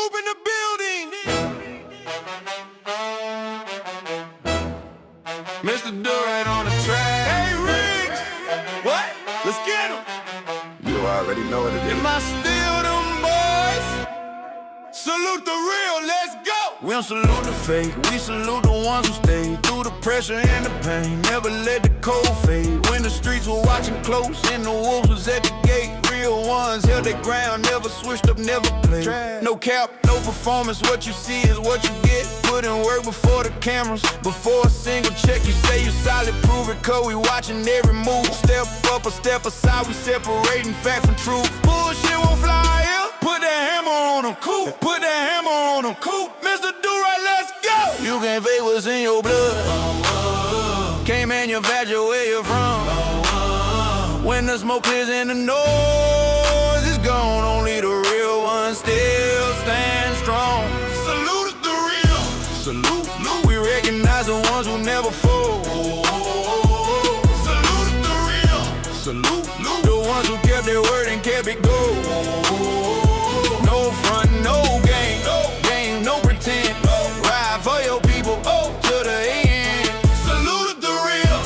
Coop in the building. Mr. Durant on the track. Hey, Riggs. What? Let's get him. You already know what it is. Am I still them boys? Salute the real, let's go. We don't salute the fake, we salute the ones who stay through the pressure and the pain. Never let the cold fade. When the streets were watching close and the wolves was at the gate. Real ones held their ground, never switched up, never played. No cap, no performance, what you see is what you get. Put in work before the cameras, before a single check. You say you solid, prove it, cause we watching every move. Step up or step aside, we separating fact from truth. Bullshit won't fly here. Put that hammer on them, Coop. Put that hammer on them, Coop. Mr. Do-Right, let's go. You can't fake what's in your blood. Can't manufacture where you're from. When the smoke clears and the noise is gone, only the real ones still stand strong. Salute the real. Salute. We recognize the ones who never fold. Salute the real. Salute. The ones who kept their word and kept it gold. No front, no game, no pretend. Ride for your people, to the end. Salute the real.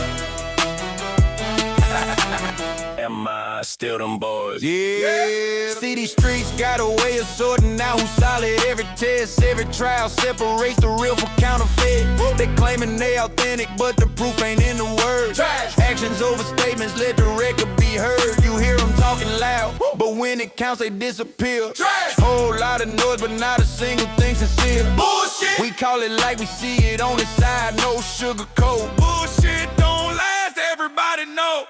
Am I still them boys? Yeah. See, these streets got a way of sorting out who's solid. Every test, every trial separates the real from counterfeit. They claiming they authentic, but the proof ain't in the words. Actions over statements, let the record be heard. You hear them talking loud, but when it counts, they disappear. Whole lot of noise, but not a single thing sincere. Bullshit. We call it like we see it on the side, no sugar coat. Bullshit don't last, everybody know.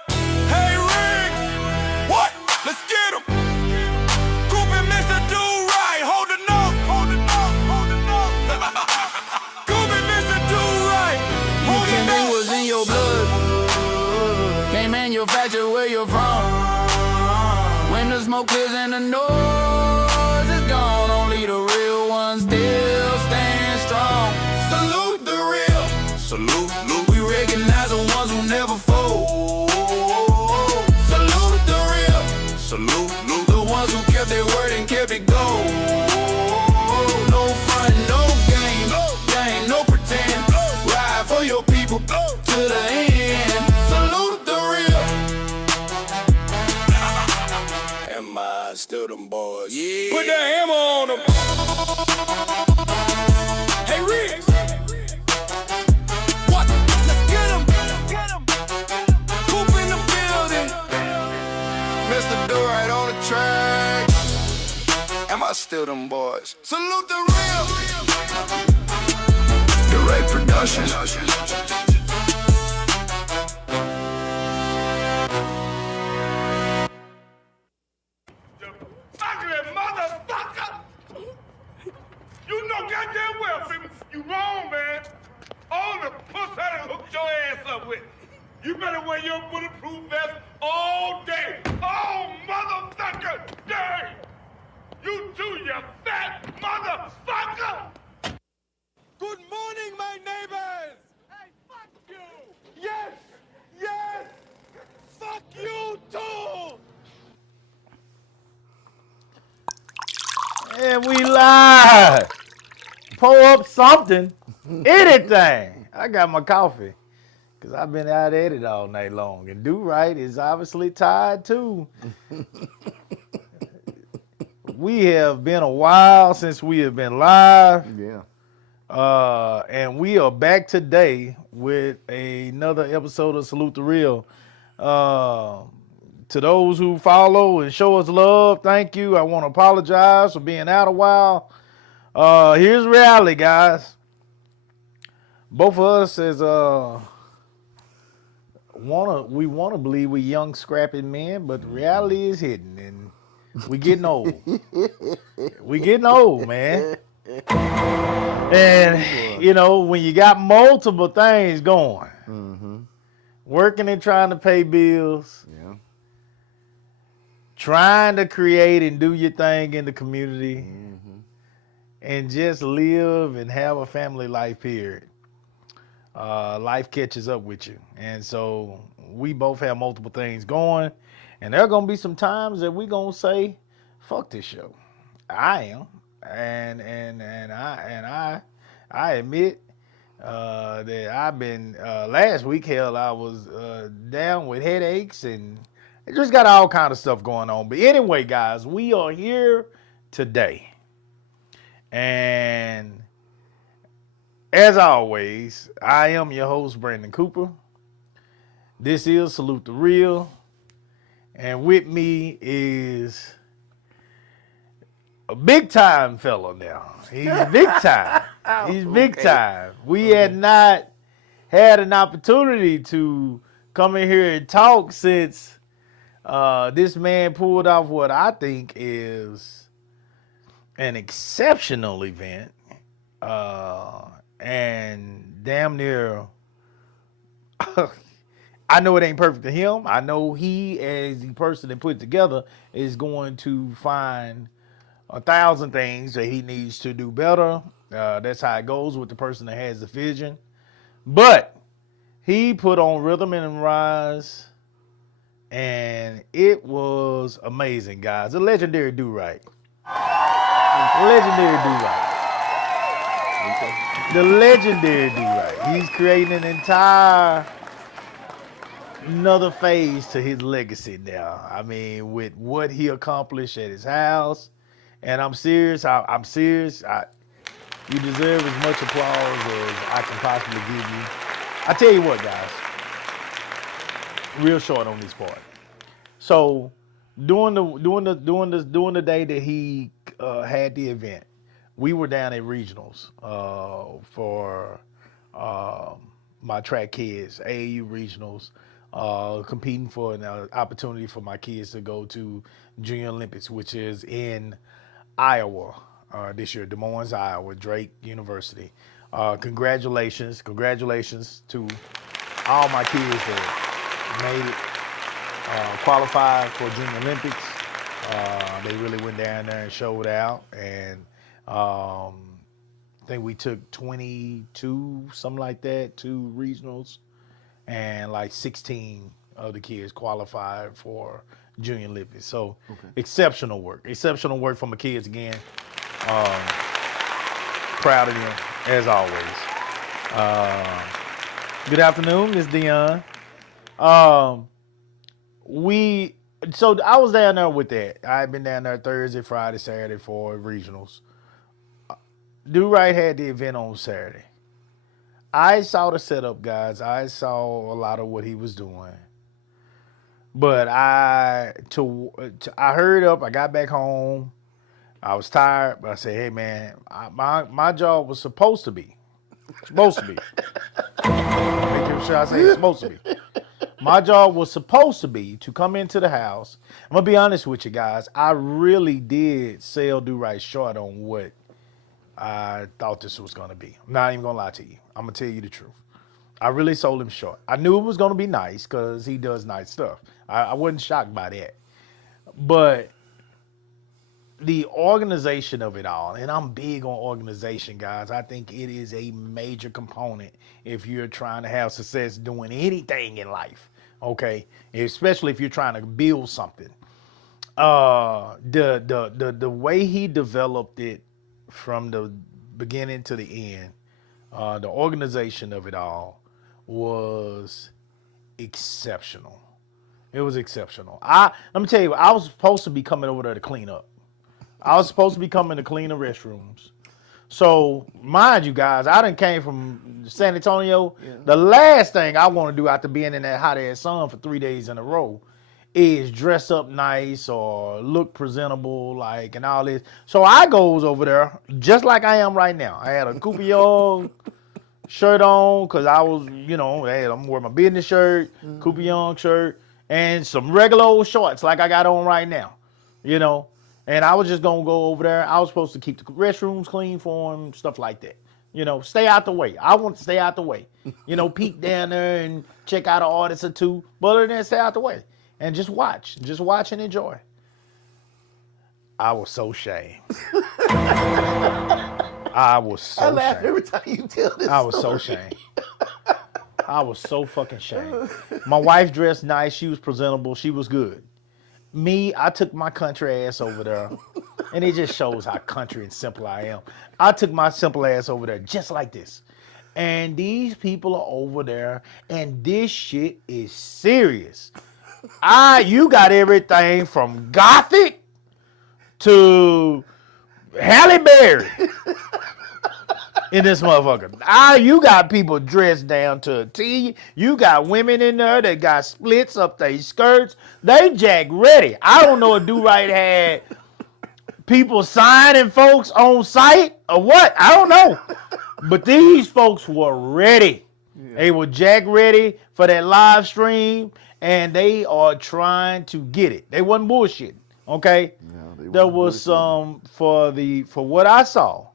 Hey, Riggs, what? Let's get him. Coop and Mr. Do-Right, hold the note. Coop and Mr. Do-Right, hold the note. What's in your blood? Can't manufacture where you're from. When the smoke clears and the noise is gone, only the real ones still stand strong. Salute the real. Salute. We recognize the ones who never fold. Salute the real. Salute. The ones who kept their word and kept it gold. No front, no game, no pretend. Ride for your people to the end. Salute the real. Am I still them boys? Yeah. Put that hammer on them. Hey, Riggs. What? Let's get him. Coop in the building. Mr. Do-Right on the track. Am I still them boys? Salute the real. Direct production. Ugly motherfucker! You know goddamn well, baby, you wrong, man. All the puss I done hooked your ass up with. You better wear your bulletproof vest all day. Oh, motherfucker day! You too, you fat motherfucker! Good morning, my neighbors! Hey, fuck you! Yes! Fuck you too! And we live. Pour up something. Anything. I got my coffee. Because I've been out at it all night long. And Do-Right is obviously tired too. We have been a while since we have been live. Yeah. And we are back today with another episode of Salute the Real. To those who follow and show us love, thank you. I want to apologize for being out a while. Here's reality, guys. Both of us is we want to believe we're young, scrappy men, but the reality is hidden, and we getting old. We getting old, man. And when you got multiple things going, working and trying to pay bills. Yeah. Trying to create and do your thing in the community and just live and have a family life, period. Life catches up with you. And so we both have multiple things going, and there are going to be some times that we're going to say, fuck this show. I am. I admit that I've been last week. Hell, I was down with headaches and it just got all kind of stuff going on. But anyway, guys, we are here today, and as always, I am your host, Brandon Cooper. This is Salute the Real, and with me is a big time fella now. He's big time. He's big time. We had not had an opportunity to come in here and talk since this man pulled off what I think is an exceptional event. And damn near, I know it ain't perfect to him. I know he, as the person that put it together, is going to find 1,000 things that he needs to do better. That's how it goes with the person that has the vision. But he put on Rhythm and Rise, and it was amazing, guys. A legendary do-right. Legendary do-right. The legendary do-right. He's creating an entire another phase to his legacy now. I mean, with what he accomplished at his house. And I'm serious. I'm serious. You deserve as much applause as I can possibly give you. I tell you what, guys. Real short on this part. So, during the day that he had the event, we were down at regionals for my track kids, AAU regionals, competing for an opportunity for my kids to go to Junior Olympics, which is in Iowa this year, Des Moines, Iowa, Drake University. Congratulations to all my kids that made it, qualified for Junior Olympics. They really went down there and showed out, and I think we took 22, something like that, to regionals, and like 16 of the kids qualified for Junior Olympics. So exceptional work from the kids again. Proud of them as always. Good afternoon, Ms. Dion. So I was down there with that. I had been down there Thursday, Friday, Saturday for regionals. Do-Right had the event on Saturday. I saw the setup, guys. I saw a lot of what he was doing. But I hurried up. I got back home. I was tired, but I said, hey, man, my job was supposed to be. Make sure I say it's supposed to be. My job was supposed to be to come into the house. I'm going to be honest with you guys. I really did sell Do-Right short on what I thought this was going to be. I'm not even going to lie to you. I'm going to tell you the truth. I really sold him short. I knew it was going to be nice because he does nice stuff. I wasn't shocked by that. But the organization of it all, and I'm big on organization, guys. I think it is a major component if you're trying to have success doing anything in life, okay? Especially if you're trying to build something. The way he developed it from the beginning to the end, the organization of it all was exceptional. It was exceptional. Let me tell you, I was supposed to be coming over there to clean up. I was supposed to be coming to clean the restrooms. So, mind you guys, I done came from San Antonio. Yeah. The last thing I want to do after being in that hot ass sun for 3 days in a row is dress up nice or look presentable, like, and all this. So I goes over there just like I am right now. I had a Cooper Young shirt on because I was, I'm wearing my business shirt, Cooper Young shirt, and some regular old shorts like I got on right now, And I was just going to go over there. I was supposed to keep the restrooms clean for him, stuff like that. Stay out the way. I want to stay out the way. Peek down there and check out an artist or two. But other than that, stay out the way. And just watch. Just watch and enjoy. I was so shamed. I was so I laugh shamed. every time you tell this I was so shamed. I was so fucking shamed. My wife dressed nice. She was presentable. She was good. I took my country ass over there, and it just shows how country and simple I am. I took my simple ass over there just like this. And these people are over there, and this shit is serious. You got everything from Gothic to Halle Berry in this motherfucker. You got people dressed down to a T. You got women in there that got splits up their skirts. They jack ready. I don't know if Do-Right had people signing folks on site or what. I don't know. But these folks were ready. Yeah. They were jack ready for that live stream, and they are trying to get it. They wasn't bullshitting, okay? No, there was some, for what I saw,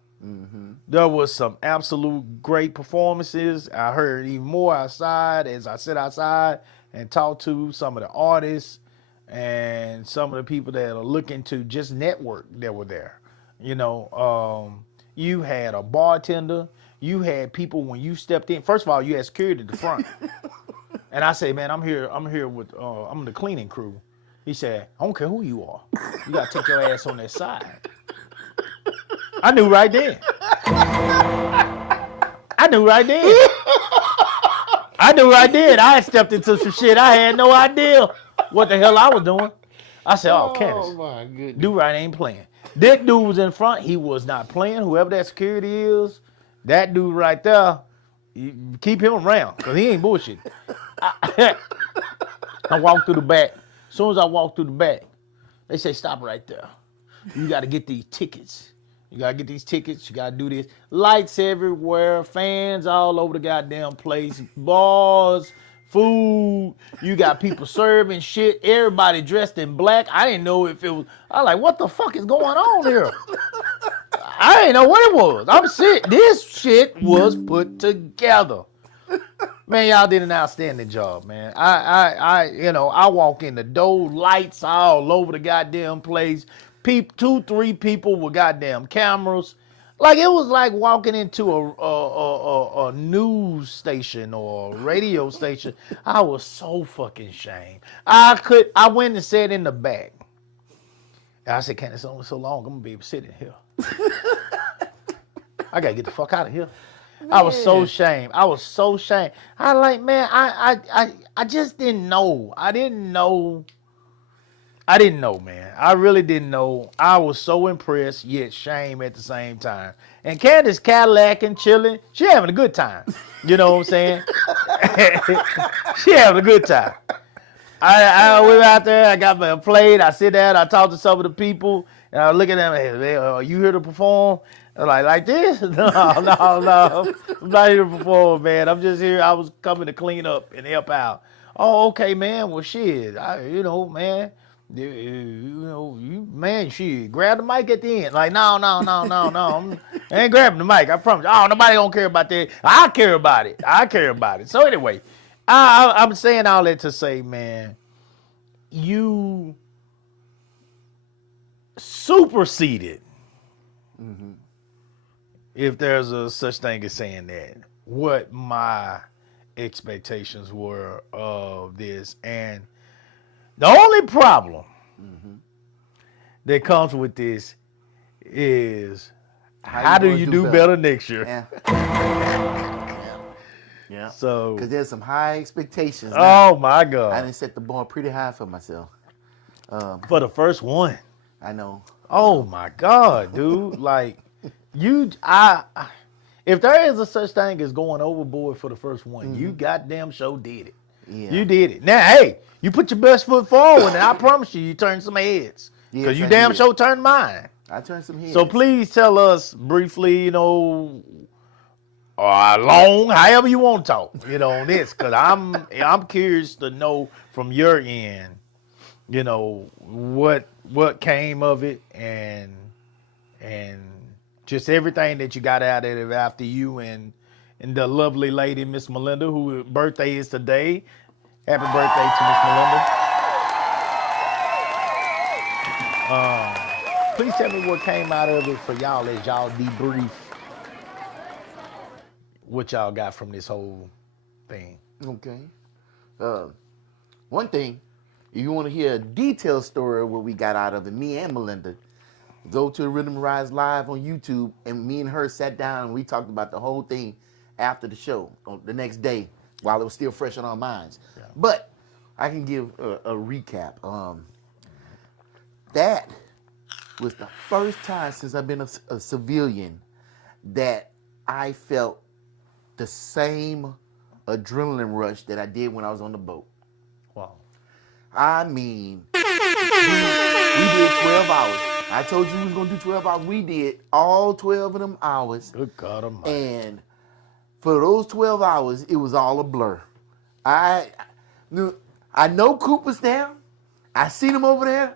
there was some absolute great performances. I heard even more outside as I sit outside and talk to some of the artists and some of the people that are looking to just network that were there. You know, you had a bartender. You had people when you stepped in. First of all, you had security at the front. And I say, man, I'm here with I'm the cleaning crew. He said, I don't care who you are. You gotta take your ass on that side. I knew right then. I knew right then. I had stepped into some shit. I had no idea what the hell I was doing. I said, oh Candace, my goodness. Do-Right ain't playing. That dude was in front. He was not playing. Whoever that security is, that dude right there, you keep him around because he ain't bullshit. I walked through the back. As soon as I walked through the back, they say, stop right there. You got to get these tickets. You got to get these tickets. You got to do this. Lights everywhere. Fans all over the goddamn place. Bars, food. You got people serving shit. Everybody dressed in black. I didn't know if it was. I was like, what the fuck is going on here? I didn't know what it was. I'm sick. This shit was put together. Man, y'all did an outstanding job, man. I walk in the door, lights all over the goddamn place. 2-3 people with goddamn cameras. Like it was like walking into a news station or a radio station. I was so fucking ashamed. I went and sat in the back. And I said, "Can't it's only so long? I'm gonna be able to sit in here. I gotta get the fuck out of here." Man. I was so ashamed. I like, man, I just didn't know. I didn't know, man. I really didn't know. I was so impressed, yet shame at the same time. And Candace Cadillac and chilling, she having a good time. You know what I'm saying? She having a good time. I went out there, I got my plate, I sit down, I talk to some of the people, and I look at them, hey, are you here to perform? I'm like this? No. I'm not here to perform, man. I'm just here. I was coming to clean up and help out. Oh, okay, man. Well, shit. Man. Shit. Grab the mic at the end. Like, no. I ain't grabbing the mic. I promise. Oh, nobody don't care about that. I care about it. So anyway, I'm saying all that to say, man, you superseded. Mm-hmm. If there's a such thing as saying that, what my expectations were of this. And the only problem that comes with this is how do you do better next year? Yeah. So, because there's some high expectations now. Oh my God. I done set the bar pretty high for myself. For the first one. I know. Oh my God, dude. Like, if there is a such thing as going overboard for the first one, you goddamn sure did it. Yeah. You did it. Now, hey, you put your best foot forward, and I promise you turn some heads. Because you damn sure turned mine. I turned some heads. So please tell us briefly, or long, however you want to talk, on this. Because I'm curious to know from your end, what came of it and just everything that you got out of it after you and the lovely lady, Miss Melinda, whose birthday is today. Happy birthday to Miss Melinda. Please tell me what came out of it for y'all as y'all debrief what y'all got from this whole thing. Okay. One thing If you want to hear a detailed story of what we got out of it, me and Melinda, go to Rhythm Rise Live on YouTube, and me and her sat down and we talked about the whole thing after the show, on the next day, while it was still fresh on our minds. Yeah. But I can give a recap. That was the first time since I've been a civilian that I felt the same adrenaline rush that I did when I was on the boat. Wow. I mean, we did 12 hours. I told you we was going to do 12 hours. We did all 12 of them hours. Good God Almighty. And for those 12 hours, it was all a blur. I know Coop was there. I seen him over there.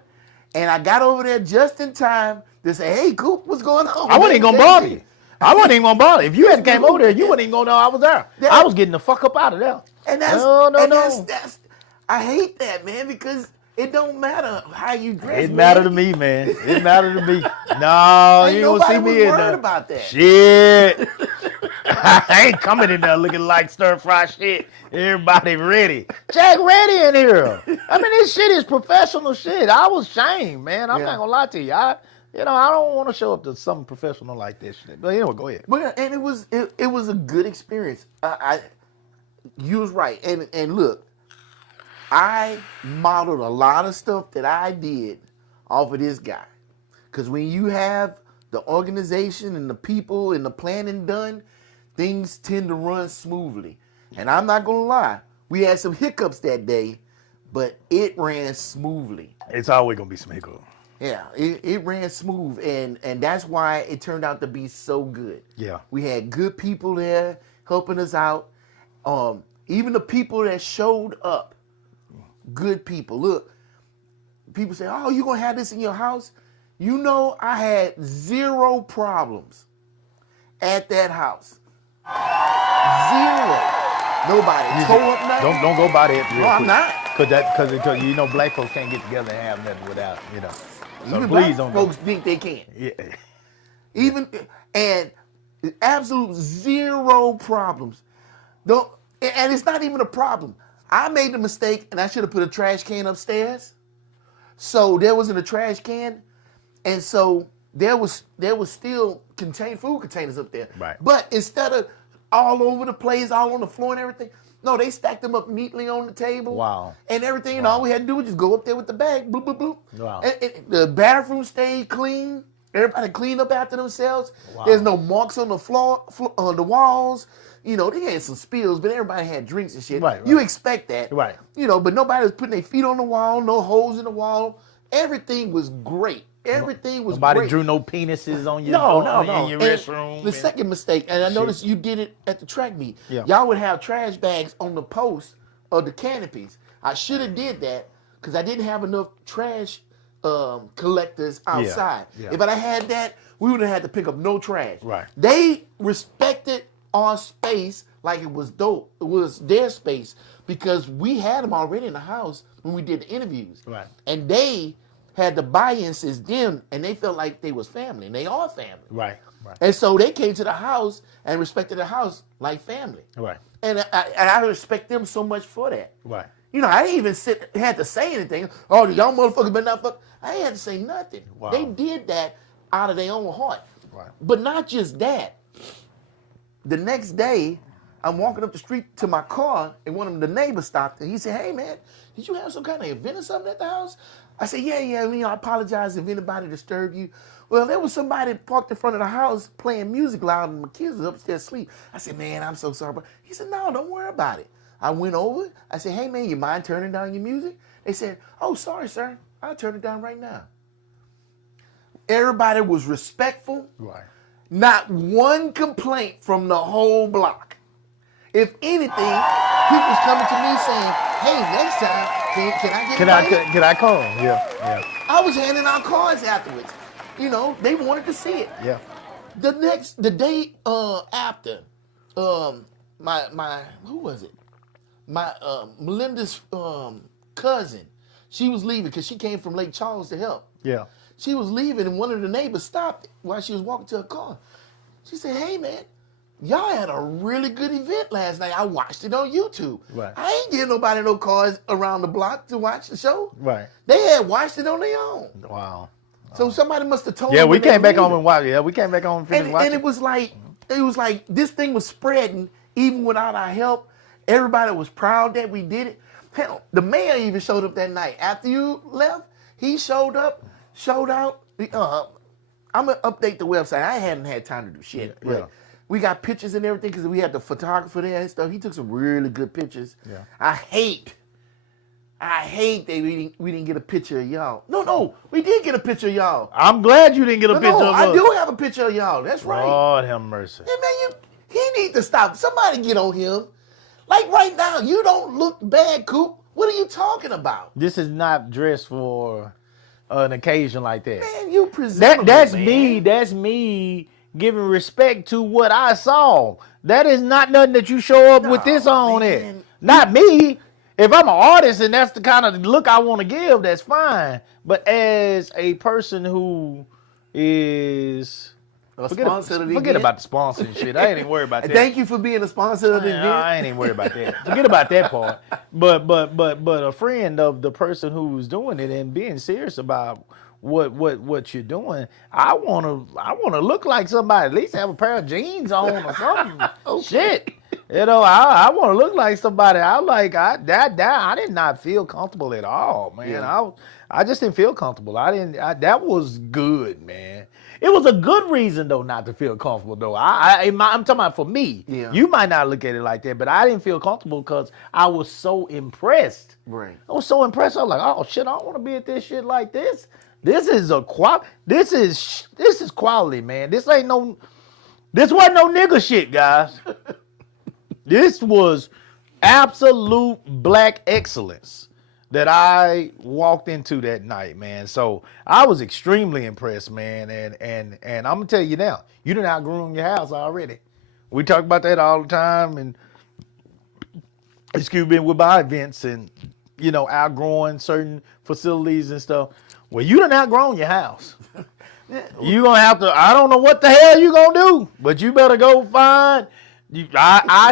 And I got over there just in time to say, hey, Coop, what's going on? I wasn't even going to bother you. I wasn't even going to bother. If you had came over there, you wouldn't even going to know I was there. I was getting the fuck up out of there. And that's, no. I hate that, man, because it don't matter how you dress. It mattered to me, man. It mattered to me. No, you don't see me in there. About that. Shit. I ain't coming in there looking like stir-fry shit. Everybody ready. Jack ready in here. I mean, this shit is professional shit. I was shamed, man. I'm not going to lie to you. I don't want to show up to something professional like this shit. But anyway, go ahead. But, and it was a good experience. You was right. And look, I modeled a lot of stuff that I did off of this guy. Because when you have the organization and the people and the planning done, things tend to run smoothly. And I'm not going to lie, we had some hiccups that day, but it ran smoothly. It's always going to be some hiccups. Yeah, it ran smooth, and that's why it turned out to be so good. Yeah. We had good people there helping us out. Even the people that showed up, good people. Look, people say, oh, you going to have this in your house? You know, I had 0 problems at that house. 0. Nobody tore up nothing. Don't go by that real No, I'm quick. not. Because you know black folks can't get together and have nothing without, you know. So Even please black don't folks think they can. Yeah. Even and absolute 0 problems. And it's not even a problem. I made the mistake and I should have put a trash can upstairs. So there wasn't a trash can, and so there was still food containers up there. Right. But instead of all over the place, all on the floor and everything, no, they stacked them up neatly on the table. Wow. And everything, and all we had to do was just go up there with the bag, bloop, bloop, bloop. Wow. And the bathroom stayed clean. Everybody cleaned up after themselves. Wow. There's no marks on the floor, on the walls. You know, they had some spills, but everybody had drinks and shit. Right. You expect that. Right. You know, but nobody was putting their feet on the wall, no holes in the wall. Everything was great. Everything was Nobody great. drew no penises on your No. in your And restroom. the second mistake, and I noticed you did it at the track meet. Yeah. Y'all would have trash bags on the posts of the canopies. I should have did that because I didn't have enough trash collectors outside. Yeah. If I had that, we would have had to pick up no trash. Right. They respected our space like it was dope. It was their space because we had them already in the house when we did the interviews. Right. And they had the buy-in since then, and they felt like they was family, and they are family. Right. And so they came to the house and respected the house like family. Right. And I respect them so much for that. Right. You know, I didn't even had to say anything. Oh, y'all motherfuckers better not fuck. I ain't had to say nothing. Wow. They did that out of their own heart. Right. But not just that. The next day, I'm walking up the street to my car, and one of the neighbors stopped, and he said, hey, man, did you have some kind of event or something at the house? I said, yeah, you know, I apologize if anybody disturbed you. Well, there was somebody parked in front of the house playing music loud, and my kids was upstairs asleep. I said, man, I'm so sorry. But he said, no, don't worry about it. I went over. I said, hey, man, you mind turning down your music? They said, oh, sorry, sir. I'll turn it down right now. Everybody was respectful. Right. Not one complaint from the whole block. If anything, people was coming to me saying, hey, next time, can I get invited? Can I call? Yeah. I was handing out cards afterwards. You know, they wanted to see it. Yeah. The day after, my who was it? My Melinda's cousin, she was leaving because she came from Lake Charles to help. Yeah. She was leaving, and one of the neighbors stopped while she was walking to her car. She said, hey, man, y'all had a really good event last night. I watched it on YouTube. Right. I ain't getting nobody no cars around the block to watch the show. Right. They had watched it on their own. Wow. So somebody must have told Yeah, them. we when they came back were home leaving. and watched. Yeah, we came back home and finished And watching. it was like this thing was spreading even without our help. Everybody was proud that we did it. Hell, the mayor even showed up that night. After you left, he showed up, showed out. I'm going to update the website. I hadn't had time to do shit. Yeah. But we got pictures and everything because we had the photographer there and stuff. He took some really good pictures. Yeah. I hate that we didn't get a picture of y'all. No, we did get a picture of y'all. I'm glad you didn't get a picture of I us. do have a picture of y'all. That's right. Lord have mercy. Yeah, man, he need to stop. Somebody get on him. Like right now, you don't look bad, Coop. What are you talking about? This is not dressed for an occasion like that. Man, you presentable, That's man. me. That's me giving respect to what I saw. That is not nothing that you show up with this on it. man. Not me. If I'm an artist and that's the kind of look I want to give, that's fine. But as a person who is A forget sponsor of the forget event. about the sponsor and shit. I ain't even worried about that. Thank you for being a sponsor of the event. I ain't even worried about that. Forget about that part. But a friend of the person who's doing it and being serious about what you're doing, I wanna look like somebody. At least have a pair of jeans on or something. Shit. You know, I want to look like somebody. I did not feel comfortable at all, man. Yeah. I just didn't feel comfortable. That was good, man. It was a good reason though not to feel comfortable though. I'm talking about for me. Yeah. You might not look at it like that, but I didn't feel comfortable because I was so impressed. Right. I was so impressed. I was like, oh shit, I don't want to be at this shit like this. This is quality, man. This wasn't no nigga shit, guys. This was absolute black excellence that I walked into that night, man. So I was extremely impressed, man. And I'm gonna tell you now, you done outgrown your house already. We talk about that all the time, and excuse me, with my events and outgrowing certain facilities and stuff. Well, you done outgrown your house. You gonna have to. I don't know what the hell you gonna do, but you better go find. I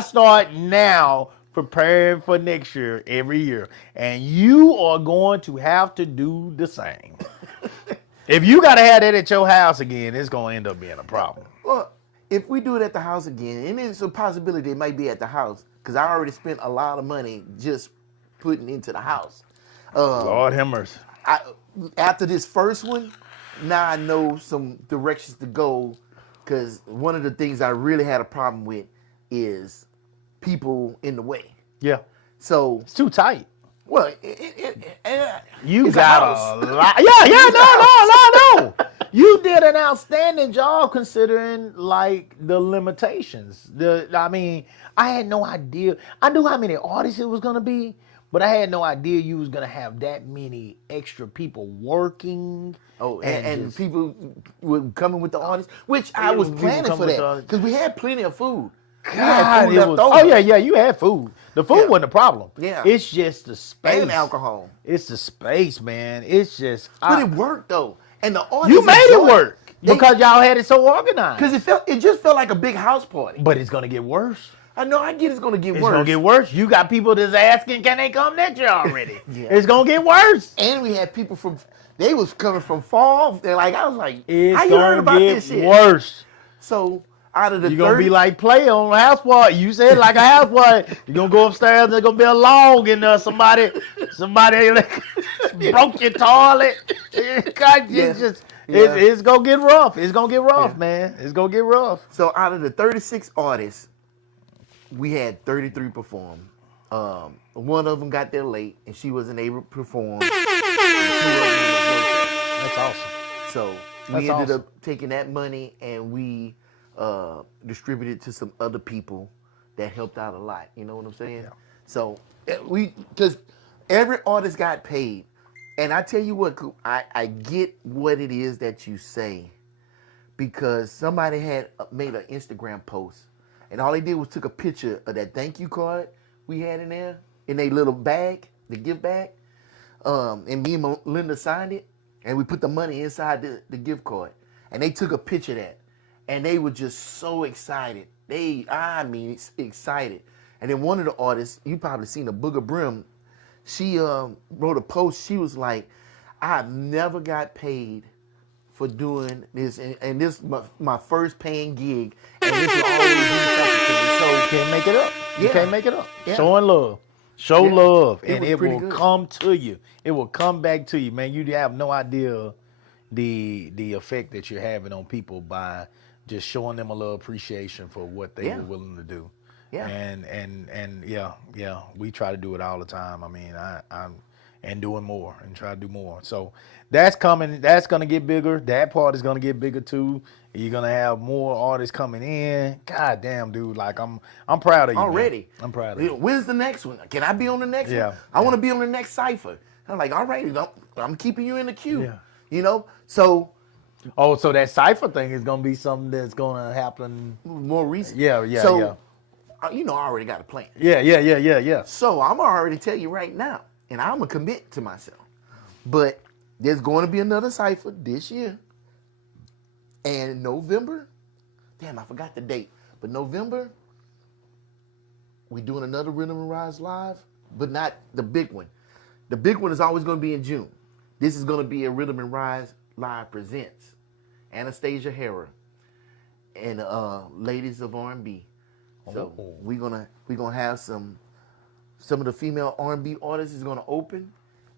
start now preparing for next year every year, and you are going to have to do the same. If you gotta have that at your house again, it's gonna end up being a problem. Well, if we do it at the house again, and it's a possibility it might be at the house, because I already spent a lot of money just putting into the house. Lord have mercy. After this first one, now I know some directions to go, because one of the things I really had a problem with is people in the way. Yeah, So, it's too tight. well, You it's got house. a lot. Yeah, no. You did an outstanding job considering like the limitations. I had no idea. I knew how many artists it was gonna be, but I had no idea you was gonna have that many extra people working. Oh, and just- people were coming with the artists, which I Yeah, was people planning come for with the that artists. because we had plenty of food. We God, had food it left was, over. oh yeah, you had food. The food Yeah. wasn't a problem. Yeah. It's just the space. And alcohol. It's the space, man. It's just But it worked though, and the artists you made it enjoyed work because y'all had it so organized. because it just felt like a big house party. But it's gonna get worse. I know I get it's gonna get It's worse. gonna get worse. You got people that's asking, can they come next year already? Yeah. It's gonna get worse. And we had people they was coming from far off. They're like, I was like, It's how you heard gonna about get this shit? worse. So out of the You're gonna 30, be like play on a house party. You said like a house party. You're gonna go upstairs and there's gonna be a log in there. Somebody broke your toilet. God, Yeah. It's gonna get rough. It's gonna get rough, man. It's gonna get rough. So out of the 36 artists, we had 33 perform. One of them got there late, and she wasn't able to perform. And 2 of them was no. That's awesome. So we That's ended awesome. up taking that money and we distributed to some other people that helped out a lot. You know what I'm saying? Yeah. So because every artist got paid, and I tell you what, Coop, I get what it is that you say, because somebody had made an Instagram post, and all they did was took a picture of that thank you card we had in there in a little bag, the gift bag, and me and Melinda signed it, and we put the money inside the gift card, and they took a picture of that, and they were just so excited. Excited. And then one of the artists, you probably seen a Booger Brim, she wrote a post. She was like, I've never got paid for doing this, and this is my first paying gig, and this will always be something to me. So You can't make it up. You Yeah. can't make it up. Yeah. Showing love. Show Yeah. love, It and was it pretty will good. come to you. It will come back to you, man. You have no idea the effect that you're having on people by just showing them a little appreciation for what they Yeah. were willing to do. Yeah. And yeah, we try to do it all the time. I mean, I'm and doing more and try to do more. So that's coming. That's gonna get bigger. That part is gonna get bigger too. You're gonna have more artists coming in. God damn, dude. Like I'm proud of you. man. already. I'm proud of you. When's the next one? Can I be on the next Yeah. one? I want to be on the next cipher. I'm like, all right, I'm keeping you in the queue. Yeah. You know, so Oh, so that cipher thing is gonna be something that's gonna happen. more recent. Yeah. You know, I already got a plan. Yeah. So I'm already tell you right now, and I'm gonna commit to myself. But there's going to be another cipher this year, and in November. Damn, I forgot the date. But November, we doing another Rhythm and Rise live, but not the big one. The big one is always going to be in June. This is going to be a Rhythm and Rise live presents Anastasia Hera and Ladies of R&B. So Oh. we're gonna have some of the female R&B artists is gonna open,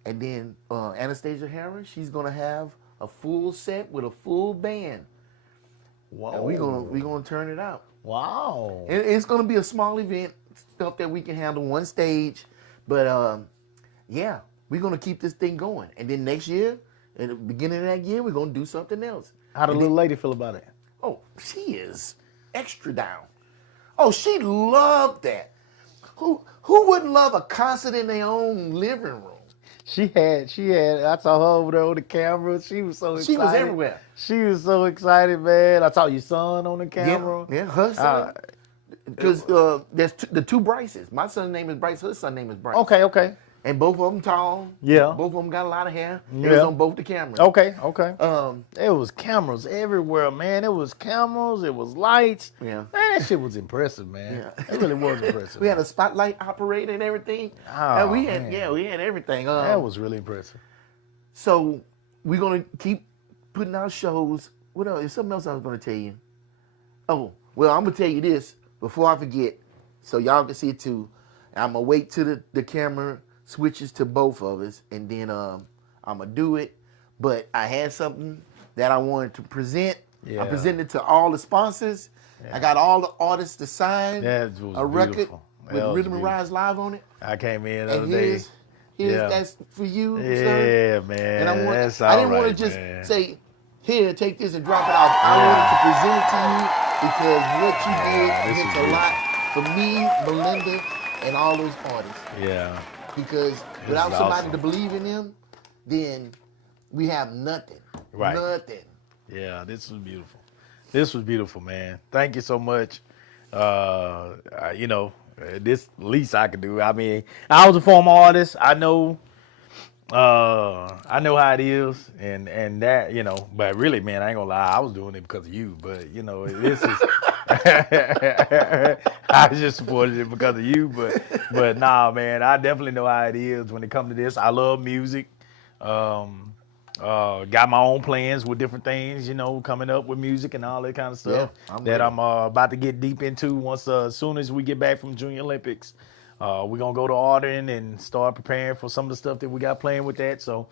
and then Anastasia Hera, she's gonna have a full set with a full band. Wow. And we're gonna turn it out. Wow. And it's gonna be a small event, stuff that we can handle one stage, but yeah, we're gonna keep this thing going. And then next year, in the beginning of that year, we're gonna do something else. How the little lady feel about it? Oh, she is extra down. Oh, she loved that. Who wouldn't love a concert in their own living room? She had. I saw her over there on the camera. She was so excited. She was everywhere. She was so excited, man. I saw your son on the camera. Yeah, her son. Because there's the two Bryces. My son's name is Bryce. Her son's name is Bryce. Okay. And both of them tall. Yeah. Both of them got a lot of hair. It Yeah. was on both the cameras. Okay. It was cameras everywhere, man. It was cameras. It was lights. Yeah. Man, that shit was impressive, man. Yeah. It really was impressive. We had a spotlight operator and everything. Oh, And we had man. we had everything. That was really impressive. So we're gonna keep putting out shows. What else? There's something else I was gonna tell you. Oh, well, I'm gonna tell you this before I forget, so y'all can see it too. I'm gonna wait till the camera switches to both of us, and then I'm gonna do it. But I had something that I wanted to present. Yeah. I presented it to all the sponsors. I got all the artists to sign That was a record beautiful. with That was Rhythm and beautiful. Rise Live on it. I came in the other And day. here's Yeah. that's for you, sir. Yeah, man. And That's I didn't all want right, to just man. say, here, take this and drop it off. I wanted to present it to you because what you did this meant is a lot for me, Melinda, and all those artists. Yeah. Because without is somebody awesome. to believe in them, then we have nothing. Right. Nothing. Yeah, this was beautiful. This was beautiful, man. Thank you so much. This least I could do. I mean, I was a former artist. I know how it is, and that, but really, man, I ain't gonna lie, I was doing it because of you. But this is I just supported it because of you. But nah, man, I definitely know how it is when it comes to this. I love music. Got my own plans with different things, coming up with music and all that kind of stuff Yeah, I'm that ready. I'm about to get deep into once as soon as we get back from Junior Olympics. We're gonna go to Arden and start preparing for some of the stuff that we got playing with that. So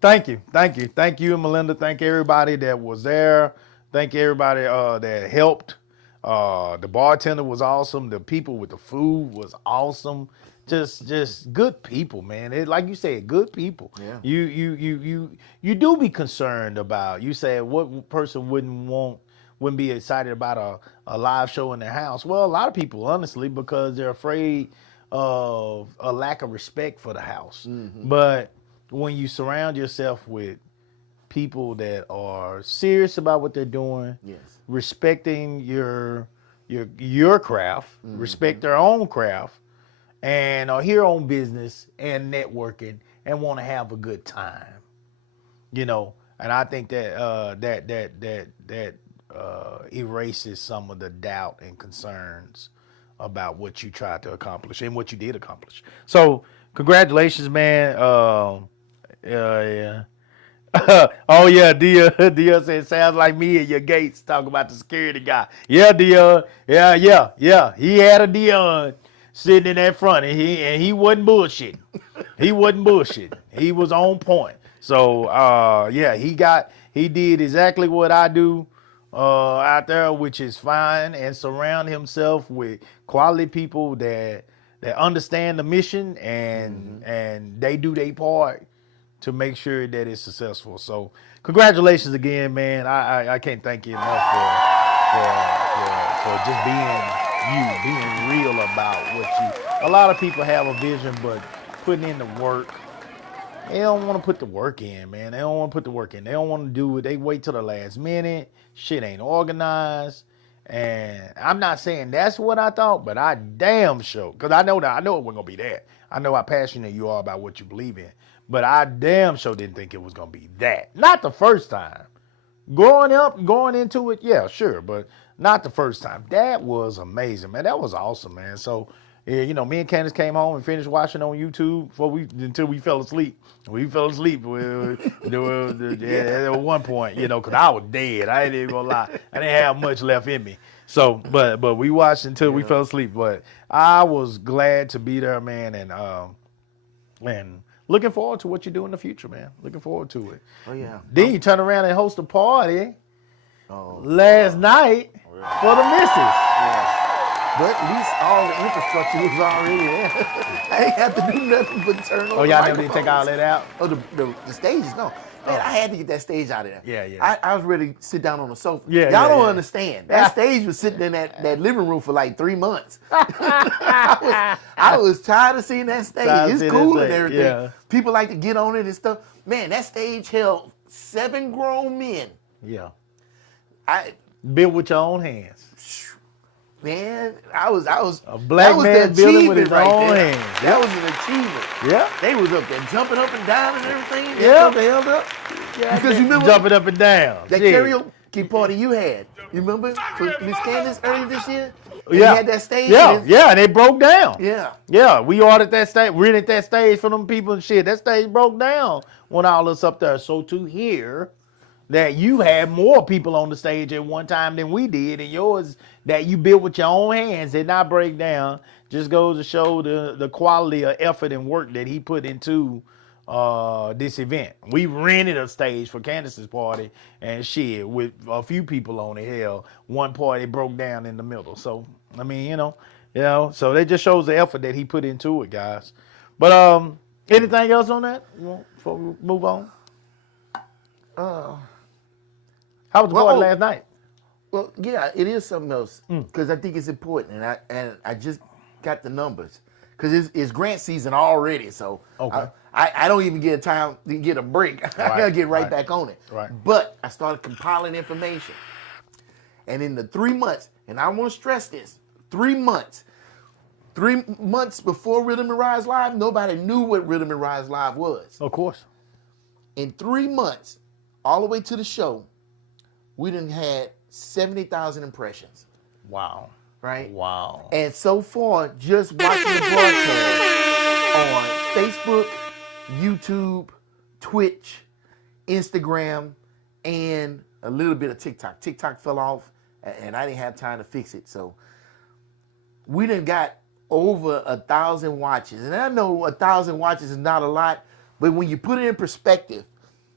thank you, and Melinda. Thank everybody that was there. Thank everybody that helped. The bartender was awesome. The people with the food was awesome. Just good people, man. Like you said, good people. Yeah. You do be concerned about. You said what person wouldn't be excited about a live show in their house? Well, a lot of people, honestly, because they're afraid of a lack of respect for the house. Mm-hmm. But when you surround yourself with people that are serious about what they're doing, Yes. respecting your craft, Mm-hmm. respect their own craft, and are here on business and networking and want to have a good time. And I think that that erases some of the doubt and concerns about what you tried to accomplish and what you did accomplish. So congratulations, man. Yeah. Oh yeah, Dia said sounds like me and your Gates talking about the security guy. Yeah, Dia. Yeah. He had a Dion sitting in that front, and he wasn't bullshitting. He wasn't bullshitting. He was on point. So yeah, he did exactly what I do out there, which is find and surround himself with quality people that understand the mission and they do their part to make sure that it's successful. So congratulations again, man. I can't thank you enough for just being real about what you. A lot of people have a vision, but putting in the work, they don't want to put the work in, man. They don't want to put the work in. They don't want to do it. They wait till the last minute. Shit ain't organized. And I'm not saying that's what I thought, but I damn sure, because I know it wasn't going to be that. I know how passionate you are about what you believe in. But I damn sure didn't think it was going to be that. Not the first time. Going into it, yeah, sure, but not the first time. That was amazing, man. That was awesome, man. So, yeah, me and Candace came home and finished watching on YouTube until we fell asleep. We fell asleep at one point, because I was dead. I ain't even going to lie. I didn't have much left in me. So, but we watched until we fell asleep. But I was glad to be there, man, and looking forward to what you do in the future, man. Looking forward to it. Oh, yeah. Then you turn around and host a party last night for the missus. Yeah. But at least all the infrastructure was already there. I ain't have to do nothing but turn on. Oh, y'all never did take all that out? Oh, the stages, no. Man, I had to get that stage out of there. Yeah. I was ready to sit down on the sofa. Yeah, y'all don't yeah. understand. That stage was sitting in that living room for like 3 months. I was tired of seeing that stage. It's cool and everything. Yeah. People like to get on it and stuff. Man, that stage held 7 grown men. Yeah. I built with your own hands. Man, I was a black man building with his own hands. That was an achievement. Yeah. They was up there jumping up and down and everything. Yeah. They held up. Yeah, because you remember jumping up and down. That karaoke party you had. You remember for Miss Candace earlier this year? And Yeah. You had that stage. Yeah, and it broke down. Yeah. Yeah, we ordered that stage, rented that stage for them people and shit. That stage broke down when all us up there. So to hear that you had more people on the stage at one time than we did, and yours that you built with your own hands did not break down, just goes to show the quality of effort and work that he put into this event. We rented a stage for Candace's party and shit with a few people on it. Hell, one party broke down in the middle. So I mean, so that just shows the effort that he put into it, guys. But anything else on that before we move on? How was the party last night? Well, yeah, it is something else because I think it's important, and I just got the numbers because it's grant season already, so okay. I don't even get time to get a break. I gotta get right back on it. Right. But I started compiling information, and in the 3 months, and I want to stress this: 3 months. 3 months before Rhythm and Rise Live, nobody knew what Rhythm and Rise Live was. Of course. In 3 months, all the way to the show, we done had 70,000 impressions. Wow. Right? Wow. And so far, just watching the broadcast on Facebook, YouTube, Twitch, Instagram, and a little bit of TikTok. TikTok fell off, and I didn't have time to fix it. So we done got over 1,000 watches. And I know 1,000 watches is not a lot, but when you put it in perspective,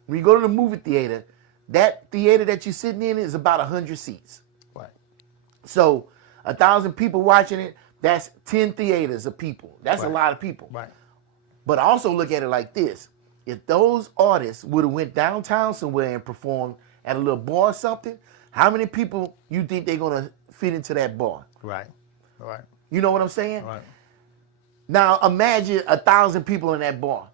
when you go to the movie theater, that theater that you're sitting in is about 100 seats. Right. So 1,000 people watching it, that's 10 theaters of people. That's a lot of people. Right. But also look at it like this. If those artists would have went downtown somewhere and performed at a little bar or something, how many people you think they're going to fit into that bar? Right. Right. You know what I'm saying? Right. Now imagine 1,000 people in that bar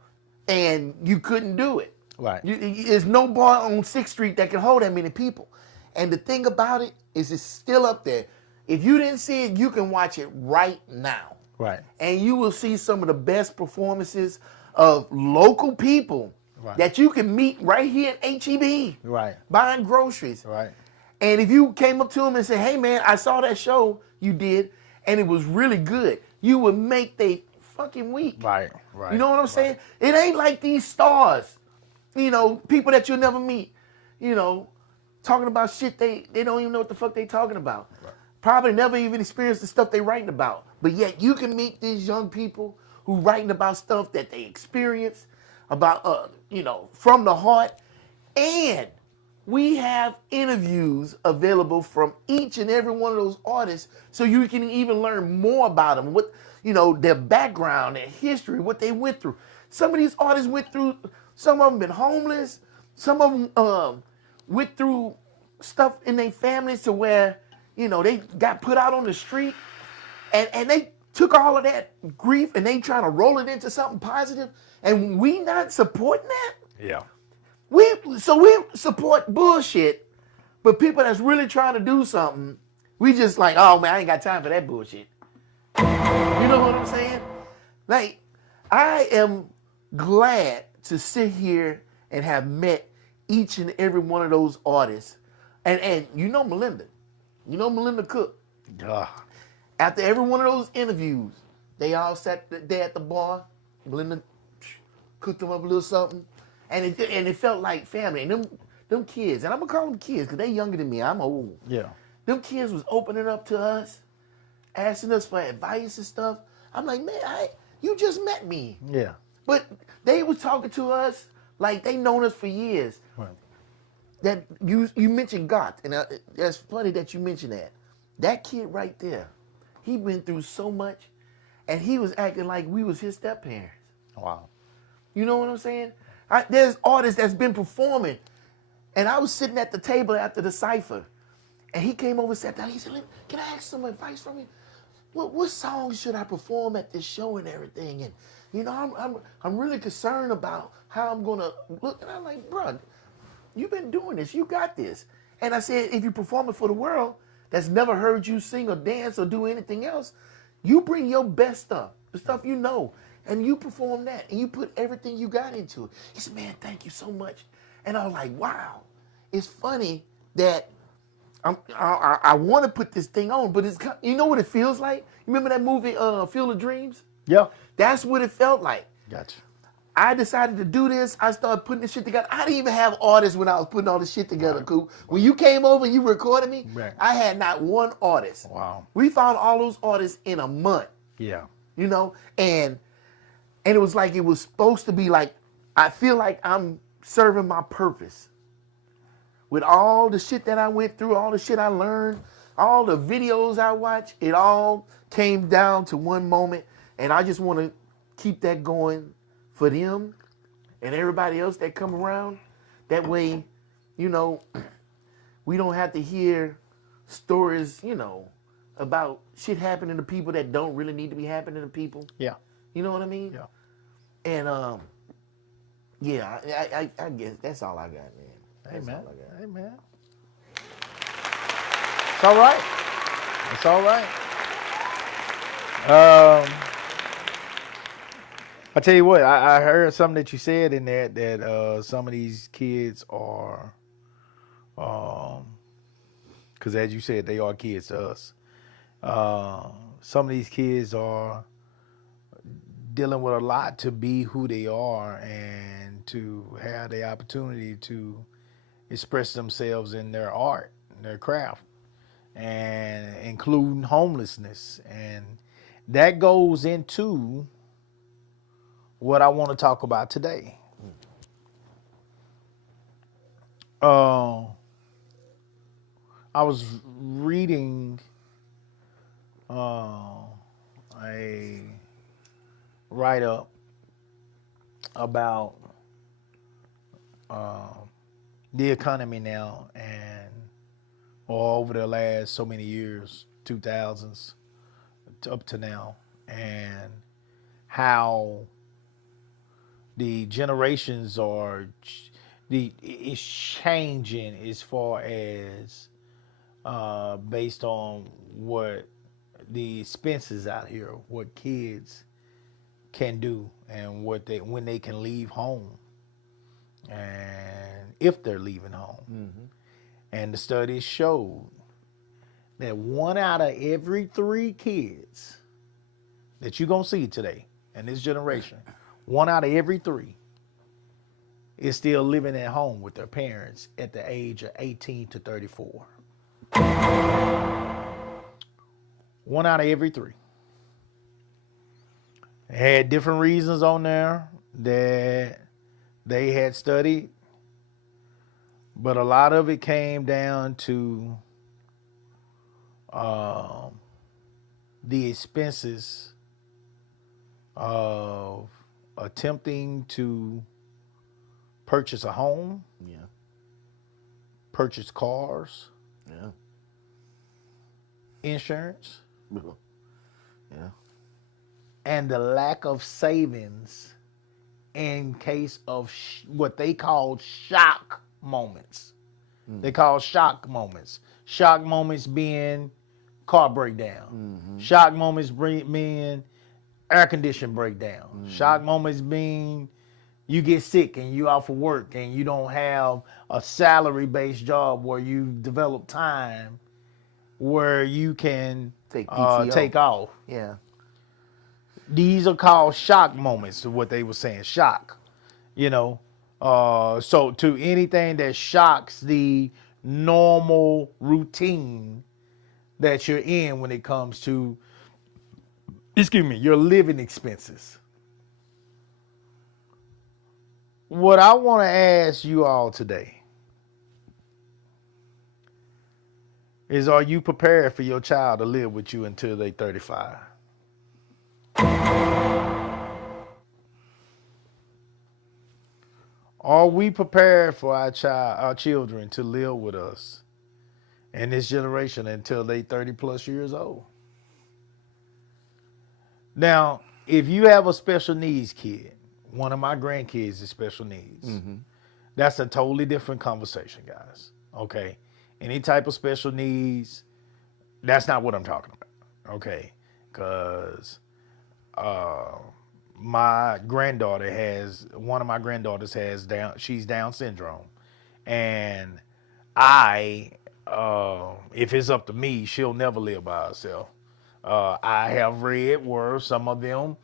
and you couldn't do it. Right. There's no bar on 6th Street that can hold that many people. And the thing about it is it's still up there. If you didn't see it, you can watch it right now. Right. And you will see some of the best performances of local people that you can meet right here at HEB, Right. buying groceries. Right. And if you came up to them and said, hey, man, I saw that show you did, and it was really good, you would make their fucking week. Right. Right. You know what I'm saying? It ain't like these stars, you know, people that you'll never meet, you know, talking about shit they don't even know what the fuck they talking about. Right. Probably never even experienced the stuff they writing about. But yet you can meet these young people who writing about stuff that they experience, about, you know, from the heart. And we have interviews available from each and every one of those artists so you can even learn more about them, what, you know, their background, their history, what they went through. Some of these artists went through, some of them been homeless, some of them went through stuff in their families to where, you know, they got put out on the street, and they took all of that grief and they trying to roll it into something positive, and we not supporting that? Yeah. We support bullshit, but people that's really trying to do something, we just like, oh man, I ain't got time for that bullshit. You know what I'm saying? Like, I am glad to sit here and have met each and every one of those artists. And you know Melinda. You know Melinda Cook. After every one of those interviews, they all sat there at the bar. Melinda cooked them up a little something. And it felt like family. And them kids, and I'm going to call them kids because they younger than me. I'm old. Yeah. Them kids was opening up to us, asking us for advice and stuff. I'm like, man, you just met me. Yeah. But they was talking to us like they known us for years. Right. That you mentioned God, and that's funny that you mentioned that. That kid right there, he been through so much, and he was acting like we was his step parents. Wow. You know what I'm saying? There's artists that's been performing, and I was sitting at the table after the cipher, and he came over and sat down. He said, "Can I ask some advice from you? What songs should I perform at this show and everything?" And you know, I'm really concerned about how I'm gonna look. And I'm like, "Bro, you've been doing this. You got this." And I said, if you perform it for the world that's never heard you sing or dance or do anything else, you bring your best stuff, the stuff you know, and you perform that, and you put everything you got into it. He said, man, thank you so much. And I was like, wow. It's funny that I want to put this thing on, but it's, you know what it feels like? You remember that movie, Field of Dreams? Yeah. That's what it felt like. Gotcha. I decided to do this. I started putting this shit together. I didn't even have artists when I was putting all this shit together, right. Coop. When you came over and you recorded me, right. I had not one artist. Wow. We found all those artists in a month. Yeah. You know, and it was like it was supposed to be like, I feel like I'm serving my purpose. With all the shit that I went through, all the shit I learned, all the videos I watched, it all came down to one moment, and I just want to keep that going for them and everybody else that come around. That way, you know, we don't have to hear stories, you know, about shit happening to people that don't really need to be happening to people. Yeah. You know what I mean? Yeah. And, yeah, I guess that's all I got, man. That's Amen. all I got. Amen. It's all right. It's all right. I tell you what, I heard something that you said in there that some of these kids are, because as you said, they are kids to us. Some of these kids are dealing with a lot to be who they are and to have the opportunity to express themselves in their art, in their craft, and including homelessness. And that goes into what I want to talk about today. I was reading a write-up about the economy now and over the last so many years, 2000s up to now, and how the generations are it's changing as far as based on what the expenses out here, what kids can do, and when they can leave home. and if they're leaving home. And the studies showed that 1 out of every 3 kids that you're going to see today in this generation, 1 out of every 3 is still living at home with their parents at the age of 18 to 34. 1 out of every 3. They had different reasons on there that they had studied, but a lot of it came down to the expenses of attempting to purchase a home, purchase cars, insurance, and the lack of savings in case of what they call shock moments. They call shock moments. Shock moments being car breakdown. Shock moments being air condition breakdown. Shock moments being you get sick and you out for work and you don't have a salary-based job where you develop time where you can Take PTO. take off. Yeah. These are called shock moments, of what they were saying, shock. You know, so to anything that shocks the normal routine that you're in when it comes to, your living expenses. What I want to ask you all today is, are you prepared for your child to live with you until they're 35? Are we prepared for our children to live with us in this generation until they 30 plus years old? Now, if you have a special needs kid, one of my grandkids is special needs. That's a totally different conversation, guys. Okay? Any type of special needs, that's not what I'm talking about. Okay? Because my granddaughter one of my granddaughters has she's Down syndrome. And if it's up to me, she'll never live by herself. I have read where some of them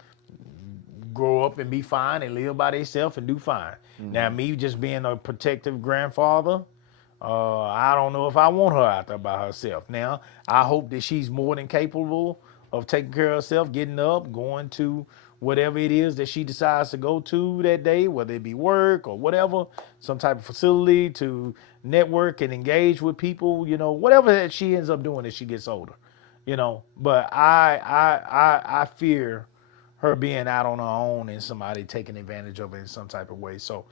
grow up and be fine and live by themselves and do fine. Now, me just being a protective grandfather, I don't know if I want her out there by herself. Now, I hope that she's more than capable of taking care of herself, getting up, going to whatever it is that she decides to go to that day, whether it be work or whatever, some type of facility to network and engage with people, whatever that she ends up doing as she gets older, But I fear her being out on her own and somebody taking advantage of it in some type of way. So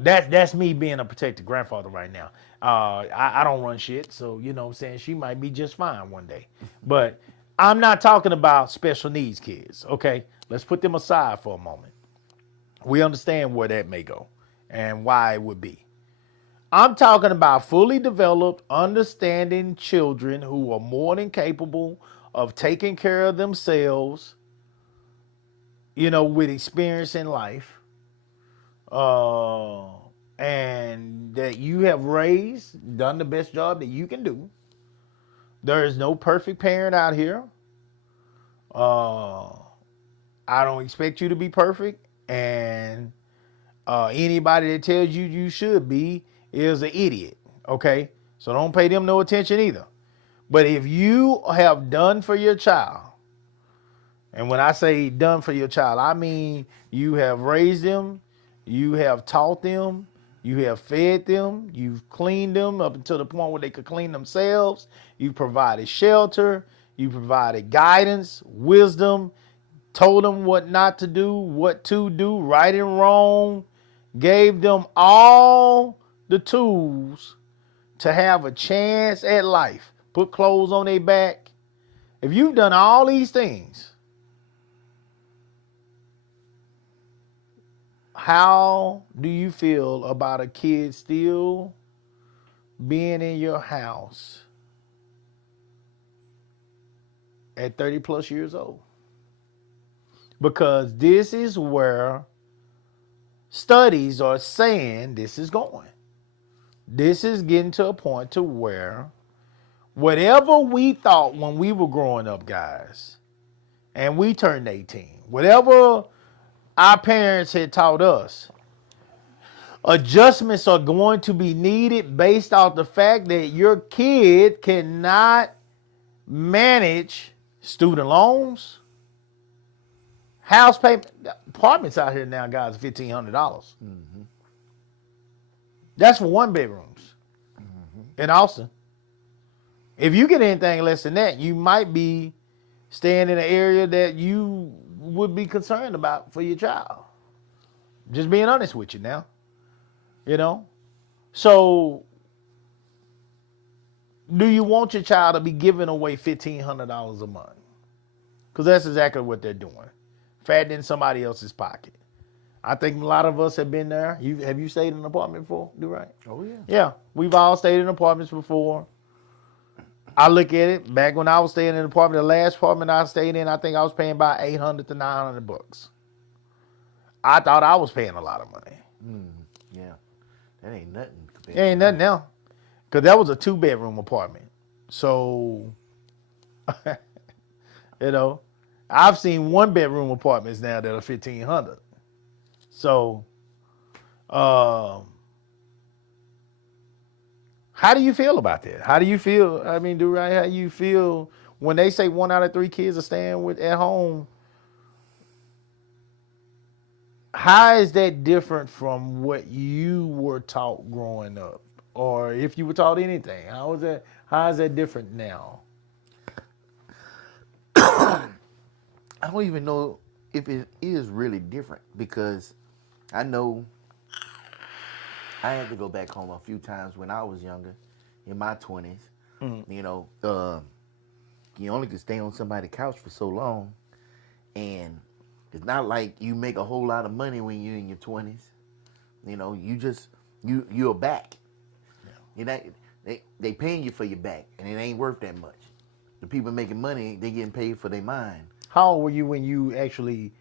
that's me being a protected grandfather right now. I don't run shit, so you know what I'm saying, she might be just fine one day. But I'm not talking about special needs kids, okay? Let's put them aside for a moment. We understand where that may go and why it would be. I'm talking about fully developed, understanding children who are more than capable of taking care of themselves, with experience in life, and that you have raised, done the best job that you can do. There is no perfect parent out here. I don't expect you to be perfect, and anybody that tells you you should be is an idiot, okay? So don't pay them no attention either. But if you have done for your child, and when I say done for your child, I mean you have raised them, you have taught them, you have fed them, you've cleaned them up until the point where they could clean themselves, you've provided shelter, you provided guidance, wisdom, told them what not to do, what to do, right and wrong, gave them all the tools to have a chance at life, put clothes on their back. If you've done all these things, how do you feel about a kid still being in your house at 30 plus years old? Because this is where studies are saying this is going. This is getting to a point to where whatever we thought when we were growing up, guys, and we turned 18, whatever our parents had taught us, adjustments are going to be needed based off the fact that your kid cannot manage student loans, house payment. Apartments out here now, guys, are $1,500. Mm-hmm. That's for 1 bedrooms in Austin. If you get anything less than that, you might be staying in an area that you would be concerned about for your child. Just being honest with you now. You know? So, do you want your child to be giving away $1,500 a month? Because that's exactly what they're doing. Fattening somebody else's pocket. I think a lot of us have been there. Have you stayed in an apartment before? Do right? Oh, yeah. Yeah. We've all stayed in apartments before. I look at it, back when I was staying in an apartment, the last apartment I stayed in, I think I was paying about $800 to $900. I thought I was paying a lot of money. Yeah. That ain't nothing. It ain't nothing now. Because that was a 2-bedroom apartment. So, you know, I've seen 1-bedroom apartments now that are $1,500. So, how do you feel about that? How do you feel? I mean, how you feel when they say 1 out of 3 kids are staying at home? How is that different from what you were taught growing up? Or if you were taught anything, how is that different now? I don't even know if it is really different, because I know I had to go back home a few times when I was younger, in my 20s. Mm-hmm. You know, you only could stay on somebody's couch for so long, and it's not like you make a whole lot of money when you're in your 20s. You know, you're back. Yeah. You know, they paying you for your back, and it ain't worth that much. The people making money, they getting paid for their mind. How old were you when you actually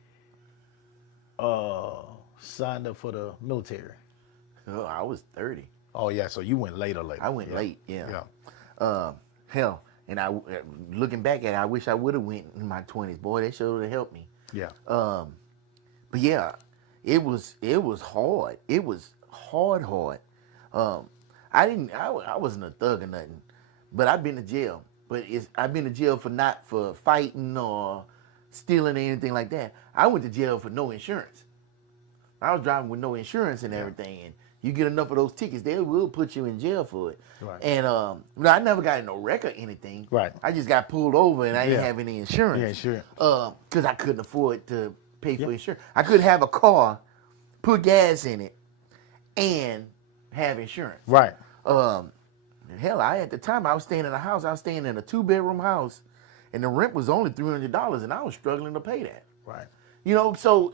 signed up for the military? Oh, I was 30. Oh yeah, so you went later. I went late. Yeah. Hell, and looking back at it, I wish I would have went in my 20s. Boy, that sure would have helped me. Yeah. But yeah, it was hard. It was hard. I wasn't a thug or nothing, but I've been to jail. But I've been to jail not for fighting or stealing or anything like that. I went to jail for no insurance. I was driving with no insurance and everything, and you get enough of those tickets, they will put you in jail for it. Right. And I never got no record or anything. Right. I just got pulled over, and I didn't have any insurance. Yeah, sure. Because I couldn't afford to pay for insurance. I couldn't have a car, put gas in it, and have insurance. Right. Hell, at the time I was staying in a house. I was staying in a 2-bedroom house, and the rent was only $300, and I was struggling to pay that. Right. You know, so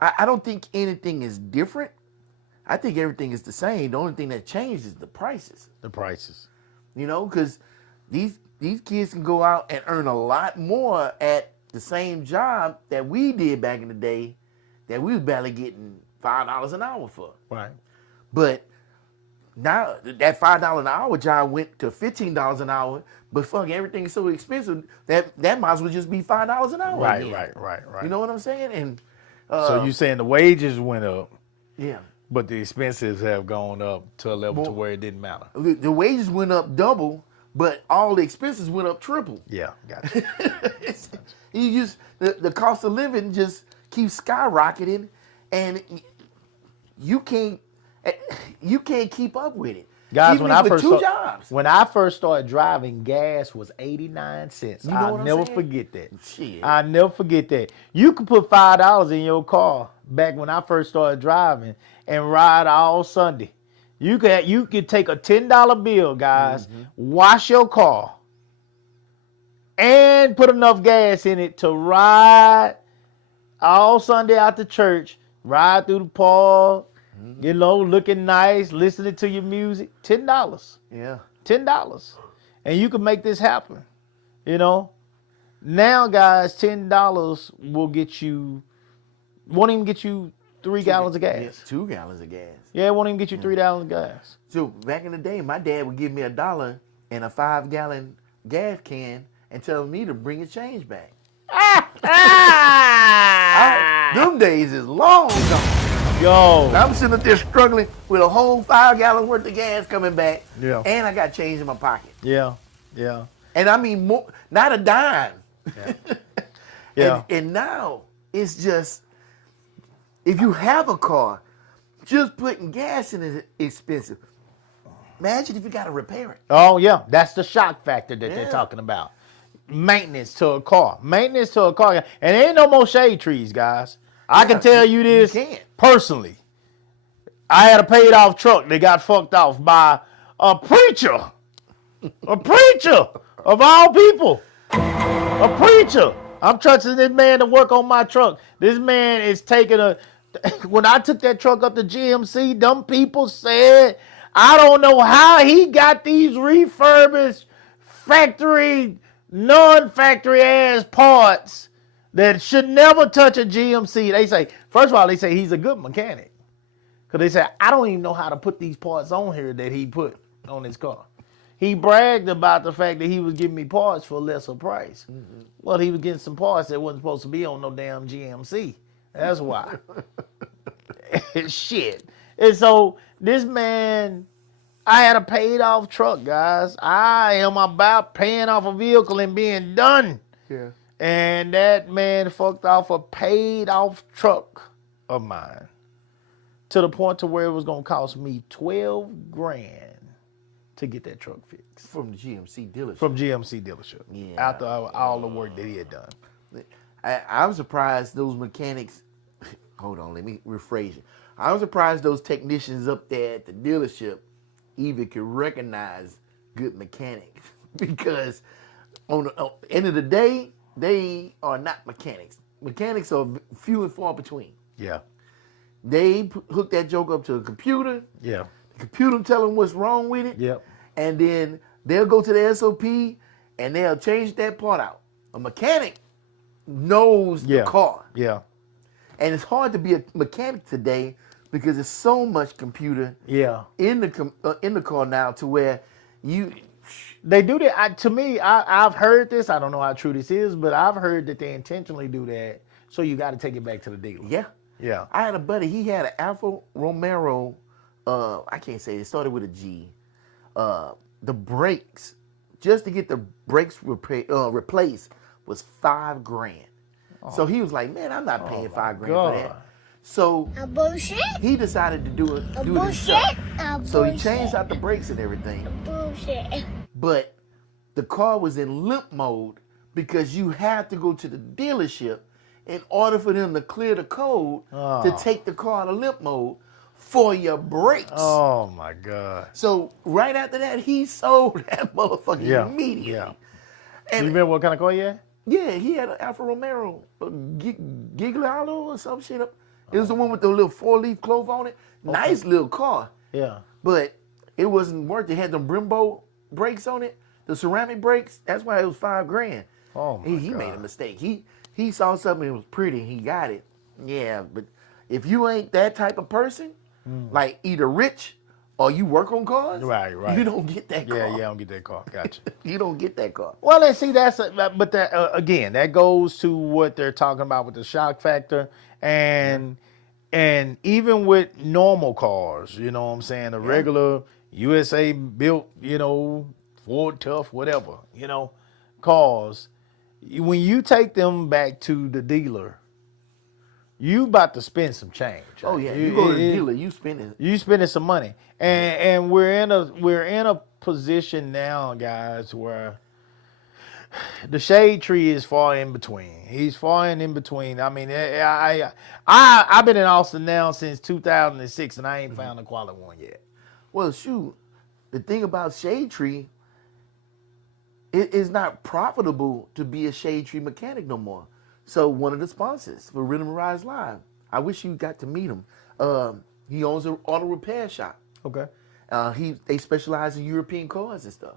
I don't think anything is different. I think everything is the same. The only thing that changed is the prices. The prices. You know, because these kids can go out and earn a lot more at the same job that we did back in the day, that we was barely getting $5 an hour for. Right. But now that $5 an hour job went to $15 an hour, but fuck, everything is so expensive that might as well just be $5 an hour. Right, again. right. You know what I'm saying? And so you're saying the wages went up. Yeah. But the expenses have gone up to a level to where it didn't matter. The wages went up double, but all the expenses went up triple. Yeah, gotcha. The cost of living just keeps skyrocketing, and you can't keep up with it. Guys, Even when I first started driving, gas was 89 cents. I'll never forget that. Shit. I'll never forget that. You could put $5 in your car back when I first started driving and ride all Sunday. You could take a $10 bill, guys, wash your car, and put enough gas in it to ride all Sunday out to church, ride through the park, you know, looking nice, listening to your music. $10. Yeah. $10. And you can make this happen. You know? Now, guys, $10 won't even get you 3 gallons of gas. Yeah, 2 gallons of gas. Yeah, it won't even get you $3 of gas. So back in the day, my dad would give me $1 and a 5-gallon gas can and tell me to bring a change back. Them days is long gone. Yo. I'm sitting up there struggling with a whole 5 gallons worth of gas coming back. Yeah. And I got change in my pocket. Yeah. Yeah. And I mean, more, not a dime. Yeah. Yeah. And now it's just, if you have a car, just putting gas in is expensive. Imagine if you got to repair it. Oh, yeah. That's the shock factor that they're Yeah. talking about. Maintenance to a car. Maintenance to a car. And there ain't no more shade trees, guys. I can tell you this can't. personally. I had a paid off truck that got fucked off by a preacher. A preacher of all people. A preacher. I'm trusting this man to work on my truck. This man is taking a... When I took that truck up to GMC, them people said, I don't know how he got these refurbished factory, non-factory ass parts that should never touch a GMC. They say, first of all, they say he's a good mechanic. Because they say, I don't even know how to put these parts on here that he put on his car. He bragged about the fact that he was giving me parts for a lesser price. Mm-hmm. Well, he was getting some parts that wasn't supposed to be on no damn GMC. That's why. Shit. And so this man, I had a paid off truck, guys. I am about paying off a vehicle and being done. Yeah. And that man fucked off a paid off truck of mine to the point to where it was going to cost me $12,000 to get that truck fixed. From the GMC dealership. From GMC dealership. Yeah. After all the work that he had done. I'm surprised those mechanics, hold on, let me rephrase it. I'm surprised those technicians up there at the dealership even can recognize good mechanics. Because on the end of the day, they are not mechanics. Mechanics are few and far between. Yeah. They hook that joke up to a computer. Yeah. The computer tell them what's wrong with it. Yep. And then they'll go to the SOP and they'll change that part out. A mechanic knows the car. Yeah. And it's hard to be a mechanic today because there's so much computer in the car now to where they do that. To me, I've heard this. I don't know how true this is, but I've heard that they intentionally do that. So you got to take it back to the dealer. Yeah. Yeah. I had a buddy. He had an Alfa Romero. I can't say it started with a G. The brakes, just to get the brakes replaced, was $5,000. So he was like, "Man, I'm not paying $5,000 for that." So he decided to do it himself. So he changed out the brakes and everything. But the car was in limp mode because you have to go to the dealership in order for them to clear the code to take the car out of limp mode for your brakes. Oh my God. So right after that, he sold that motherfucker immediately. Yeah. And you remember what kind of car you had? Yeah, he had an Alfa Romero, Gigliano or some shit. It was the one with the little 4-leaf clove on it. Okay. Nice little car. Yeah. But it wasn't worth it. It had them Brembo brakes on it, the ceramic brakes. That's why it was $5,000. Oh my God. He made a mistake. He saw something that was pretty. He got it. Yeah, but if you ain't that type of person, like either rich or you work on cars, right, you don't get that car. Yeah, I don't get that car. Gotcha. You don't get that car. Well, and see, but that again, that goes to what they're talking about with the shock factor, and even with normal cars, you know what I'm saying, the regular USA built, Ford Tough, whatever, cars, when you take them back to the dealer, you about to spend some change. Oh yeah, you go to the dealer, you spending some money, and we're in a position now, guys, where the shade tree is far in between. He's far in between. I mean, I've been in Austin now since 2006, and I ain't found a quality one yet. Well, shoot, the thing about shade tree, it is not profitable to be a shade tree mechanic no more. So one of the sponsors for Rhythm and Rise Live, I wish you got to meet him. He owns an auto repair shop. Okay. They specialize in European cars and stuff.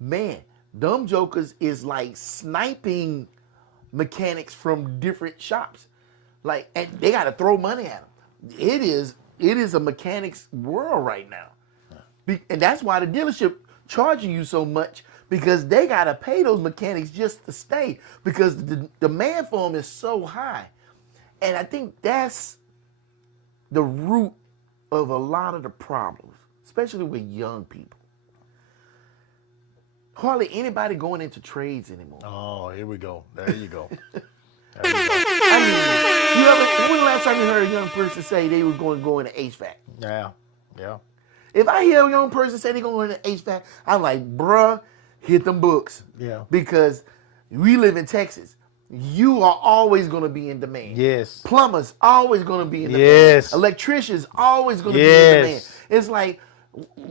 Man, dumb jokers is like sniping mechanics from different shops. Like, and they got to throw money at them. it is a mechanic's world right now. And that's why the dealership charging you so much, because they got to pay those mechanics just to stay, because the demand for them is so high. And I think that's the root of a lot of the problems, especially with young people. Hardly anybody going into trades anymore. Oh, here we go. There you go. I mean, when the last time you heard a young person say they was going to go into HVAC? Yeah. Yeah. If I hear a young person say they're going to HVAC, I'm like, bruh, hit them books. Yeah. Because we live in Texas. You are always going to be in demand. Yes. Plumbers always going to be in demand. Yes. Electricians always going to be in Yes. demand. It's like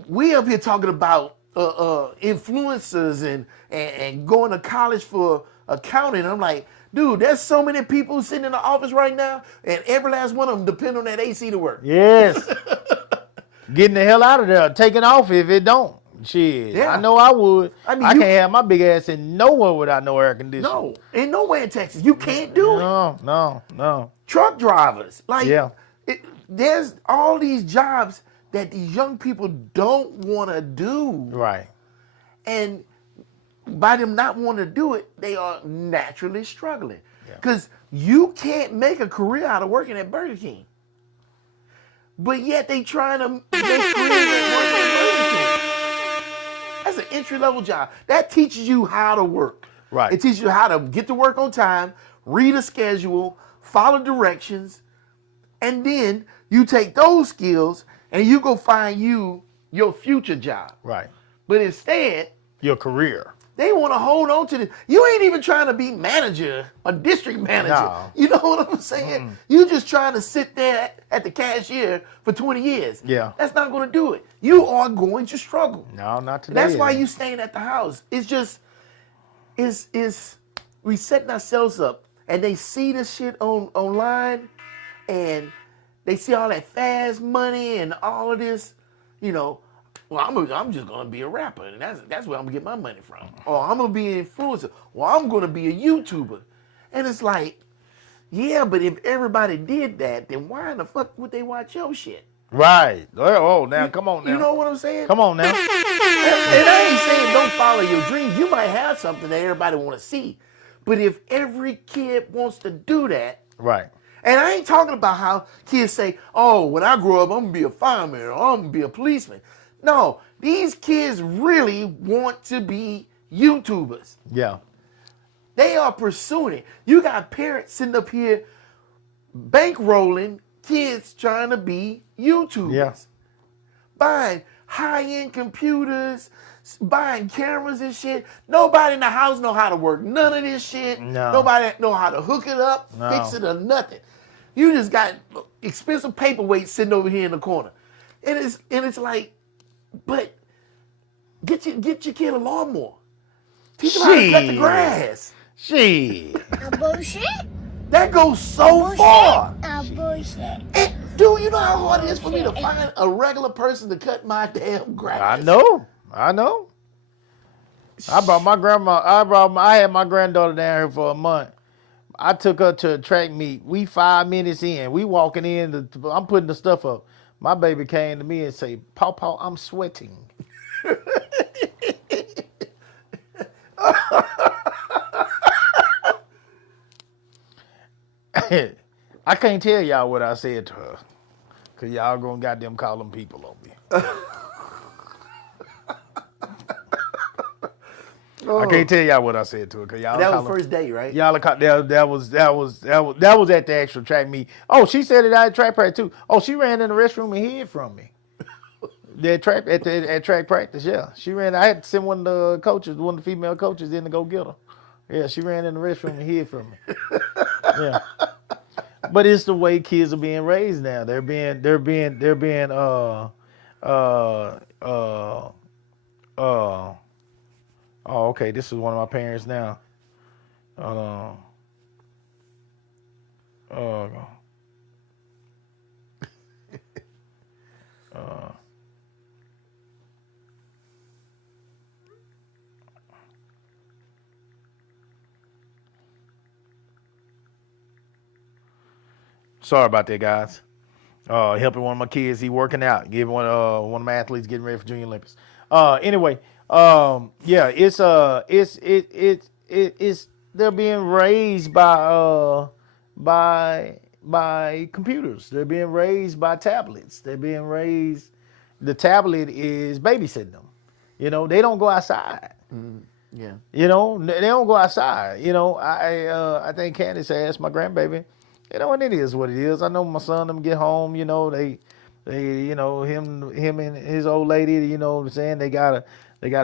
we up here talking about influencers and going to college for accounting. I'm like, dude, there's so many people sitting in the office right now, and every last one of them depend on that AC to work. Yes. Getting the hell out of there. Taking off if it don't. Shit. Yeah. I know I would. I mean, I you- can't have my big ass in nowhere without no air conditioning. No, ain't nowhere in Texas. You can't do it. No. Truck drivers. Like, Yeah. There's all these jobs that these young people don't want to do. Right. And by them not wanting to do it, they are naturally struggling. Because you can't make a career out of working at Burger King. But yet they trying to make careers at working at Burger King. That's an entry-level job. That teaches you how to work. Right. It teaches you how to get to work on time, read a schedule, follow directions, and then you take those skills and you go find your future job. Right. But instead, Your career. they want to hold on to this. You ain't even trying to be manager or district manager. No. You know what I'm saying? You just trying to sit there at the cashier for 20 years. Yeah. That's not going to do it. You are going to struggle. No, not today. That's why you staying at the house. It's just, we setting ourselves up, and they see this shit online, and they see all that fast money and all of this, you know. Well, I'm just gonna be a rapper, and that's where I'm gonna get my money from. Or I'm gonna be an influencer. Well, I'm gonna be a YouTuber, and it's like, yeah, but if everybody did that, then why in the fuck would they watch your shit? Right. Oh, now come on now. You know what I'm saying? Come on now. And I ain't saying don't follow your dreams. You might have something that everybody want to see, but if every kid wants to do that, Right. and I ain't talking about how kids say, oh, when I grow up, I'm gonna be a fireman or I'm gonna be a policeman. No, these kids really want to be YouTubers. Yeah. They are pursuing it. You got parents sitting up here bankrolling kids trying to be YouTubers. Yeah. Buying high-end computers, buying cameras and shit. Nobody in the house know how to work none of this shit. No. Nobody know how to hook it up, No. fix it, or nothing. You just got expensive paperweight sitting over here in the corner. And it's like, but get your kid a lawnmower. Teach him how to cut the Shit. grass. Shit. A bullshit? That goes so far. A bullshit. And, dude, you know how hard it is for me to find a regular person to cut my damn grass? I know. I brought my grandma. I had my granddaughter down here for a month. I took her to a track meet. We 5 minutes in. We walking in. I'm putting the stuff up. My baby came to me and say, "Paw, I'm sweating." I can't tell y'all what I said to her, cause y'all gonna goddamn call them people on me. I can't tell y'all what I said to her, cause y'all. That call was them- first day, right? Y'all that was at the actual track meet. Oh, she said it at track practice too. Oh, she ran in the restroom and hid from me. At track practice, yeah. She ran. I had to send one of the female coaches in to go get her. Yeah, she ran in the restroom and hid from me. Yeah. But it's the way kids are being raised now. They're being oh, okay, this is one of my parents now. Sorry about that, guys. Helping one of my kids. He working out. Giving one of my athletes getting ready for Junior Olympics. Anyway, yeah, it's they're being raised by computers. They're being raised by tablets. They're being raised. The tablet is babysitting them. You know, they don't go outside. Yeah. You know, they don't go outside. You know, I think Candace asked my grandbaby. You know, and it is what it is. I know my son them get home. You know, they you know him and his old lady. You know what I'm saying? They gotta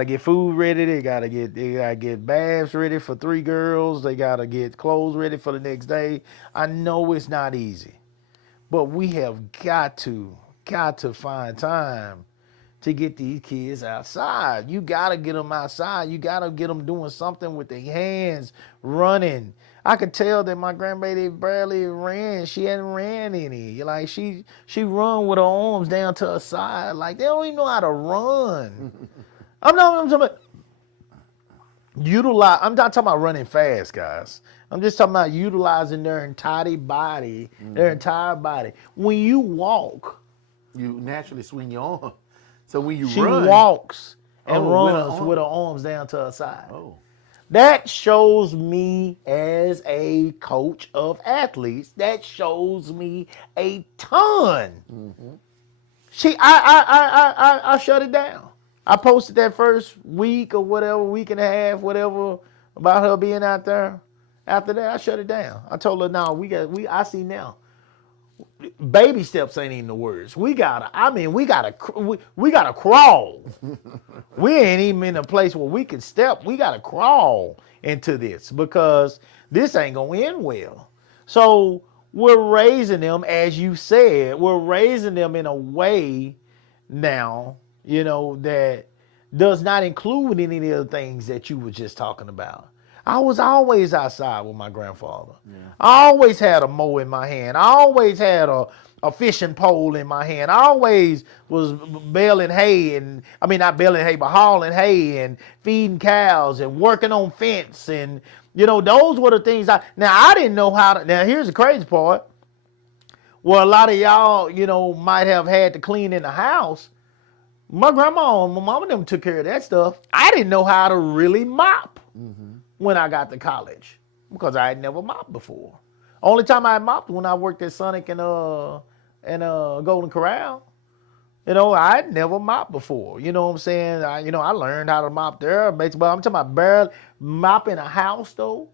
get food ready. They gotta get baths ready for 3 girls. They gotta get clothes ready for the next day. I know it's not easy, but we have got to find time to get these kids outside. You gotta get them outside. You gotta get them doing something with their hands, running. I could tell that my grandbaby barely ran. She hadn't ran any. Like she run with her arms down to her side. Like they don't even know how to run. I'm talking about utilize. I'm not talking about running fast, guys. I'm just talking about utilizing their entire body, their entire body. When you walk, You naturally swing your arm. So when you she run, walks and Oh, runs with her arms down to her side. Oh. That shows me as a coach of athletes, that shows me a ton. I shut it down. I posted that first week or whatever, week and a half, whatever, about her being out there. After that, I shut it down. I told her, no, I see now. Baby steps ain't even the words. We gotta crawl. We ain't even in a place where we can step. We gotta crawl into this because this ain't gonna end well. So we're raising them, as you said, we're raising them in a way now, you know, that does not include any of the things that you were just talking about. I was always outside with my grandfather. Yeah. I always had a mower in my hand. I always had a fishing pole in my hand. I always was baling hay not baling hay, but hauling hay and feeding cows and working on fence. And, you know, those were the things I didn't know how to. Now, here's the crazy part. Well, a lot of y'all, you know, might have had to clean in the house. My grandma and my mom and them took care of that stuff. I didn't know how to really mop. When I got to college, because I had never mopped before. Only time I mopped when I worked at Sonic and Golden Corral. You know, I had never mopped before. You know what I'm saying? I learned how to mop there. But I'm talking about barely mopping a house though.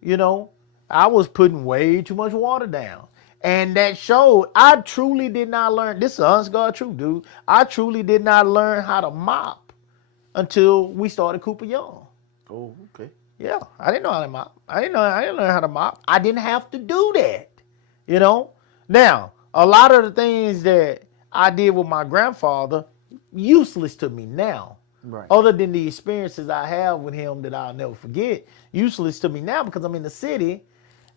You know, I was putting way too much water down. And that showed I truly did not learn. This is honest God truth, dude. I truly did not learn how to mop until we started Cooper Young. Oh, okay. Yeah, I didn't know how to mop. I didn't learn how to mop. I didn't have to do that. You know? Now, a lot of the things that I did with my grandfather, useless to me now. Right. Other than the experiences I have with him that I'll never forget, useless to me now because I'm in the city.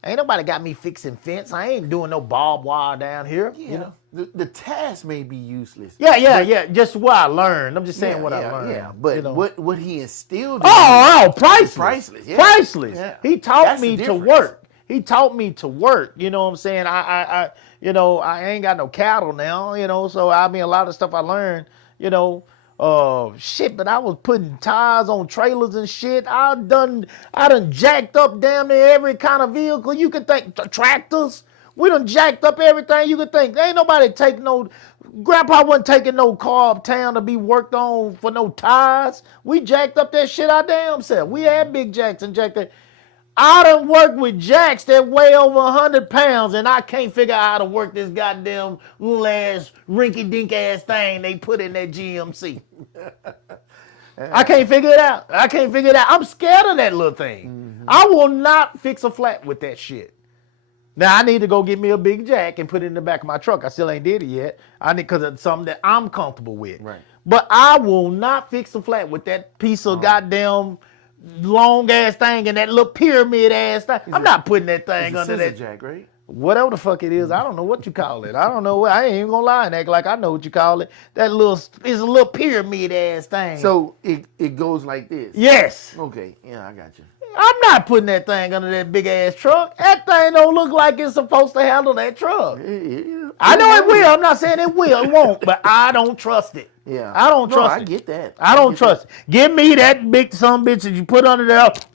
Ain't nobody got me fixing fence. I ain't doing no barbed wire down here. Yeah. You know? The task may be useless. Yeah. Just what I learned. I'm just saying what I learned. Yeah, but you know? what he instilled in priceless. priceless. Yeah. Priceless. Yeah. He taught That's me the to difference. work. He taught me to work. You know what I'm saying? I ain't got no cattle now, you know, so I mean a lot of stuff I learned, you know, but I was putting tires on trailers and shit. I done jacked up damn near every kind of vehicle you could think. Tractors. We done jacked up everything you could think. Ain't nobody Grandpa wasn't taking no car uptown to be worked on for no tires. We jacked up that shit our damn self. We had big jacks and jacked that. I done worked with jacks that weigh over 100 pounds, and I can't figure out how to work this goddamn little ass rinky-dink ass thing they put in that GMC. I can't figure it out. I'm scared of that little thing. I will not fix a flat with that shit. Now, I need to go get me a big jack and put it in the back of my truck. I still ain't did it yet. Because it's something that I'm comfortable with. Right. But I will not fix a flat with that piece of goddamn long ass thing and that little pyramid ass thing. I'm not putting that thing under that jack, right? Whatever the fuck it is. I don't know what you call it. I don't know. I ain't even gonna lie and act like I know what you call it. It's a little pyramid ass thing. So it goes like this. Yes. Okay. Yeah, I got you. I'm not putting that thing under that big ass truck. That thing don't look like it's supposed to handle that truck. I know it will. I'm not saying it will. It won't, but I don't trust it. Yeah. I don't trust it. I get that. I don't get trust it. Give me that big son bitch that you put under there. that.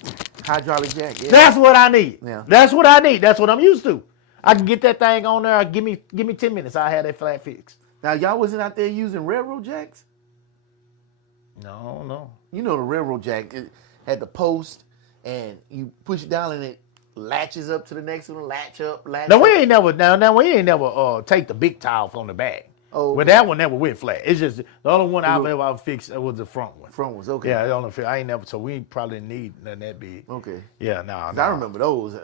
Hydraulic jack. Yeah. That's what I need. Yeah. That's what I need. That's what I'm used to. I can get that thing on there. Give me 10 minutes. I'll have that flat fixed. Now, y'all wasn't out there using railroad jacks? No. You know the railroad jack, it had the post, and you push it down, and it latches up to the next one, latch up. Now we ain't never take the big tile from the back. Oh, okay. But that one never went flat. It's just the only one I've ever fixed was the front one. Front ones, okay. Yeah, I ain't never. So we probably need nothing that big. Okay. Yeah, no. I remember those.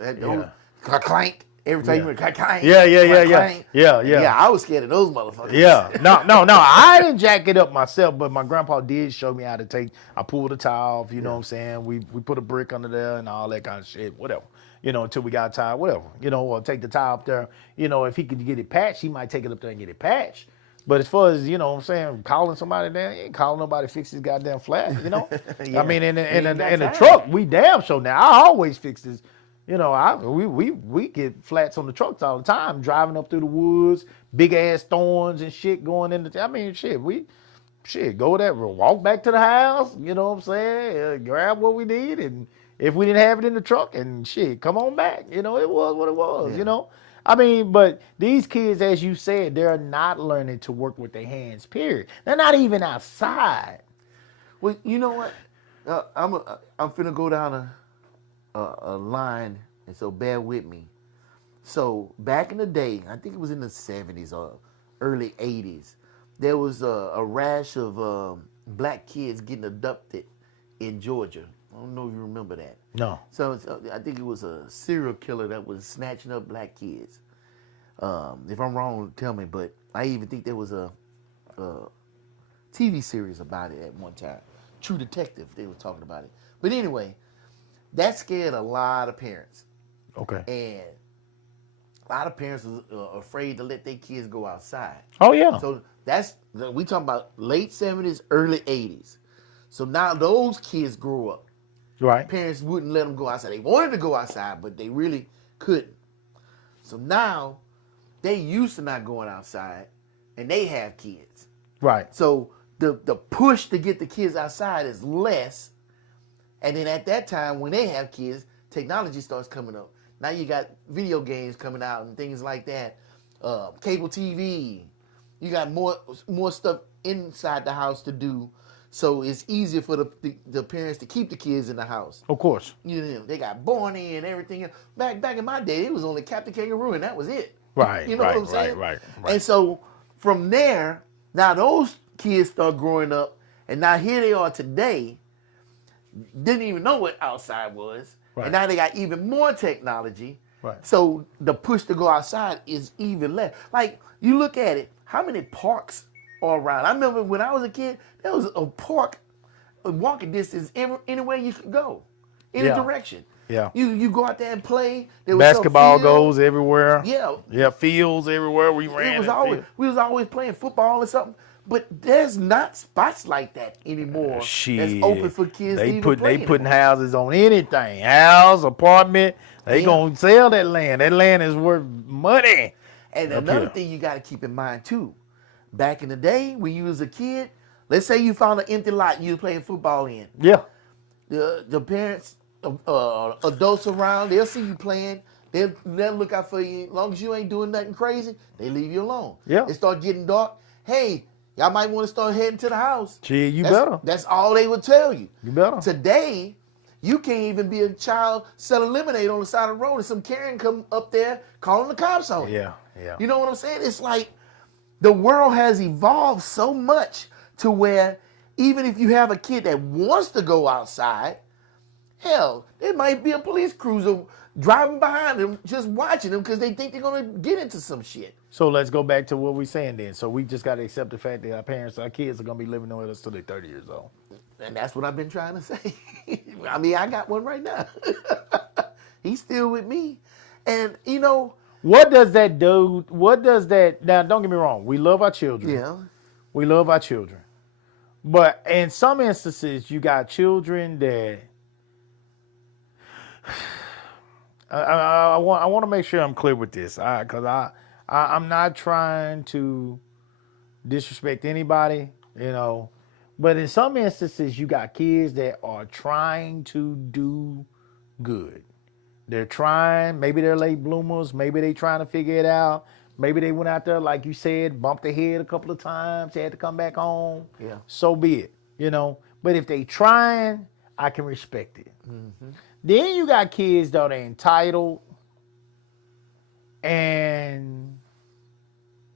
Clank. Every time you went clank. Yeah. Clank. Yeah, I was scared of those motherfuckers. Yeah. No. I didn't jack it up myself, but my grandpa did show me how to take. I pulled the tile off. You know what I'm saying? We put a brick under there and all that kind of shit. Whatever. Until we got a tile. Whatever. Or take the tile up there. If he could get it patched, he might take it up there and get it patched. But as far as, what I'm saying, calling somebody down, he ain't calling nobody to fix his goddamn flat, Yeah. I mean, in the truck, we damn sure now. I always fix this. We get flats on the trucks all the time, driving up through the woods, big ass thorns and shit going in the, go there, walk back to the house, you know what I'm saying, grab what we need, and if we didn't have it in the truck, and come on back. It was what it was, but these kids, as you said, they're not learning to work with their hands, period. They're not even outside. Well, you know what? I'm finna go down a line, and so bear with me. So back in the day, I think it was in the 70s or early 80s, there was a rash of black kids getting abducted in Georgia. I don't know if you remember that. No. So I think it was a serial killer that was snatching up black kids. If I'm wrong, tell me. But I even think there was a TV series about it at one time. True Detective, they were talking about it. But anyway, that scared a lot of parents. Okay. And a lot of parents were afraid to let their kids go outside. Oh, yeah. So we talking about late 70s, early 80s. So now those kids grew up. Right. Parents wouldn't let them go outside. They wanted to go outside, but they really couldn't. So now they used to not going outside, and they have kids. Right. So the push to get the kids outside is less. And then at that time, when they have kids, technology starts coming up. Now you got video games coming out and things like that. Cable TV. You got more stuff inside the house to do. So it's easier for the parents to keep the kids in the house. Of course. They got Barney and everything. Back in my day, it was only Captain Kangaroo, and that was it. Right. You know what I'm saying? Right. And so from there, now those kids start growing up, and now here they are today, didn't even know what outside was. Right. And now they got even more technology. Right. So the push to go outside is even less. Like, you look at it, how many parks are around? I remember when I was a kid, there was a park, a walking distance anywhere you could go, any direction. Yeah. You go out there and play. There was Basketball some field. goes everywhere. Yeah. Yeah, fields everywhere. We ran. We was always playing football or something. But there's not spots like that anymore. Shit. That's open for kids to even play They putting anymore. houses on anything. House, apartment. They gonna sell that land. That land is worth money. And up another here. thing you got to keep in mind too, back in the day when you was a kid, let's say you found an empty lot you were playing football in. Yeah. The parents, adults around, they'll see you playing. They'll look out for you. As long as you ain't doing nothing crazy, they leave you alone. Yeah. It start getting dark. Hey, y'all might want to start heading to the house. Gee, you That's- better. That's all they would tell you. You better. Today, you can't even be a child selling lemonade on the side of the road and some Karen come up there calling the cops on you. Yeah. You know what I'm saying? It's like the world has evolved so much to where even if you have a kid that wants to go outside, hell, there might be a police cruiser driving behind them just watching them because they think they're going to get into some shit. So let's go back to what we're saying then. So we just got to accept the fact that our kids are going to be living with us till they're 30 years old. And that's what I've been trying to say. I mean, I got one right now. He's still with me. And, you know. What does that do? Now, don't get me wrong. We love our children. Yeah. We love our children. But in some instances, you got children that, I want to make sure I'm clear with this, because I'm not trying to disrespect anybody, but in some instances, you got kids that are trying to do good. They're trying. Maybe they're late bloomers. Maybe they trying to figure it out. Maybe they went out there, like you said, bumped their head a couple of times. They had to come back home. Yeah. So be it, But if they trying, I can respect it. Mm-hmm. Then you got kids that are entitled and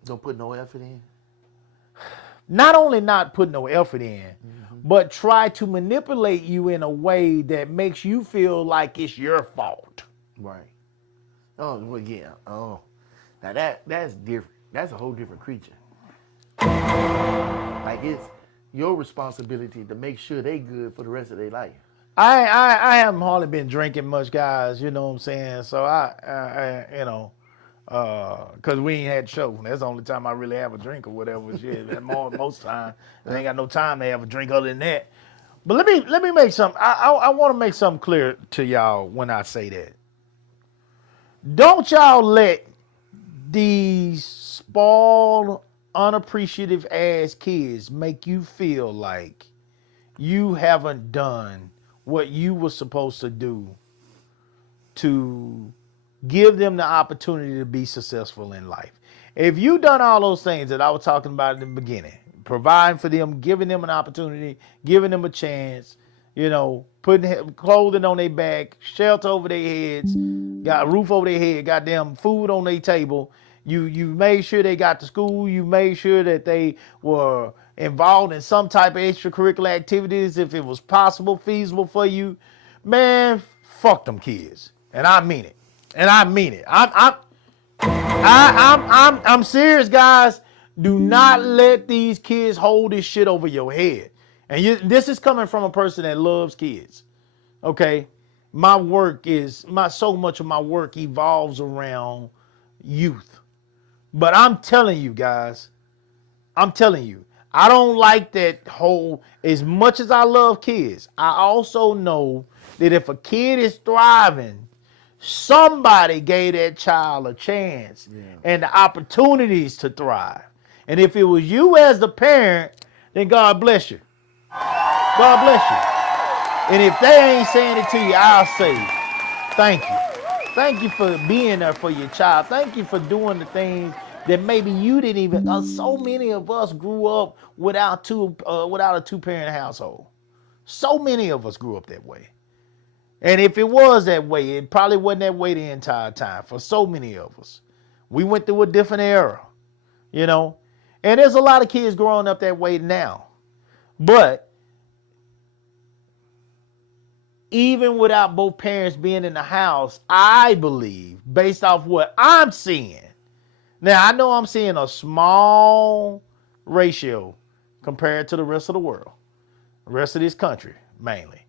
don't put no effort in. Not only not put no effort in, but try to manipulate you in a way that makes you feel like it's your fault. Right. Oh, well, yeah. Oh, now that's different. That's a whole different creature. Like it's your responsibility to make sure they good for the rest of their life. I haven't hardly been drinking much, guys. You know what I'm saying? So because we ain't had show. That's the only time I really have a drink or whatever. Shit, most time I ain't got no time to have a drink other than that. But let me make something. I want to make something clear to y'all when I say that. Don't y'all let these spoiled, unappreciative ass kids make you feel like you haven't done what you were supposed to do to give them the opportunity to be successful in life. If you done all those things that I was talking about in the beginning, providing for them, giving them an opportunity, giving them a chance, putting clothing on their back, shelter over their heads, got a roof over their head, goddamn food on their table. You made sure they got to school. You made sure that they were involved in some type of extracurricular activities if it was possible, feasible for you. Man, fuck them kids. And I mean it. I'm serious, guys. Do not let these kids hold this shit over your head. And this is coming from a person that loves kids. Okay? So much of my work evolves around youth. But I'm telling you guys, I don't like that whole, as much as I love kids, I also know that if a kid is thriving, somebody gave that child a chance and the opportunities to thrive. And if it was you as the parent, then God bless you. God bless you. And if they ain't saying it to you, I'll say thank you. Thank you for being there for your child. Thank you for doing the things that maybe you didn't even. So many of us grew up without a two-parent household. So many of us grew up that way. And if it was that way, it probably wasn't that way the entire time for so many of us. We went through a different era, And there's a lot of kids growing up that way now. But even without both parents being in the house, I believe, based off what I'm seeing, now I know I'm seeing a small ratio compared to the rest of the world, the rest of this country mainly.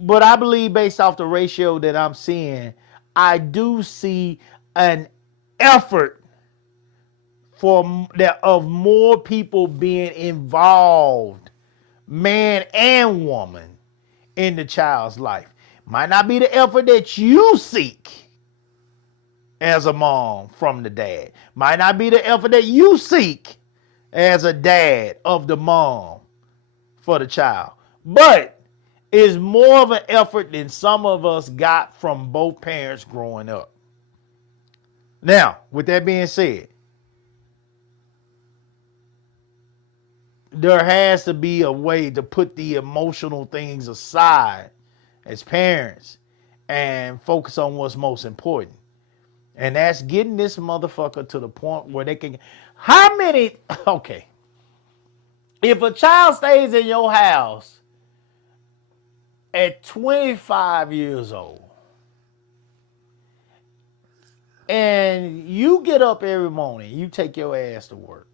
But I believe based off the ratio that I'm seeing, I do see an effort of more people being involved, man and woman, in the child's life. Might not be the effort that you seek as a mom from the dad. Might not be the effort that you seek as a dad of the mom for the child. But it's more of an effort than some of us got from both parents growing up. Now, with that being said, there has to be a way to put the emotional things aside as parents and focus on what's most important. And that's getting this motherfucker to the point where they can... Okay. If a child stays in your house at 25 years old, and you get up every morning, you take your ass to work,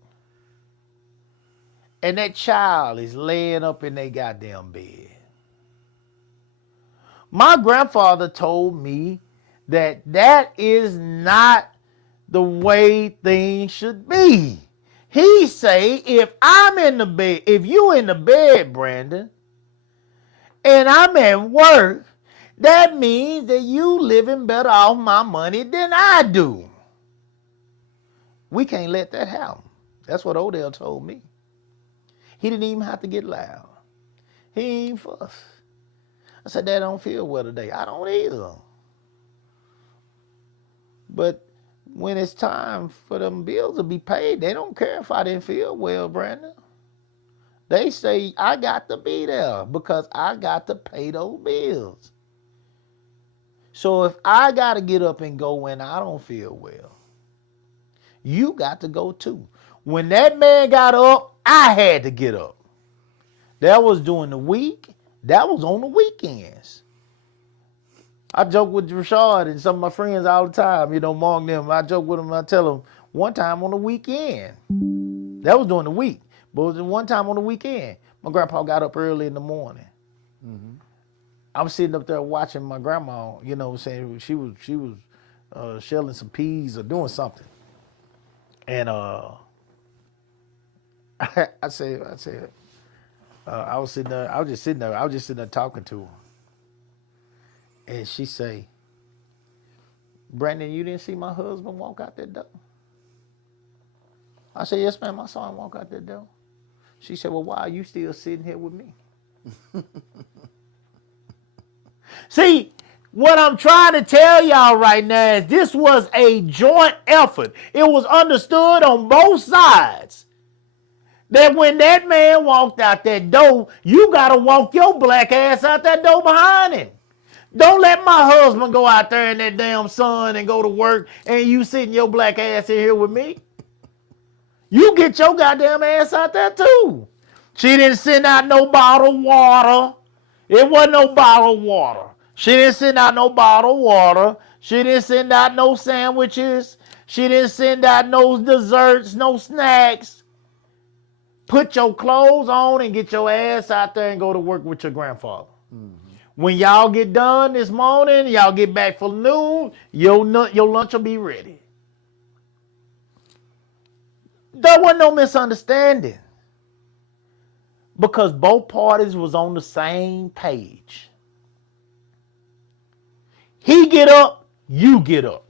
and that child is laying up in their goddamn bed. My grandfather told me that is not the way things should be. He say, if I'm in the bed, if you in the bed, Brandon, and I'm at work, that means that you living better off my money than I do. We can't let that happen. That's what Odell told me. He didn't even have to get loud. He ain't fuss. I said, Dad, I don't feel well today. I don't either. But when it's time for them bills to be paid, they don't care if I didn't feel well, Brandon. They say I got to be there because I got to pay those bills. So if I got to get up and go when I don't feel well, you got to go too. When that man got up, I had to get up. That was during the week. That was on the weekends. I joke with Rashad and some of my friends all the time, among them. I joke with them, I tell them, one time on the weekend. That was during the week. But it was one time on the weekend. My grandpa got up early in the morning. Mm-hmm. I'm sitting up there watching my grandma, saying she was shelling some peas or doing something. And I was just sitting there talking to her. And she say, Brandon, you didn't see my husband walk out that door? I said, yes, ma'am, I saw him walk out that door. She said, well, why are you still sitting here with me? See, what I'm trying to tell y'all right now is this was a joint effort. It was understood on both sides that when that man walked out that door, you got to walk your black ass out that door behind him. Don't let my husband go out there in that damn sun and go to work and you sitting your black ass in here with me. You get your goddamn ass out there too. She didn't send out no bottled water. It wasn't no bottled water. She didn't send out no bottled water. She didn't send out no sandwiches. She didn't send out no desserts, no snacks. Put your clothes on and get your ass out there and go to work with your grandfather. Mm-hmm. When y'all get done this morning, y'all get back for noon, your lunch will be ready. There wasn't no misunderstanding because both parties was on the same page. He get up, you get up.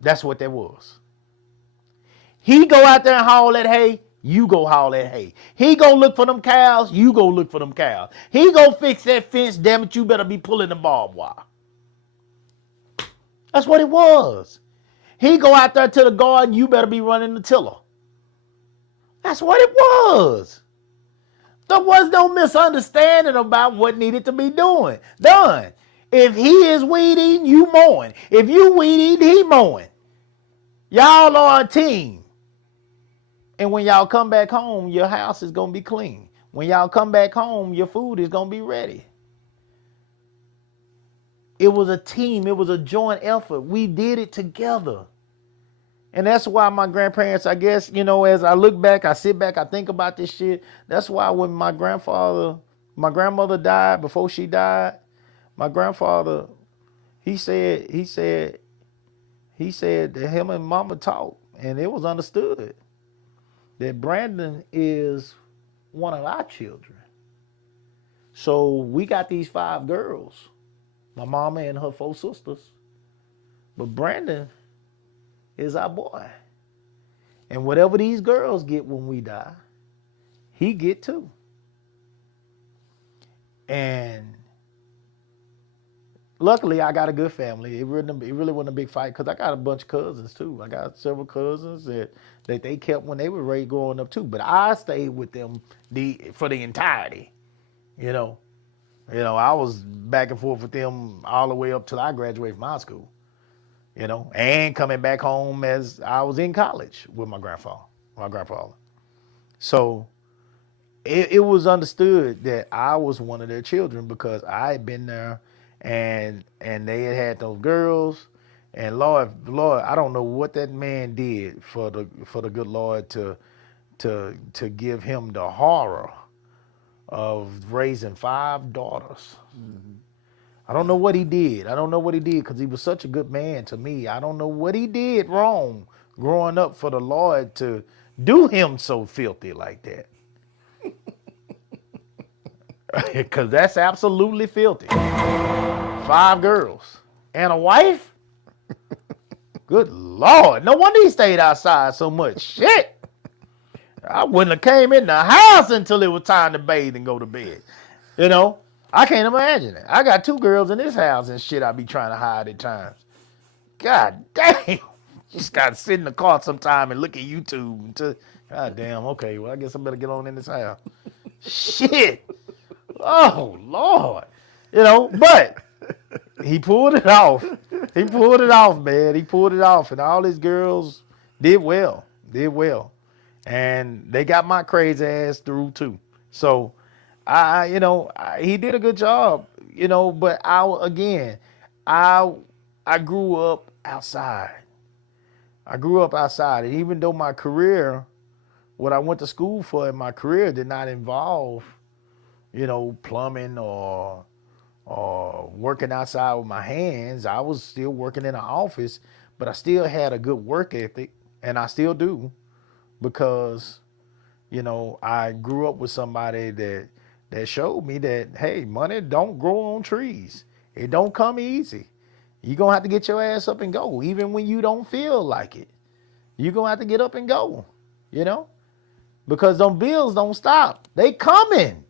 That's what that was. He go out there and haul that hay, you go haul that hay. He go look for them cows, you go look for them cows. He go fix that fence, damn it, you better be pulling the barbed wire. That's what it was. He go out there to the garden, you better be running the tiller. That's what it was. There was no misunderstanding about what needed to be done. If he is weeding, you mowing. If you weeding, he mowing. Y'all are a team. And when y'all come back home, your house is going to be clean. When y'all come back home, your food is going to be ready. It was a team. It was a joint effort. We did it together. And that's why my grandparents, I guess, as I look back, I sit back, I think about this shit. That's why when my grandmother died, before she died, my grandfather, he said that him and mama talked, and it was understood that Brandon is one of our children. So we got these 5 girls, my mama and her 4 sisters, but Brandon is our boy. And whatever these girls get when we die, he get too. And luckily, I got a good family. It really wasn't a big fight because I got a bunch of cousins too. I got several cousins that they kept when they were raised growing up too. But I stayed with them for the entirety. I was back and forth with them all the way up till I graduated from high school. And coming back home as I was in college with my grandfather. So it was understood that I was one of their children because I had been there and they had those girls. And Lord, I don't know what that man did for the good Lord to give him the horror of raising 5 daughters. Mm-hmm. I don't know what he did. Because he was such a good man to me. I don't know what he did wrong growing up for the Lord to do him so filthy like that. Because that's absolutely filthy. 5 girls and a wife? Good Lord. No wonder he stayed outside so much. Shit. I wouldn't have came in the house until it was time to bathe and go to bed. You know? I can't imagine it. I got 2 girls in this house and shit I be trying to hide at times. God damn. Just got to sit in the car sometime and look at YouTube until, God damn, okay, well, I guess I better get on in this house. Shit. Oh, Lord. You know, but he pulled it off. He pulled it off, man. He pulled it off. And all his girls did well. And they got my crazy ass through, too. So, he did a good job, but I grew up outside. And even though my career, what I went to school for in my career did not involve, plumbing or working outside with my hands, I was still working in an office, but I still had a good work ethic, and I still do, because, I grew up with somebody that showed me that, hey, money don't grow on trees. It don't come easy. You're going to have to get your ass up and go, even when you don't feel like it. You're going to have to get up and go, because them bills don't stop. They coming.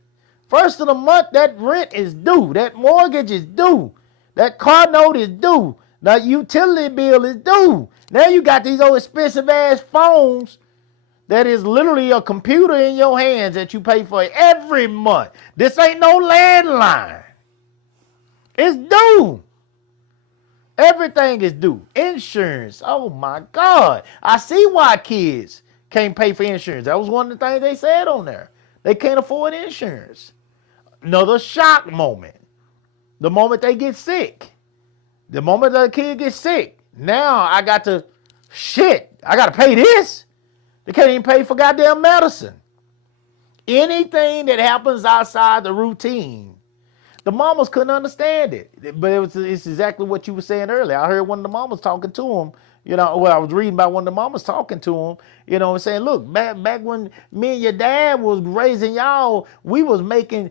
First of the month, that rent is due. That mortgage is due. That car note is due. That utility bill is due. Now you got these old expensive ass phones that is literally a computer in your hands that you pay for every month. This ain't no landline. It's due. Everything is due. Insurance. Oh my God. I see why kids can't pay for insurance. That was one of the things they said on there. They can't afford insurance. Another shock moment. The moment they get sick. The moment the kid gets sick. Now I got to pay this. They can't even pay for goddamn medicine. Anything that happens outside the routine, the mamas couldn't understand it. But it's exactly what you were saying earlier. I heard one of the mamas talking to him. I was reading about one of the mamas talking to him, and saying, look, back when me and your dad was raising y'all, we were lucky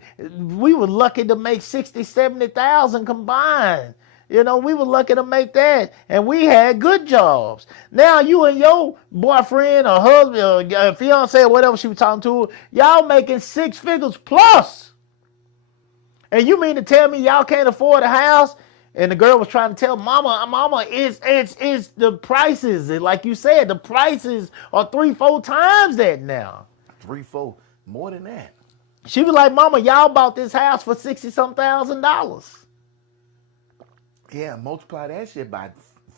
to make 60, 70,000 combined. We were lucky to make that, and we had good jobs. Now you and your boyfriend or husband or fiance or whatever she was talking to, y'all making 6 figures plus. And you mean to tell me y'all can't afford a house? And the girl was trying to tell mama, it's the prices. Like you said, the prices are 3-4 times that now. 3-4, more than that. She was like, mama, y'all bought this house for $60-some thousand. Yeah, multiply that shit by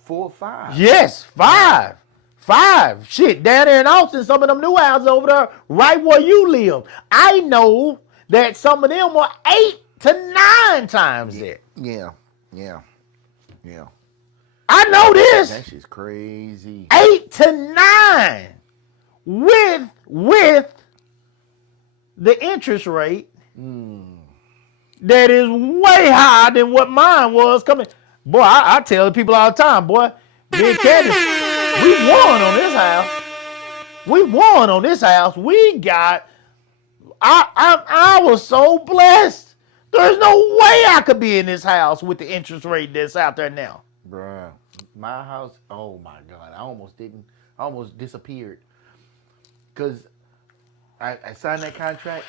4 or 5. Yes, 5. 5. Shit, down there in Austin, some of them new houses over there, right where you live. I know that some of them were 8 to 9 times that. Yeah. I know this. That shit's crazy. 8 to 9 with the interest rate that is way higher than what mine was coming. Boy, I tell the people all the time, boy, me and Candace, we won on this house. We got, I was so blessed. There's no way I could be in this house with the interest rate that's out there now. Bruh, my house, oh my God, I almost disappeared. Because I signed that contract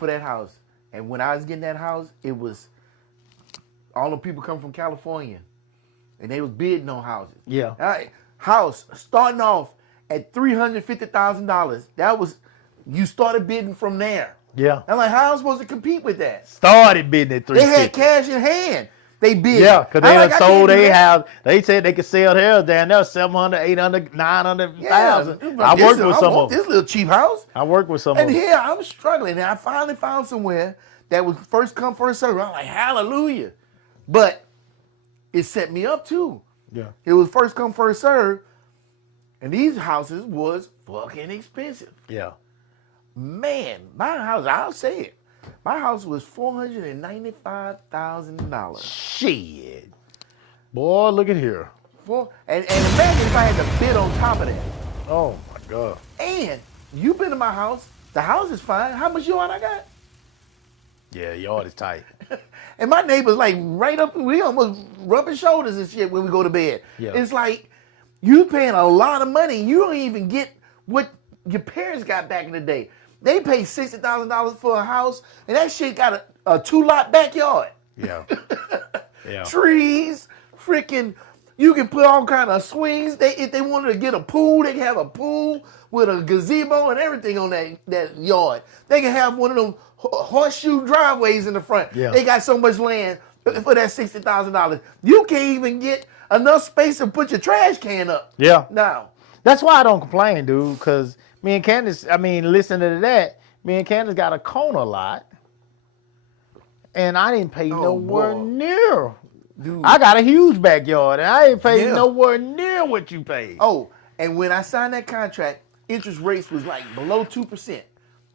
for that house. And when I was getting that house, it was, all the people come from California. And they was bidding on houses. Yeah. House starting off at $350,000. That was, you started bidding from there. Yeah. I'm like, how am I supposed to compete with that? Started bidding at $350,000. They had cash in hand. They bid. Yeah, because they I sold their house. They said they could sell theirs down there 700, 800, 900,000. I worked with some of them. This little cheap house. I worked with some of them. And here I'm struggling. And I finally found somewhere that was first come, first serve. I'm like, hallelujah. But it set me up too. Yeah. It was first come, first serve. And these houses was fucking expensive. Yeah. Man, my house, I'll say it. My house was $495,000. Shit. Boy, look at here. And imagine if I had to bid on top of that. Oh, my God. And you've been to my house. The house is fine. How much yard I got? Yeah, yard is tight. And my neighbor's like right up, we almost rubbing shoulders and shit when we go to bed. Yeah. It's like you paying a lot of money. You don't even get what your parents got back in the day. They paid $60,000 for a house, and that shit got a 2-lot backyard. Yeah. Yeah. Trees, freaking, you can put all kind of swings. If they wanted to get a pool, they can have a pool with a gazebo and everything on that yard. They can have one of them horseshoe driveways in the front. Yeah. They got so much land for that $60,000. You can't even get enough space to put your trash can up. Yeah. Now. That's why I don't complain, dude, because me and Candace, listening to that, me and Candace got a corner lot, and I didn't pay nowhere boy. near. Dude. I got a huge backyard, and I ain't paid Yeah. nowhere near what you paid. Oh, and when I signed that contract, interest rates was like below 2%.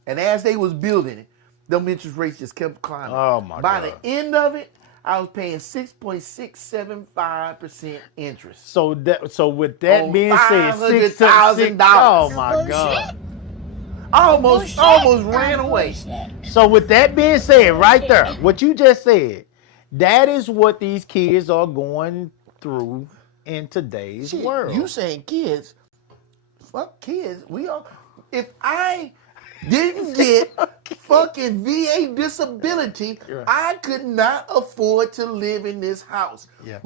And as they was building it, them interest rates just kept climbing. Oh, my By God. the end of it, I was paying 6.675% interest. So with that On being said, $500,000. Oh my God. Almost ran away. So with that being said, right there, what you just said, that is what these kids are going through in today's Shit, world. you saying kids? Fuck kids. If I didn't get fucking VA disability, Right. I could not afford to live in this house. Yeah.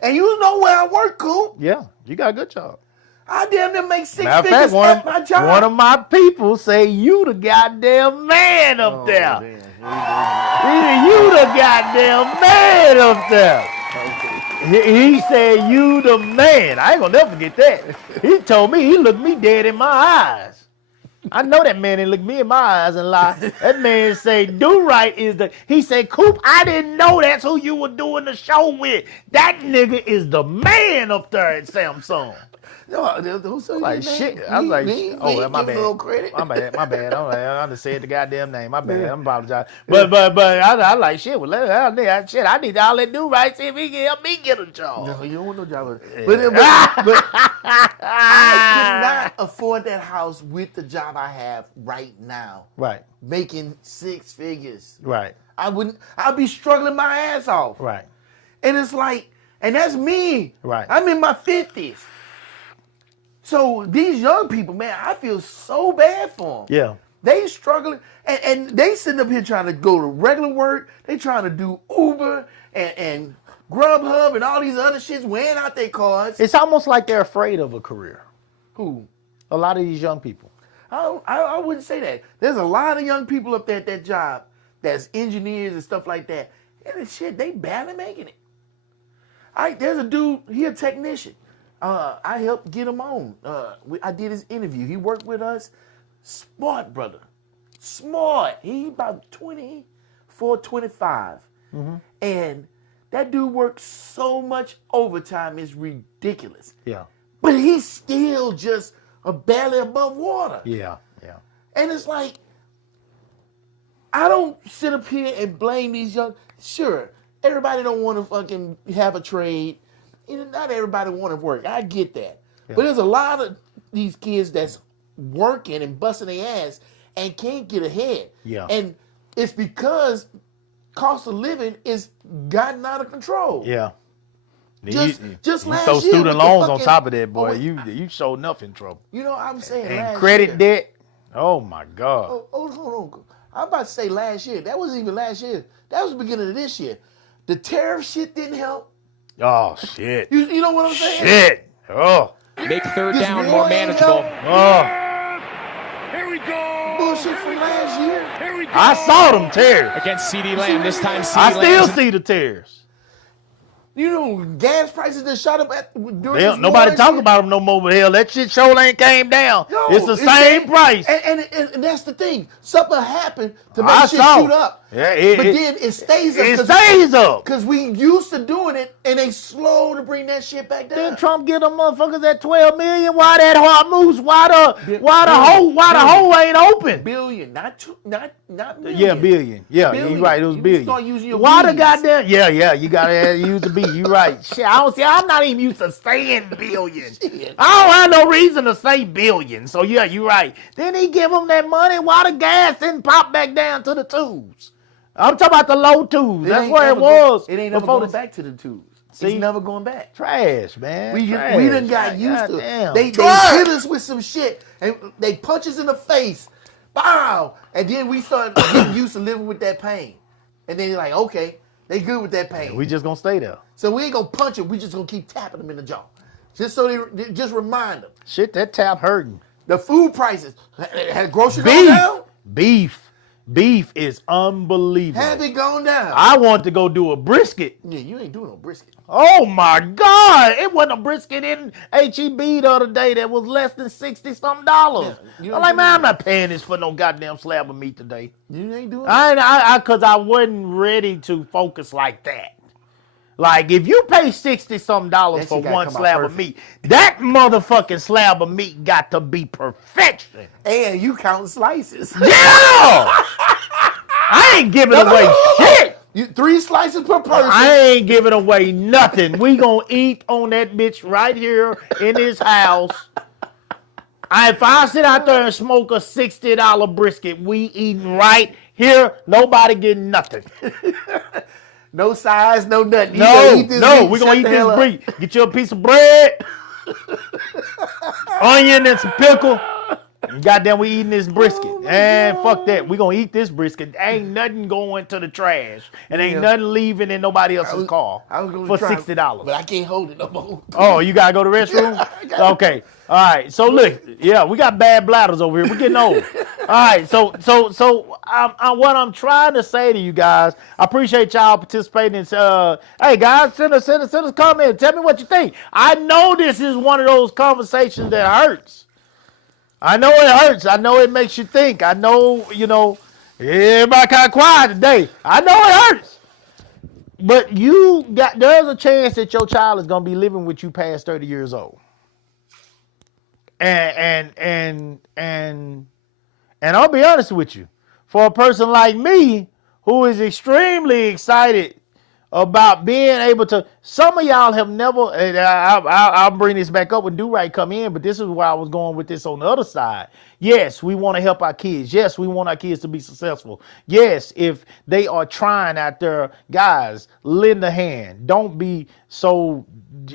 And you know where I work, Coop. Yeah, you got a good job. I damn near make six Matter of figures fact, at my job. one of my people say you the goddamn man up there. You the goddamn man up there. He said you the man. I ain't gonna never forget that. He told me, he looked me dead in my eyes. I know that man didn't look me in my eyes and lie. That man say, Do Right is the, he said, Coop, I didn't know that's who you were doing the show with. That nigga is the man up there at Samsung. No, who's Like shit. I was like, oh, my bad. No credit. My bad. I just said the goddamn name. My bad. I'm apologize. But I like shit. Well, I need to all let Do Right see if he can help me get a job. No, you don't want no job. But I could not afford that house with the job I have right now. Right. Making 6 figures. Right. I'd be struggling my ass off. Right. And it's like, and that's me. Right. I'm in my 50s. So these young people, man, I feel so bad for them. Yeah. They struggling, and they sitting up here trying to go to regular work. They trying to do Uber and Grubhub and all these other shits, wearing out their cards. It's almost like they're afraid of a career. Who? A lot of these young people. I wouldn't say that. There's a lot of young people up there at that job that's engineers and stuff like that. And shit, they barely making it. There's a dude, he a technician. I helped get him on. I did his interview. He worked with us. Smart brother. Smart. He about 24, 25. Mm-hmm. And that dude works so much overtime, it's ridiculous. Yeah. But he's still just barely above water. Yeah. Yeah. And it's like, I don't sit up here and blame these young. Sure, everybody don't want to fucking have a trade. You know, not everybody want to work. I get that. Yeah. But there's a lot of these kids that's working and busting their ass and can't get ahead. Yeah. And it's because cost of living is gotten out of control. Yeah. Just you last throw year student with the loans on fucking- top of that, boy. Oh, You show enough in trouble. You know, I'm saying And last credit year. debt. Oh my God. Hold on. I'm about to say last year. That wasn't even last year. That was the beginning of this year. The tariff shit didn't help. Oh shit. You know what I'm saying? Shit. Oh. Make third This down war more ain't manageable. help. Oh. Here we go. Bullshit from last year. Here we go. I saw them tears. Against CD Lamb. This time CD I Lamb. still see the tears. You know, gas prices that shot up during this war Nobody and talk shit. about them no more, but hell, that shit sure ain't came down. No, it's the same price. And that's the thing. Something happened to I make shit saw. shoot up. Yeah, but then it stays up. It stays up. Because we used to doing it, and they slow to bring that shit back down. Then Trump get them motherfuckers at 12 million. Why that hard moves? Why the hole ain't open? Billion, not million. Yeah, billion. Yeah, Billion. you right. It was You billion. start using your Why the B's. goddamn? Yeah. You gotta use the B. You right. Shit, I'm not even used to saying billion. Shit. I don't have no reason to say billion. So yeah, you right. Then he give them that money. Why the gas didn't pop back down to the twos? I'm talking about the low twos. That's where it was. It ain't never before going the back to the twos. See? It's never going back. trash, man. We trash. done got used to it. Damn. They hit us with some shit and they punch us in the face. Bow! And then we start getting used to living with that pain. And then you're like, okay, they good with that pain. We just gonna stay there. So we ain't gonna punch them. We just gonna keep tapping them in the jaw. Just so they just remind them. Shit, that tap hurting. The food prices. Has grocery gone down? Beef is unbelievable. Have it gone down? I want to go do a brisket. Yeah, you ain't doing no brisket. Oh my God! It wasn't a brisket in HEB the other day that was less than $60-something. Yeah, you I'm ain't like, doing man, I'm that. not paying this for no goddamn slab of meat today. You ain't doing it. Cause I wasn't ready to focus like that. Like if you pay $60-something That for shit gotta one come out slab of perfect. meat, that motherfucking slab of meat got to be perfection. And you count slices. Yeah! I ain't giving away shit. You 3 slices per person. I ain't giving away nothing. We gonna eat on that bitch right here in his house. If I sit out there and smoke a $60 brisket, we eating right here. Nobody getting nothing. No size, no nothing. You No, gonna eat this no, meat, we gonna shut eat the this hell up. brie. Get you a piece of bread, onion and some pickle. And goddamn, we eating this brisket. And fuck that. We gonna eat this brisket. Ain't nothing going to the trash. And ain't Yeah. nothing leaving in nobody else's car I was gonna for try, $60. but I can't hold it no more. Oh, you gotta go to the restroom? Okay. All right. So look, yeah, we got bad bladders over here. We're getting old. All right. So what I'm trying to say to you guys, I appreciate y'all participating. Hey guys, send us a comment. Tell me what you think. I know this is one of those conversations that hurts. I know it hurts. I know it makes you think. I know, everybody kind of quiet today. I know it hurts. But there's a chance that your child is gonna be living with you past 30 years old. And I'll be honest with you, for a person like me who is extremely excited about being able to, some of y'all have never, and I'll bring this back up when Do-Right come in, but this is where I was going with this on the other side. Yes, we want to help our kids. Yes, we want our kids to be successful. Yes, if they are trying out there, guys, lend a hand. Don't be so,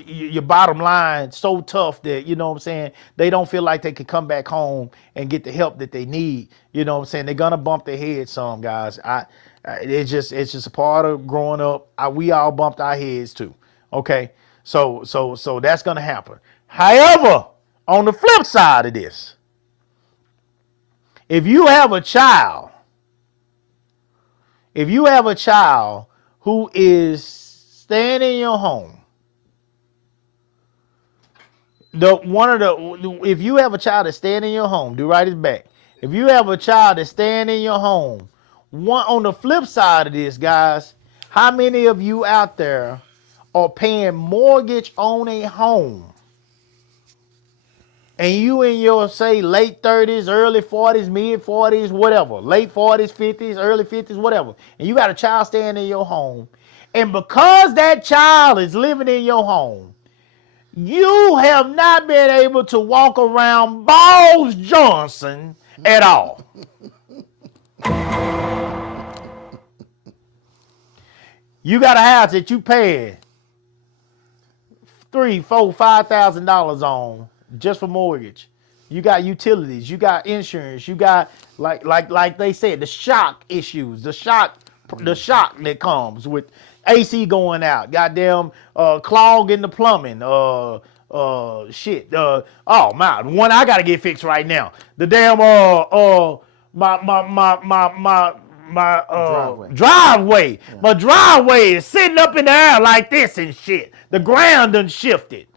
your bottom line, so tough that, you know what I'm saying, they don't feel like they can come back home and get the help that they need. You know what I'm saying? They're going to bump their head some, guys. It's just a part of growing up. We all bumped our heads too. Okay, so that's gonna happen. However, on the flip side of this, if you have a child who is staying in your home, if you have a child that's staying in your home, Do-Right is back. If you have a child that's staying in your home, on the flip side of this, guys, how many of you out there are paying mortgage on a home and you in your, say, late 30s, early 40s, mid 40s, whatever, late 40s, 50s, early 50s, whatever, and you got a child staying in your home, and because that child is living in your home, you have not been able to walk around Balls Johnson at all. You got a house that you paying $3,000, $4,000, $5,000 on just for mortgage. You got utilities, you got insurance, you got like they said, the shock issues, the shock that comes with AC going out, goddamn clog in the plumbing, oh my, one I gotta get fixed right now. The damn my driveway. Yeah. My driveway is sitting up in the air like this and shit. The ground done shifted.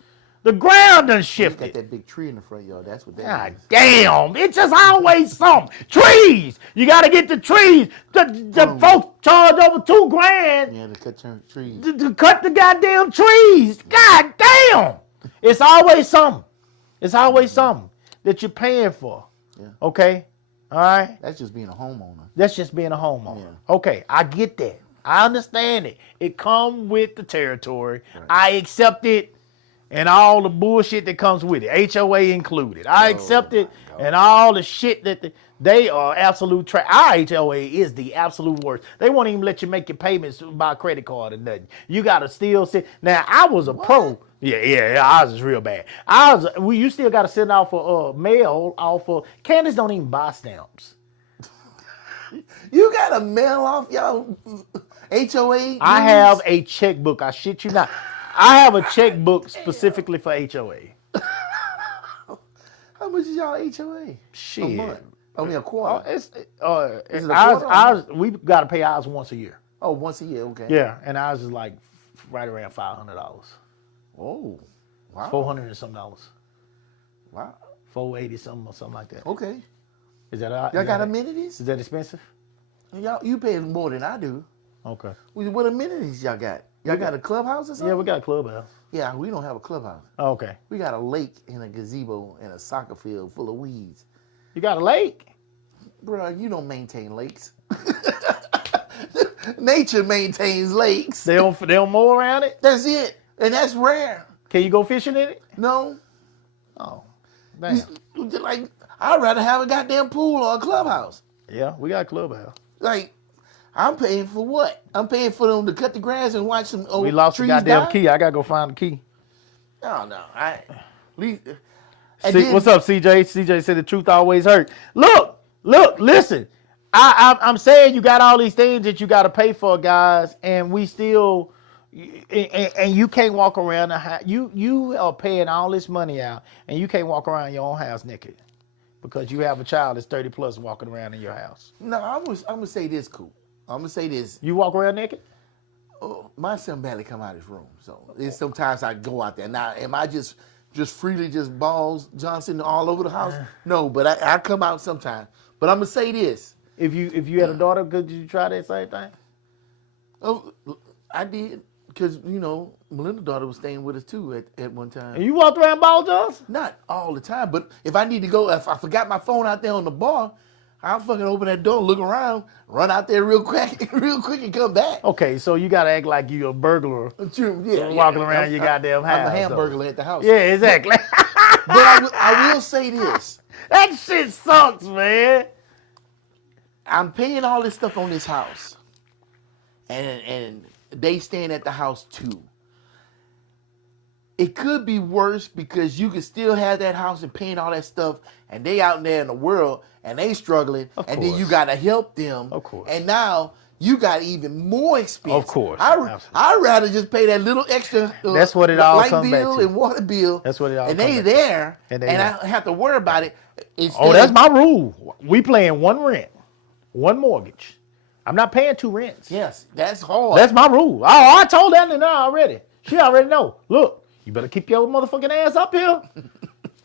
You got that big tree in the front yard. That's what that God is. damn. It's just always something. Trees. You got to get the trees. The folks charge over $2,000. Yeah, to cut trees. To cut the goddamn trees. God damn. It's always something. It's always something that you're paying for. Yeah. Okay? All right? That's just being a homeowner. Yeah. Okay, I get that. I understand it. It come with the territory. Right. I accept it. and all the bullshit that comes with it, HOA included. I accept it, and all the shit that they are absolute Our HOA is the absolute worst. They won't even let you make your payments by credit card or nothing. You gotta still sit. Now I was a pro. Yeah, ours is real bad. You still gotta send out for mail off for. Candace don't even buy stamps. You gotta mail off y'all HOA? I have a checkbook. I shit you not. I have a checkbook specifically for HOA. How much is y'all HOA? Shit. A month? I mean, a quarter. It's Is it a quarter ours. We gotta pay ours once a year. Oh, once a year, okay. Yeah, and ours is like right around $500. Oh, wow. $400 and some dollars. Wow. $480 something or something like that. Okay. Is that Y'all got amenities? Is that expensive? You pay more than I do. Okay. What amenities y'all got? Y'all got a clubhouse or something? Yeah, we got a clubhouse. Yeah, we don't have a clubhouse. Okay. We got a lake and a gazebo and a soccer field full of weeds. You got a lake? Bro, you don't maintain lakes. Nature maintains lakes. They don't mow around it? That's it. And that's rare. Can you go fishing in it? No. Oh, damn. Like, I'd rather have a goddamn pool or a clubhouse. Yeah, we got a clubhouse. Like, I'm paying for what? I'm paying for them to cut the grass and watch some old We lost the trees goddamn die? key. I gotta go find the key. Oh, no. What's up, CJ? CJ said the truth always hurt. Look, listen. I'm saying you got all these things that you got to pay for, guys, and we still, and you can't walk around the house. You are paying all this money out, and you can't walk around your own house naked because you have a child that's 30 plus walking around in your house. No, I'm gonna say this, Coop. I'm gonna say this. You walk around naked? Oh, my son barely come out of his room, so it's sometimes I go out there. Now, am I just freely just balls Johnson all over the house? No, but I come out sometimes. But I'm gonna say this. If you had a daughter, could you try that same thing? Oh, I did, because Melinda's daughter was staying with us too at one time. And you walked around ball Johnson? Not all the time, but if I need to go, if I forgot my phone out there on the bar, I'll fucking open that door, look around, run out there real quick, and come back. Okay, so you gotta act like you're a burglar. True, yeah. Walking around your goddamn house. I'm a hamburger at the house. Yeah, exactly. But I will say this. That shit sucks, man. I'm paying all this stuff on this house, and they staying at the house too. It could be worse because you could still have that house and paying all that stuff, and they out there in the world and they struggling, and then you gotta help them. Of course. And now you got even more expense. Of course. I'd rather just pay that little extra. That's what it all light comes back bill to. and water bill. That's what it all And comes they back to. there, And and they I don't have to worry about it. Oh, that's my rule. We paying one rent, one mortgage. I'm not paying two rents. Yes, that's hard. That's my rule. Oh, I told that Nana already. She already know. Look, you better keep your motherfucking ass up here.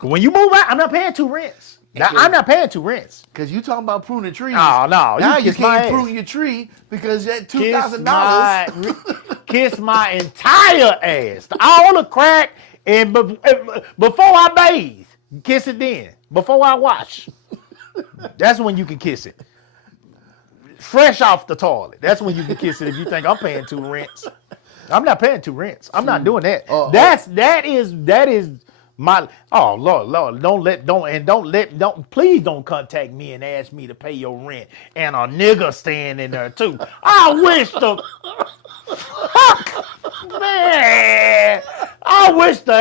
When you move out, I'm not paying two rents. Now, I'm not paying two rents. Because you talking about pruning trees. Oh, no. Now you kiss my can't ass. prune your tree because that Kiss $2,000. kiss my entire ass. All the crack, and before I bathe, kiss it then. Before I wash. That's when you can kiss it. Fresh off the toilet. That's when you can kiss it if you think I'm paying two rents. I'm not paying two rents. I'm not doing that. That is my Lord, please don't contact me and ask me to pay your rent and a nigga staying in there too. I wish the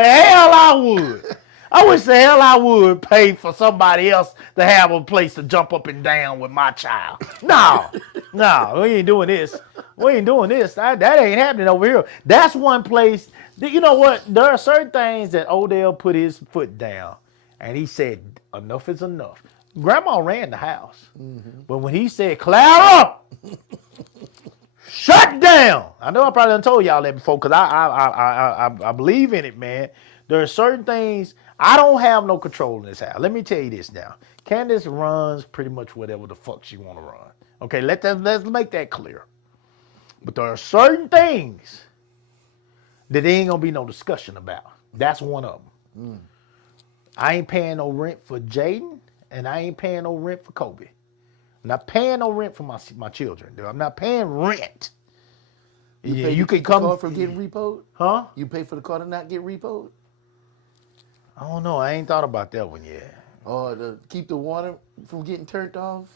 hell I would. I wish the hell I would pay for somebody else to have a place to jump up and down with my child. No, we ain't doing this. That ain't happening over here. That's one place. You know what? There are certain things that Odell put his foot down, and he said, enough is enough. Grandma ran the house. But when he said, Clara, shut down. I know I probably done told y'all that before because I believe in it, man. There are certain things. I don't have no control in this house. Let me tell you this now. Candace runs pretty much whatever the fuck she want to run. Okay, let's make that clear. But there are certain things that there ain't gonna be no discussion about. That's one of them. I ain't paying no rent for Jaden, and I ain't paying no rent for Kobe. I'm not paying no rent for my children. Dude. I'm not paying rent. You can come from getting repoed? Huh? You pay for the car to not get repoed? I don't know. I ain't thought about that one yet. Or to keep the water from getting turned off,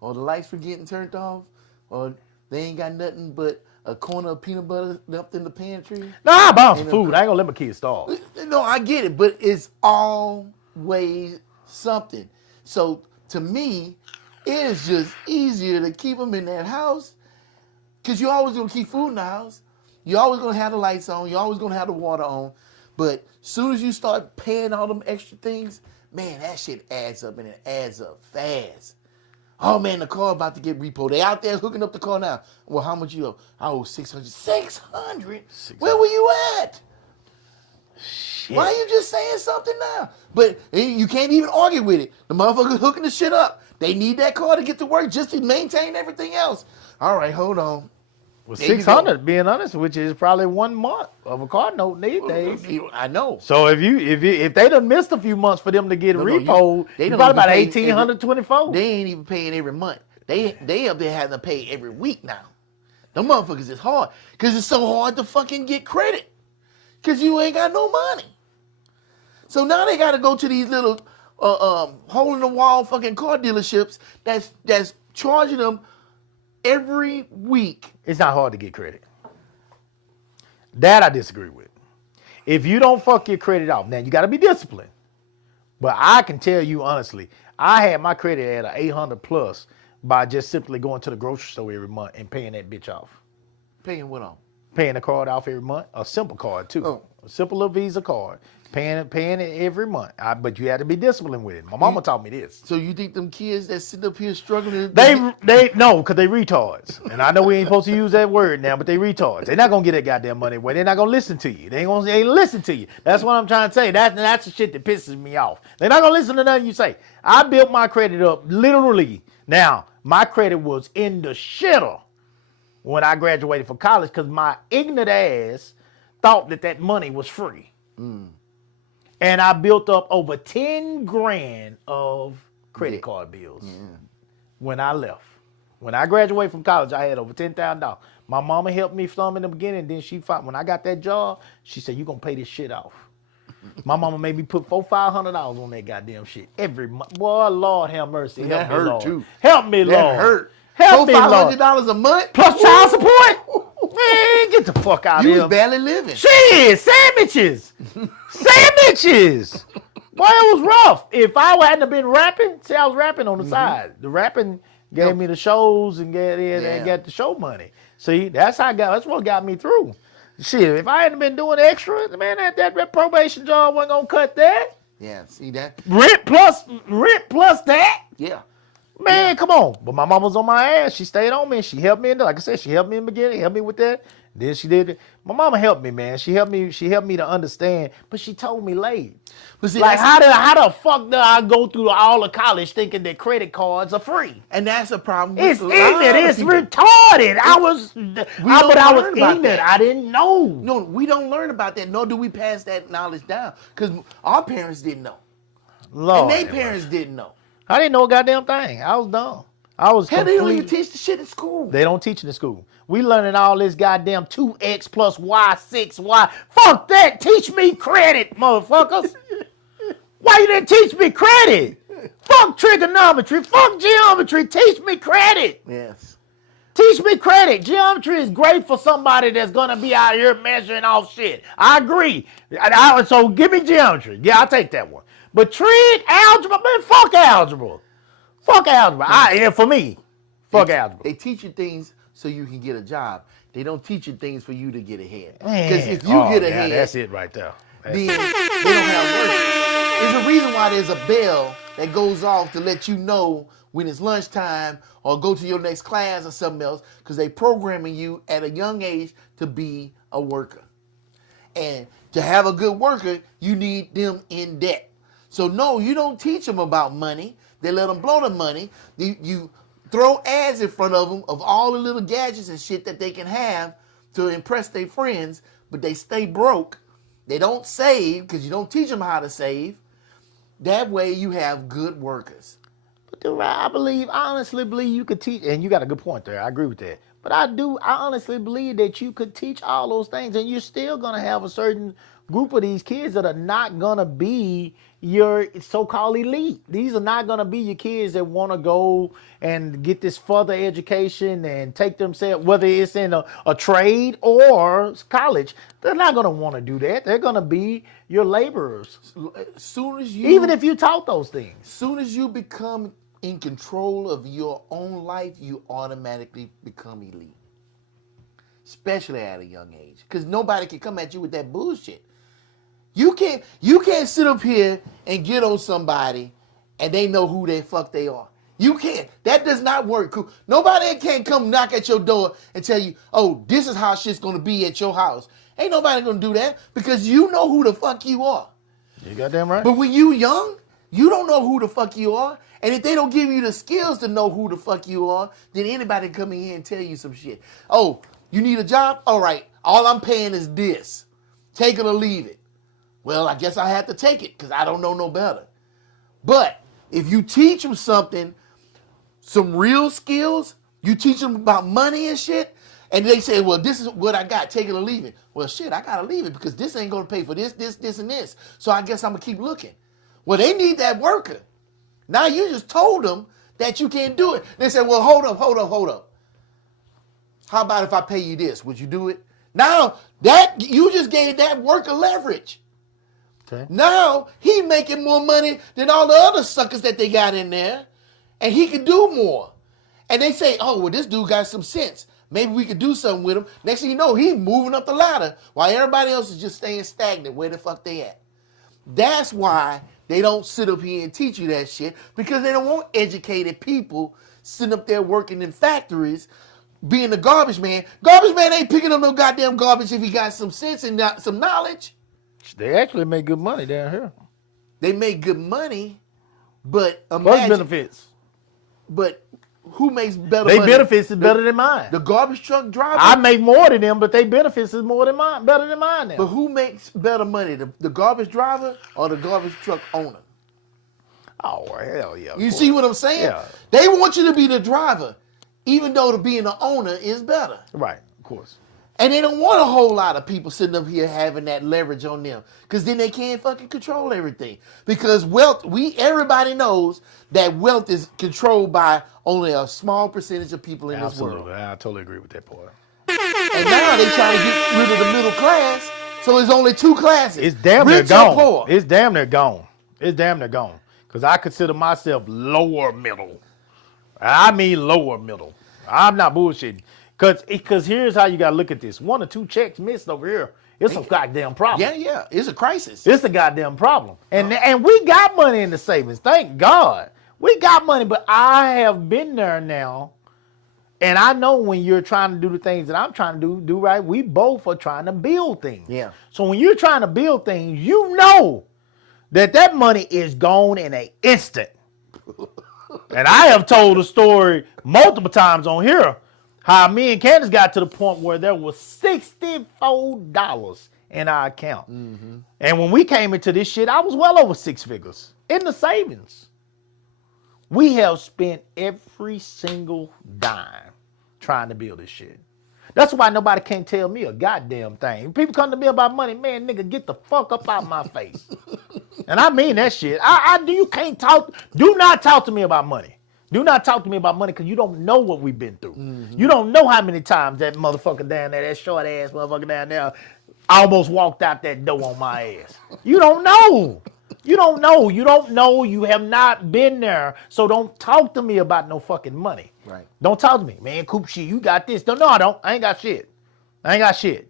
or the lights from getting turned off, or they ain't got nothing but a corner of peanut butter left in the pantry. Nah, I bought some Ain't food. I ain't gonna let my kids starve. No, I get it, but it's always something. So to me, it is just easier to keep them in that house because you're always gonna keep food in the house. You're always gonna have the lights on. You're always gonna have the water on. But soon as you start paying all them extra things, man, that shit adds up and it adds up fast. Oh man, the car about to get repoed. They out there hooking up the car now. Well, how much you owe? I owe 600. 600? Where were you at? Shit. Why are you just saying something now? But you can't even argue with it. The motherfuckers hooking the shit up. They need that car to get to work just to maintain everything else. All right, hold on. Well, There you 600, being honest, which is probably 1 month of a car note these days. I know. So if they done missed a few months for them to get No, repoed, they you don't probably about even pay 1,824. They ain't even paying every month. They up there having to pay every week now. Them motherfuckers is hard. Because it's so hard to fucking get credit. Because you ain't got no money. So now they got to go to these little hole-in-the-wall fucking car dealerships that's charging them every week. It's not hard to get credit. That I disagree with. If you don't fuck your credit off, now you got to be disciplined. But I can tell you honestly, I had my credit at an 800 plus by just simply going to the grocery store every month and paying that bitch off. Paying what on? Paying the card off every month. A simple card too. Oh. A simple little Visa card. Paying it every month. But you had to be disciplined with it. My mama taught me this. So you think them kids that sit up here struggling? They no, because they retards. And I know we ain't supposed to use that word now, but they retards. They're not going to get that goddamn money away. They're not going to listen to you. They ain't listen to you. That's what I'm trying to say. That's the shit that pisses me off. They're not going to listen to nothing you say. I built my credit up literally. Now, my credit was in the shitter when I graduated from college because my ignorant ass thought that money was free. And I built up over 10 grand of credit card bills when I left. When I graduated from college, I had over $10,000. My mama helped me some in the beginning. Then when I got that job, she said, "You gonna pay this shit off." My mama made me put $400-500 on that goddamn shit every month. Boy, Lord have mercy. Help That me, hurt Lord. too. Help me, Lord. That hurt. Help me, Lord. $500 a month? Plus child support? Man, get the fuck out of You here. was barely living. Shit, sandwiches. Sandwiches. Boy, it was rough. If I hadn't have been rapping, see, I was rapping on the side. The rapping gave me the shows and got the show money. See, that's what got me through. Shit, if I hadn't been doing extra, man, that probation job wasn't gonna cut that. Yeah, see that? Rent plus that. Yeah. Man, come on. But my mama was on my ass. She stayed on me. She helped me like I said, she helped me in the beginning, helped me with that. Then she did it. My mama helped me, man. She helped me to understand, but she told me late. But see, Like, how the fuck do I go through all of college thinking that credit cards are free? and that's a problem with It's a lot of ignorant. It's people. retarded. I was don't ignorant. learn about that. I didn't know. No, we don't learn about that, nor do we pass that knowledge down. Because our parents didn't know. Lord, And their parents didn't know. I didn't know a goddamn thing. I was dumb. I was Hell, they don't even completely- teach the shit in school. They don't teach it in school. We learning all this goddamn 2x plus y, 6y. Fuck that. Teach me credit, motherfuckers. Why you didn't teach me credit? Fuck trigonometry. Fuck geometry. Teach me credit. Yes. Teach me credit. Geometry is great for somebody that's going to be out here measuring off shit. I agree. So give me geometry. Yeah, I'll take that one. But trig, algebra, man, fuck algebra. Fuck algebra. For me, fuck algebra. They teach you things so you can get a job. They don't teach you things for you to get ahead. Man. Because if you get Yeah, ahead, that's it right there. then they don't have work. There's a reason why there's a bell that goes off to let you know when it's lunchtime or go to your next class or something else, because they programming you at a young age to be a worker. And to have a good worker, you need them in debt. So no, you don't teach them about money. They let them blow the money. You throw ads in front of them of all the little gadgets and shit that they can have to impress their friends, but they stay broke. They don't save because you don't teach them how to save. That way you have good workers. I honestly believe you could teach, and you got a good point there. I agree with that. But I honestly believe that you could teach all those things, and you're still gonna have a certain group of these kids that are not gonna be your so-called elite. These are not gonna be your kids that want to go and get this further education and take themselves, whether it's in a trade or college. They're not gonna want to do that. They're gonna be your laborers, Soon as you, even if you taught those things. soon as you become in control of your own life, you automatically become elite. Especially at a young age. Because nobody can come at you with that bullshit. You can't sit up here and get on somebody and they know who the fuck they are. You can't. That does not work. Nobody can come knock at your door and tell you, oh, this is how shit's gonna be at your house. Ain't nobody gonna do that because you know who the fuck you are. You goddamn right. But when you young, you don't know who the fuck you are. And if they don't give you the skills to know who the fuck you are, then anybody can come in here and tell you some shit. Oh, you need a job? All right, all I'm paying is this. Take it or leave it. Well, I guess I have to take it because I don't know no better. But if you teach them something, some real skills, you teach them about money and shit, and they say, well, this is what I got, take it or leave it. Well, shit, I got to leave it because this ain't going to pay for this, and this. So I guess I'm going to keep looking. Well, they need that worker. Now you just told them that you can't do it. They said, well, hold up. How about if I pay you this? Would you do it? Now, that you just gave that worker leverage. Okay. Now, he making more money than all the other suckers that they got in there, and he could do more. And they say, oh, well, this dude got some sense. Maybe we could do something with him. Next thing you know, he's moving up the ladder while everybody else is just staying stagnant where the fuck they at. That's why they don't sit up here and teach you that shit, because they don't want educated people sitting up there working in factories being a garbage man. Garbage man ain't picking up no goddamn garbage if he got some sense and some knowledge. They actually make good money down here. They make good money, but Plus imagine, benefits. but who makes better They money? benefits is better than mine. The garbage truck driver? I make more than them, but they benefits is more than mine, better than mine now. But who makes better money, the garbage driver or the garbage truck owner? Oh, hell yeah. You see what I'm saying? Yeah. They want you to be the driver, even though being the owner is better. Right, of course. And they don't want a whole lot of people sitting up here having that leverage on them, because then they can't fucking control everything. Because wealth, everybody knows that wealth is controlled by only a small percentage of people in this world. Absolutely. I totally agree with that part. And now they trying to get rid of the middle class, so it's only two classes. It's damn near rich or gone. poor. It's damn near gone. It's damn near gone. Because I consider myself lower middle. I mean lower middle. I'm not bullshitting. Because here's how you got to look at this. 1 or 2 checks missed over here. It's a goddamn problem. Yeah, it's a crisis. It's a goddamn problem. And we got money in the savings. Thank God. We got money, but I have been there now. And I know when you're trying to do the things that I'm trying to do right, we both are trying to build things. Yeah. So when you're trying to build things, you know that money is gone in an instant. And I have told the story multiple times on here how me and Candace got to the point where there was $64 in our account. Mm-hmm. And when we came into this shit, I was well over 6 figures in the savings. We have spent every single dime trying to build this shit. That's why nobody can tell me a goddamn thing. People come to me about money, man, nigga, get the fuck up out my face. And I mean that shit. You can't talk. Do not talk to me about money. Do not talk to me about money because you don't know what we've been through. Mm-hmm. You don't know how many times that motherfucker down there, that short ass motherfucker down there, almost walked out that door on my ass. You don't know. You don't know. You don't know. You have not been there. So don't talk to me about no fucking money. Right. Don't talk to me. Man, Coop, shit, you got this. No, I don't. I ain't got shit. I ain't got shit.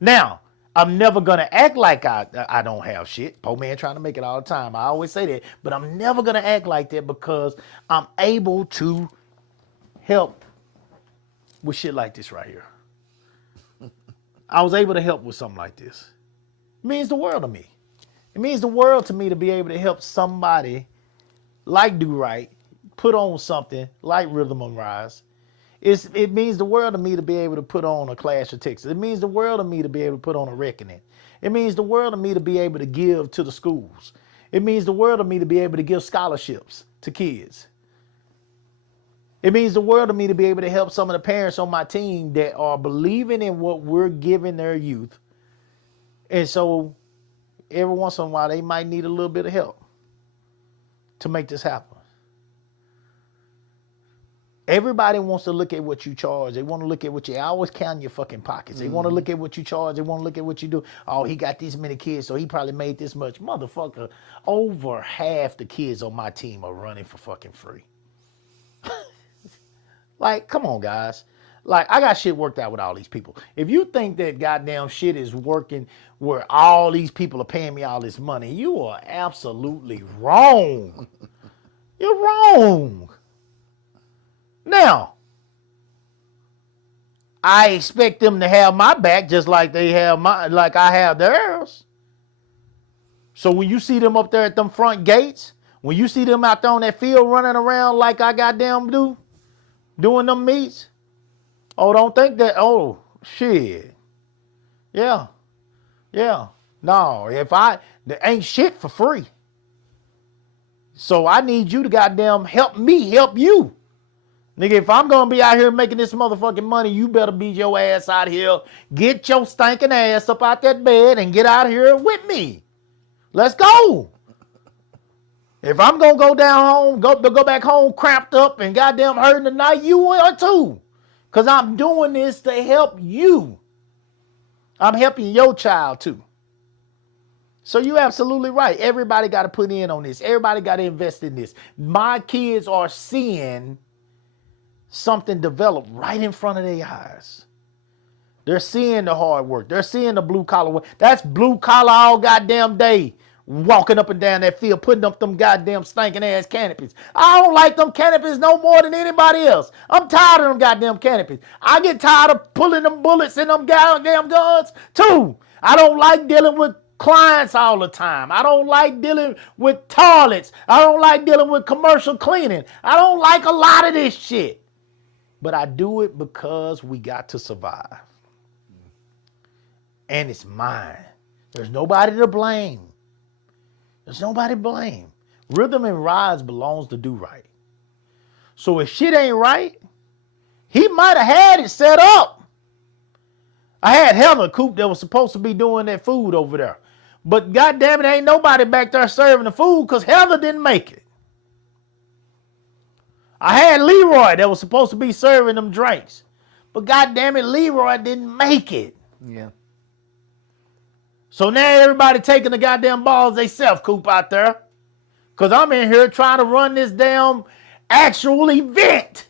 Now, I'm never going to act like I don't have shit. Poor man trying to make it all the time. I always say that. But I'm never going to act like that because I'm able to help with shit like this right here. I was able to help with something like this. It means the world to me. It means the world to me to be able to help somebody like Do Right put on something like Rhythm and Rise. It means the world to me to be able to put on a Clash of Texas. It means the world to me to be able to put on a Reckoning. It means the world to me to be able to give to the schools. It means the world to me to be able to give scholarships to kids. It means the world to me to be able to help some of the parents on my team that are believing in what we're giving their youth. And so every once in a while, they might need a little bit of help to make this happen. Everybody wants to look at what you charge. They want to look at what you always count in your fucking pockets. They want to look at what you charge. They want to look at what you do. Oh, he got these many kids, so he probably made this much. Motherfucker, over half the kids on my team are running for fucking free. Like, come on, guys. Like, I got shit worked out with all these people. If you think that goddamn shit is working where all these people are paying me all this money, you are absolutely wrong. You're wrong. Now, I expect them to have my back just like they have like I have theirs. So when you see them up there at them front gates, when you see them out there on that field running around like I goddamn do, doing them meets, oh, don't think that, oh, shit. Yeah. No, there ain't shit for free. So I need you to goddamn help me help you. Nigga, if I'm going to be out here making this motherfucking money, you better be your ass out here. Get your stinking ass up out that bed and get out here with me. Let's go. If I'm going to go down home, go back home cramped up and goddamn hurting tonight, you will too. Because I'm doing this to help you. I'm helping your child too. So you're absolutely right. Everybody got to put in on this. Everybody got to invest in this. My kids are seeing something develop right in front of their eyes. They're seeing the hard work. They're seeing the blue collar work. That's blue collar all goddamn day. Walking up and down that field, putting up them goddamn stinking ass canopies. I don't like them canopies no more than anybody else. I'm tired of them goddamn canopies. I get tired of pulling them bullets in them goddamn guns too. I don't like dealing with clients all the time. I don't like dealing with toilets. I don't like dealing with commercial cleaning. I don't like a lot of this shit. But I do it because we got to survive. And it's mine. There's nobody to blame. There's nobody to blame. Rhythm and Rise belongs to Do Right. So if shit ain't right, he might have had it set up. I had Heather Coop that was supposed to be doing that food over there. But goddamn it, ain't nobody back there serving the food because Heather didn't make it. I had Leroy that was supposed to be serving them drinks. But goddamn it, Leroy didn't make it. Yeah. So now everybody taking the goddamn balls they self, Coop, out there. Because I'm in here trying to run this damn actual event.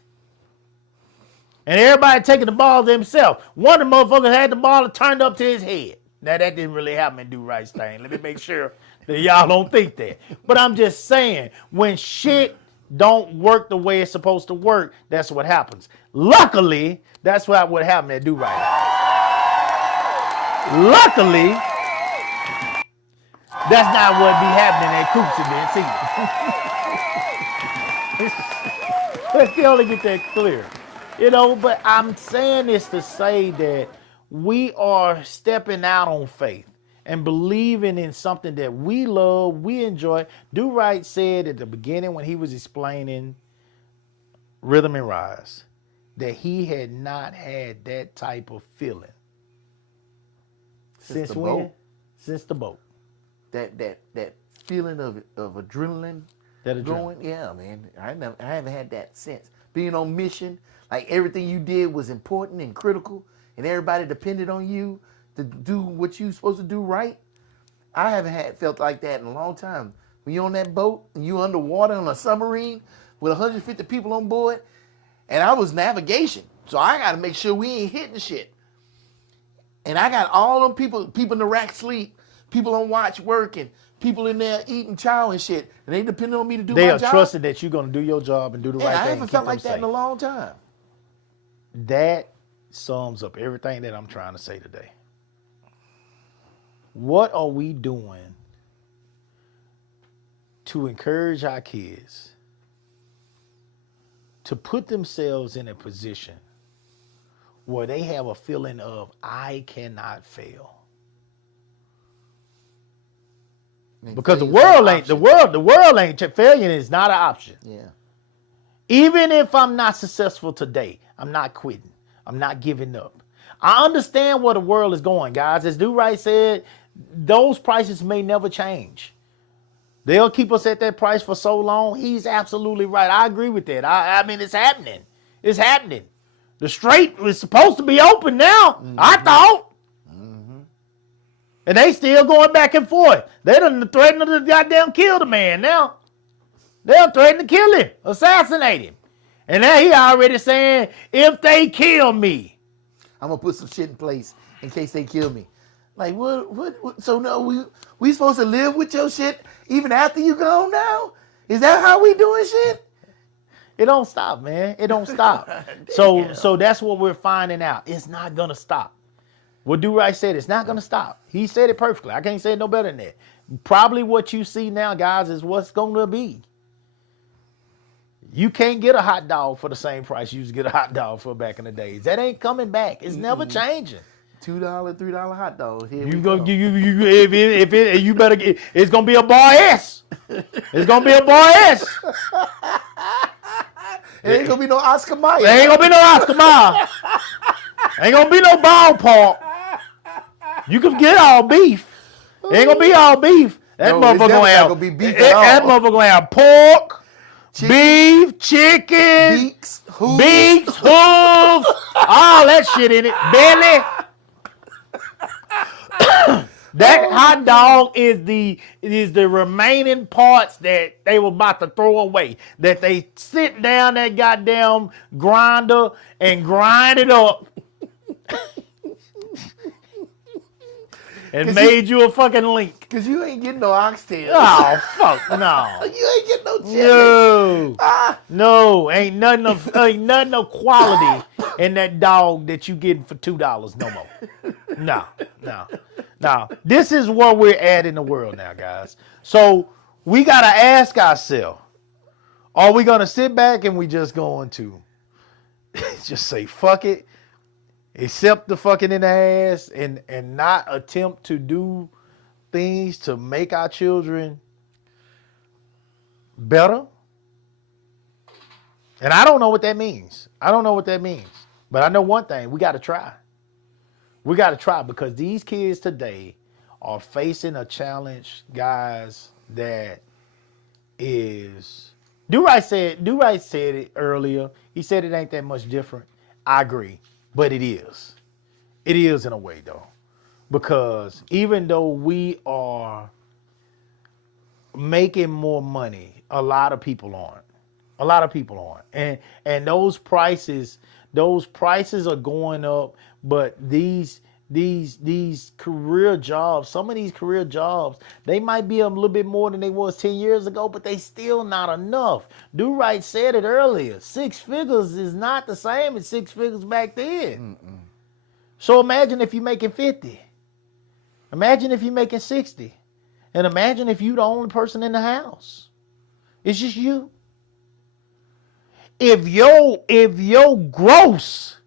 And everybody taking the balls themselves. One of the motherfuckers had the ball turned up to his head. Now that didn't really happen in Do Right's thing. Let me make sure that y'all don't think that. But I'm just saying, when shit don't work the way it's supposed to work, that's what happens. Luckily, that's what happened at Do Right. Luckily, that's not what be happening at Coop's events either. Let's only get that clear. You know, but I'm saying this to say that we are stepping out on faith and believing in something that we love, we enjoy. Do Right said at the beginning when he was explaining Rhythm and Rise that he had not had that type of feeling. Since when? Boat. Since the boat. That feeling of adrenaline, going. Yeah, man. I haven't had that since. Being on mission, like everything you did was important and critical, and everybody depended on you to do what you supposed to do right. I haven't felt like that in a long time. When you're on that boat and you underwater on a submarine with 150 people on board, and I was navigation, so I got to make sure we ain't hitting shit. And I got all them people in the rack sleep, people on watch working, people in there eating chow and shit, and they depend on me to do my job. They are trusting that you're going to do your job and do the right thing. I haven't felt like that in a long time. That sums up everything that I'm trying to say today. What are we doing to encourage our kids to put themselves in a position where they have a feeling of, I cannot fail? Because the world ain't, failure is not an option. Yeah. Even if I'm not successful today, I'm not quitting. I'm not giving up. I understand where the world is going, guys. As Do-Right said, those prices may never change. They'll keep us at that price for so long. He's absolutely right. I agree with that. I mean, it's happening. It's happening. The strait was supposed to be open now, I thought. And they still going back and forth. They done threatened to goddamn kill the man now. They're threatening to kill him, assassinate him. And now he already saying, if they kill me. I'm gonna put some shit in place in case they kill me. Like what so no, we supposed to live with your shit even after you gone now? Is that how we doing shit? It don't stop, man. It don't stop. So that's what we're finding out. It's not gonna stop. What Do-Right said, it's not gonna stop. He said it perfectly. I can't say it no better than that. Probably what you see now, guys, is what's gonna be. You can't get a hot dog for the same price you used to get a hot dog for back in the days. That ain't coming back. It's never changing. $2, $3 hot dog. Here You we go, go. you better get. It's gonna be a bar S. It's gonna be a bar S. It ain't gonna be no Oscar Mayer. There ain't gonna be no Oscar Mayer. Ain't gonna be no ballpark. You can get all beef. It ain't gonna be all beef. That No, it's motherfucker definitely gonna not have. gonna be beef at That all. motherfucker gonna have pork, Chicken, beef, chicken, beaks, hooves. beaks, hooves, all that shit in it. Belly. That hot dog is the remaining parts that they were about to throw away. That they sit down that goddamn grinder and grind it up. And made you a fucking link. Cause you ain't getting no oxtail. Oh fuck no. You ain't getting no chicken. No. Ah. No, ain't nothing of quality in that dog that you getting for $2 no more. No. This is where we're at in the world now, guys. So we gotta ask ourselves, are we gonna sit back and we just going to just say fuck it, accept the fucking in the ass and not attempt to do things to make our children better? And I don't know what that means. But I know one thing, we got to try. We got to try because these kids today are facing a challenge, guys, that is... Do-Right said it earlier. He said it ain't that much different. I agree. But it is. It is in a way, though. Because even though we are making more money, a lot of people aren't. And those prices are going up, but these career jobs, some of these career jobs, they might be a little bit more than they was 10 years ago, but they still not enough. Do-Right said it earlier. 6 figures is not the same as 6 figures back then. So imagine if you're making 50. Imagine if you're making 60. And imagine if you're the only person in the house. It's just you. If your gross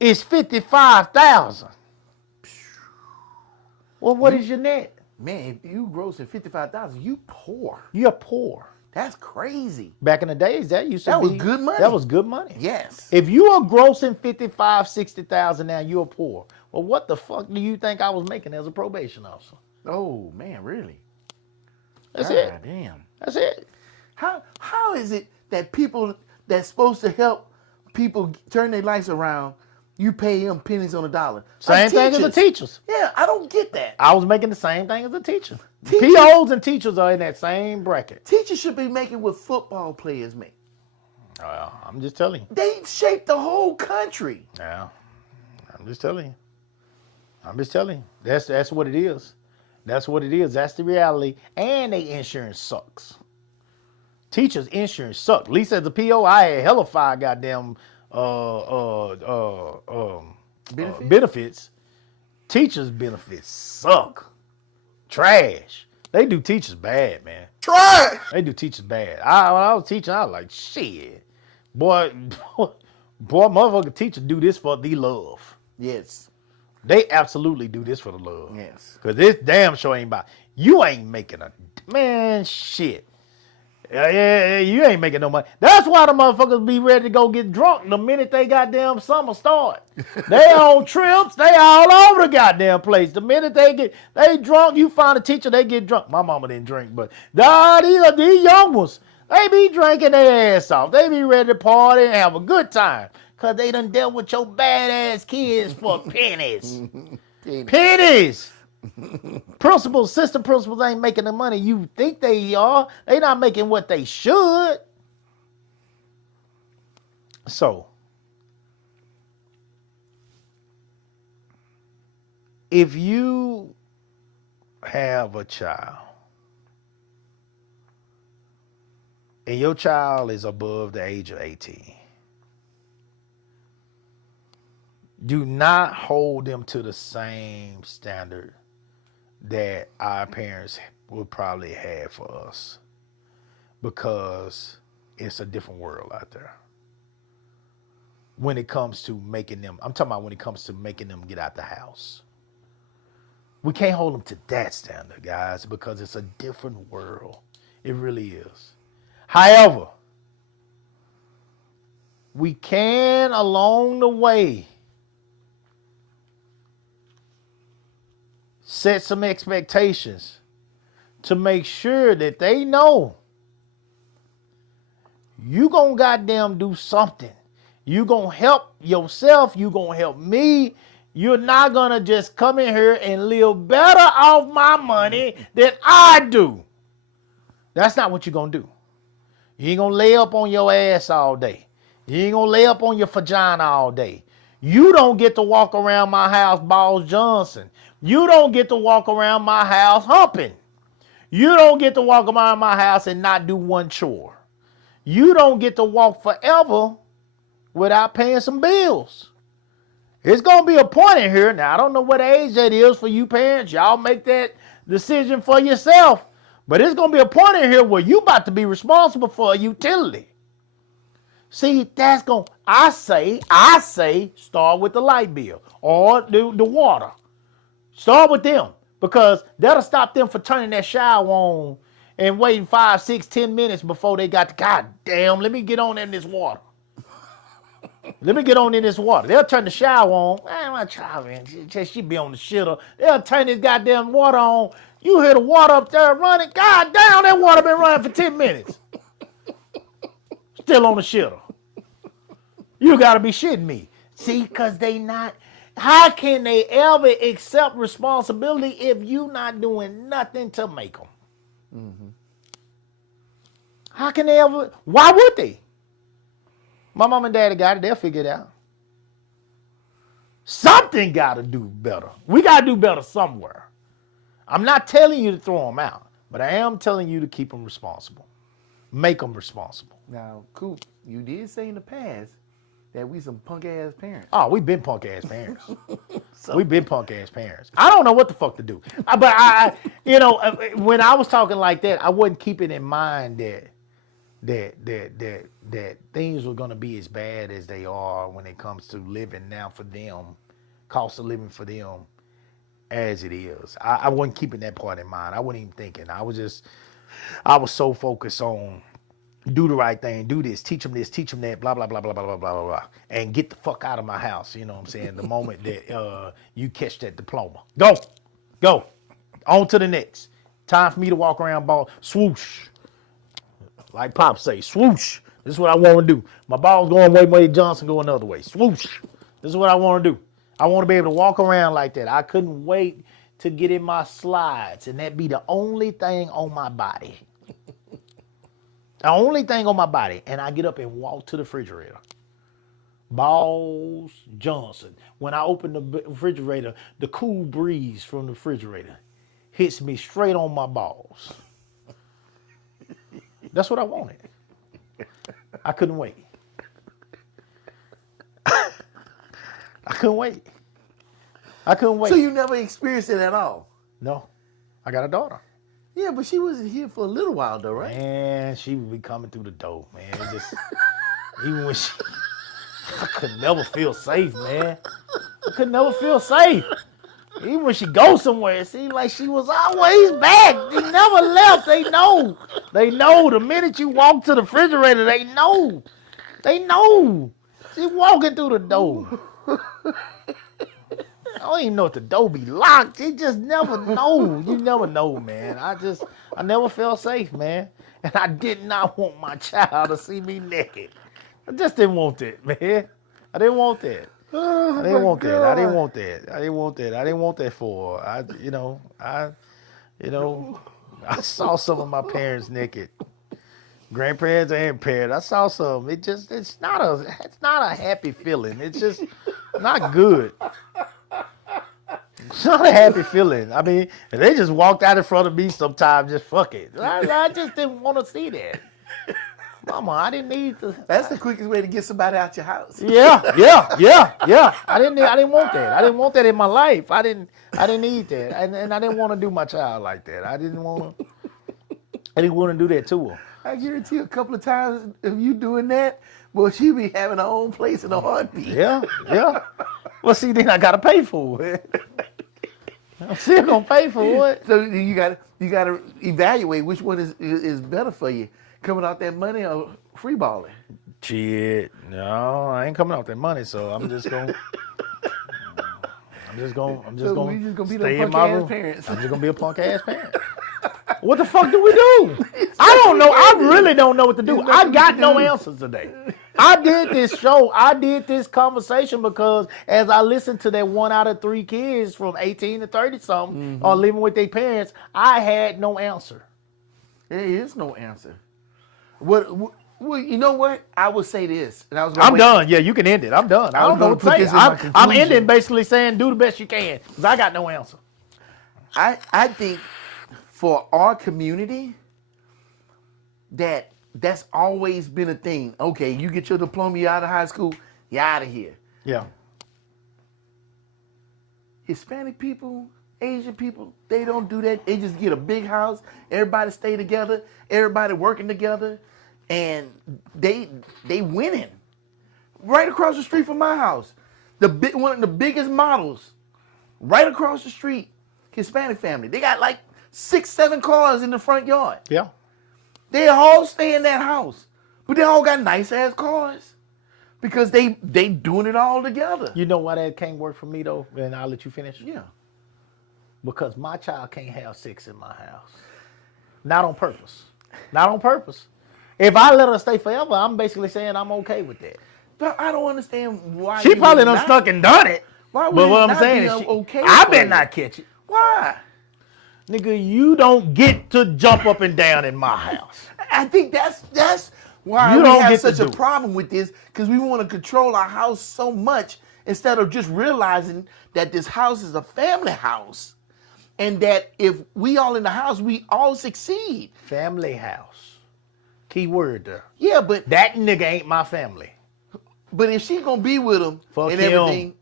is 55,000, well, what is your net? Man, if you grossing 55,000, you poor. You're poor. That's crazy. Back in the days, that used to That be was good money. That was good money. Yes. If you are grossing 55, 60,000 now, you're poor. Well, what the fuck do you think I was making as a probation officer? Oh man, really? That's God it. Damn. That's it. How is it that people that's supposed to help people turn their lives around, you pay them pennies on the dollar? Same thing as the teachers. Yeah, I don't get that. I was making the same thing as a teacher. Teachers- POs and teachers are in that same bracket. Teachers should be making what football players make. I'm just telling you. They shape the whole country. Yeah. I'm just telling you. That's what it is. That's what it is. That's the reality. And their insurance sucks. Teachers' insurance sucks. At least as a PO, I had hella 5 goddamn benefits. Teachers' benefits suck. Trash. They do teachers bad, man. Try. They do teachers bad. When I was teaching, I was like, shit. Boy, motherfucker teachers do this for the love. Yes. They absolutely do this for the love. Yes. Because this damn show ain't about, you ain't making a, man, shit. Yeah, you ain't making no money. That's why the motherfuckers be ready to go get drunk the minute they goddamn summer start. They on trips, they all over the goddamn place. The minute they drunk, you find a teacher, they get drunk. My mama didn't drink, but these young ones, they be drinking their ass off. They be ready to party and have a good time. Cause they done dealt with your badass kids for pennies. Pennies. Principals, assistant principals ain't making the money you think they are. They not making what they should. So, if you have a child and your child is above the age of 18, do not hold them to the same standard that our parents would probably have for us, because it's a different world out there. When it comes to making them, I'm talking about when it comes to making them get out the house. We can't hold them to that standard, guys, because it's a different world. It really is. However, we can, along the way, set some expectations to make sure that they know you gonna goddamn do something. You gonna help yourself. You gonna help me. You're not gonna just come in here and live better off my money than I do. That's not what you're gonna do. You ain't gonna lay up on your ass all day. You ain't gonna lay up on your vagina all day. You don't get to walk around my house, Balls Johnson. You don't get to walk around my house humping. You don't get to walk around my house and not do one chore. You don't get to walk forever without paying some bills. It's going to be a point in here. Now, I don't know what age that is for you parents. Y'all make that decision for yourself. But it's going to be a point in here where you about to be responsible for a utility. See, that's going to, I say, start with the light bill or the water. Start with them, because that'll stop them from turning that shower on and waiting 5, 6, 10 minutes before they got to, God damn, let me get on in this water. Let me get on in this water. They'll turn the shower on. Man, my child, man, she be on the shitter. They'll turn this goddamn water on. You hear the water up there running. God damn, that water been running for 10 minutes. Still on the shitter. You got to be shitting me. See, because they not. How can they ever accept responsibility if you not doing nothing to make them? Mm-hmm. How can they ever? Why would they? My mom and daddy got it. They'll figure it out. Something got to do better. We got to do better somewhere. I'm not telling you to throw them out, but I am telling you to keep them responsible. Make them responsible. Now, Coop, you did say in the past that we some punk ass parents. Oh, we've been punk ass parents. We've been punk ass parents. I don't know what the fuck to do. But I when I was talking like that, I wasn't keeping in mind that things were gonna be as bad as they are when it comes to living now for them, cost of living for them, as it is. I wasn't keeping that part in mind. I wasn't even thinking. I was so focused on do the right thing, do this, teach them that, blah, blah, blah, blah, blah, blah, blah, blah, and get the fuck out of my house, you know what I'm saying? The moment that you catch that diploma. Go. On to the next. Time for me to walk around ball, swoosh. Like Pop say, swoosh. This is what I want to do. My ball's going one way, Johnson going another way. Swoosh. This is what I want to do. I want to be able to walk around like that. I couldn't wait to get in my slides, and that be the only thing on my body. The only thing on my body, and I get up and walk to the refrigerator. Balls Johnson. When I open the refrigerator, the cool breeze from the refrigerator hits me straight on my balls. That's what I wanted. I couldn't wait. I couldn't wait. So you never experienced it at all? No. I got a daughter. Yeah, but she wasn't here for a little while though, right? Man, she would be coming through the door, man. It just, even when I could never feel safe, man. I could never feel safe. Even when she goes somewhere, it seems like she was always back. She never left. They know. They know. The minute you walk to the refrigerator, they know. They know. She walking through the door. I don't even know if the door be locked. You just never know. You never know, man. I never felt safe, man. And I did not want my child to see me naked. I just didn't want that, man. I didn't want that. I didn't want that. I didn't want that. I didn't want that. I didn't want that for her. I saw some of my parents naked. Grandparents and parents. I saw some. It's not a happy feeling. It's just not good. It's not a happy feeling. I mean, they just walked out in front of me sometimes, just fuck it. I just didn't want to see that. Mama, I didn't need to. That's the quickest way to get somebody out your house. Yeah. I didn't want that. I didn't want that in my life. I didn't need that. And I didn't want to do my child like that. I didn't want to do that to her. I guarantee you a couple of times of you doing that, boy, she be having her own place in a heartbeat. Yeah. Well, see, then I gotta pay for it. I'm still gonna pay for it. So you gotta evaluate which one is better for you, coming out that money or free balling. Shit, no, I ain't coming out that money, so I'm just gonna we just gonna be stay them in my punk-ass room. parents. I'm just gonna be a punk ass parent. What the fuck do we do? I don't know. I really don't know what to do. I got no answers today. I did this show. I did this conversation because as I listened to that 1 out of 3 kids from 18 to 30 something are living with their parents, I had no answer. There is no answer. Well, you know what? I would say this, and I'm done. Yeah, you can end it. I'm done. I don't know what to say. I'm conclusion. ending basically saying do the best you can because I got no answer. I think for our community, that's always been a thing. Okay, you get your diploma, you're out of high school, you're out of here. Yeah. Hispanic people, Asian people, they don't do that. They just get a big house, everybody stay together, everybody working together, and they winning. Right across the street from my house, one of the biggest models, right across the street, Hispanic family. They got like 6-7 cars in the front yard. Yeah. They all stay in that house, but they all got nice ass cars because they doing it all together. You know why that can't work for me though? And I'll let you finish. Yeah. Because my child can't have 6 in my house. Not on purpose. Not on purpose. If I let her stay forever, I'm basically saying I'm okay with that. But I don't understand why. She probably done stuck and done it. Why would but it what I'm not saying be is, okay I for better you? not catch it. Why? Nigga, you don't get to jump up and down in my house. I think that's why You we don't have get to such a do it. problem with this, because we want to control our house so much instead of just realizing that this house is a family house and that if we all in the house, we all succeed. Family house. Key word there. Yeah, but That nigga ain't my family. if she gonna be with him Fuck and him. everything,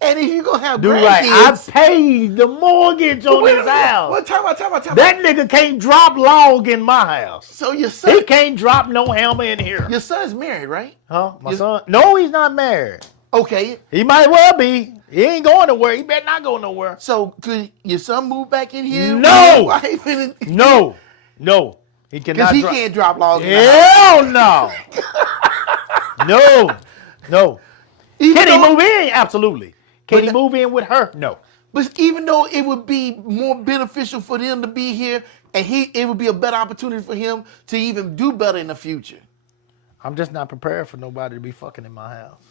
and if you gonna have Do right. I grandkids, paid the mortgage on wait a his minute. house. Well, time out. That nigga can't drop log in my house. So your He son, can't drop no hammer in here. your son's married, right? Huh? My Your- son? No, he's not married. Okay, He might well be. He ain't going nowhere. He better not go nowhere. so could your son move back in here? No! No, No. He because cannot he drop. can't drop logs. In the house. Hell no. No. Even Can he though- move in? Absolutely. Can But he the- move in with her? No. But even though it would be more beneficial for them to be here, and it would be a better opportunity for him to even do better in the future. I'm just not prepared for nobody to be fucking in my house.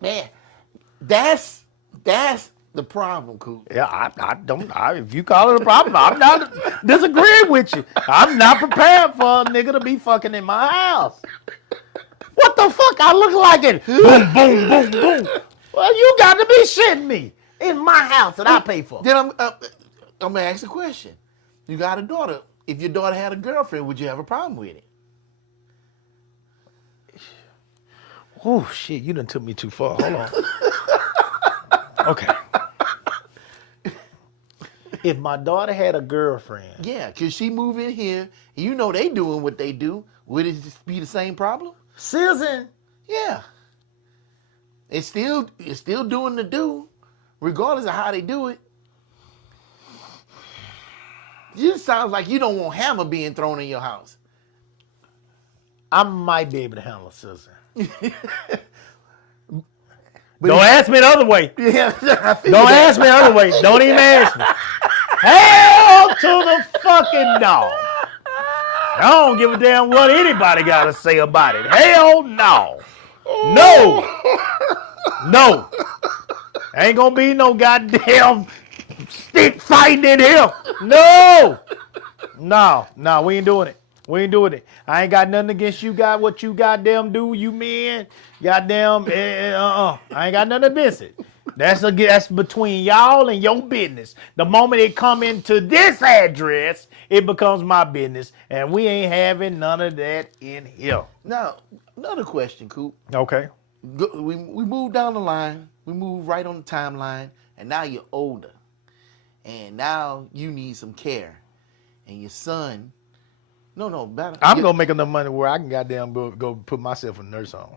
Man, that's the problem, Coop. Yeah, I don't. If you call it a problem, I'm not disagreeing with you. I'm not prepared for a nigga to be fucking in my house. What the fuck? I look like it. Boom, boom, boom, boom. Well, you got to be shitting me. In my house that I pay for. Then I'm gonna ask a question. You got a daughter. If your daughter had a girlfriend, would you have a problem with it? Oh, shit. You done took me too far. Hold on. Okay. If my daughter had a girlfriend. Yeah, because she move in here, and you know they doing what they do. Would it be the same problem? Susan. Yeah. It's still doing the do, regardless of how they do it. You sounds like you don't want hammer being thrown in your house. I might be able to handle a scissor. But Don't ask me the other way. Yeah, I figured Don't that. ask me the other way. Don't even ask me. Hell to the fucking no. I don't give a damn what anybody got to say about it. Hell no. No. No. Ain't gonna be no goddamn stick fighting in here. No. No, we ain't doing it. We ain't doing it. I ain't got nothing against you, got what you goddamn do, you men. Goddamn, I ain't got nothing against it. That's between y'all and your business. The moment it come into this address, it becomes my business, and we ain't having none of that in here. Now, another question, Coop. Okay. We moved down the line. We moved right on the timeline, and now you're older, and now you need some care, and your son. No, better. I'm gonna make enough money where I can goddamn go put myself in a nurse home.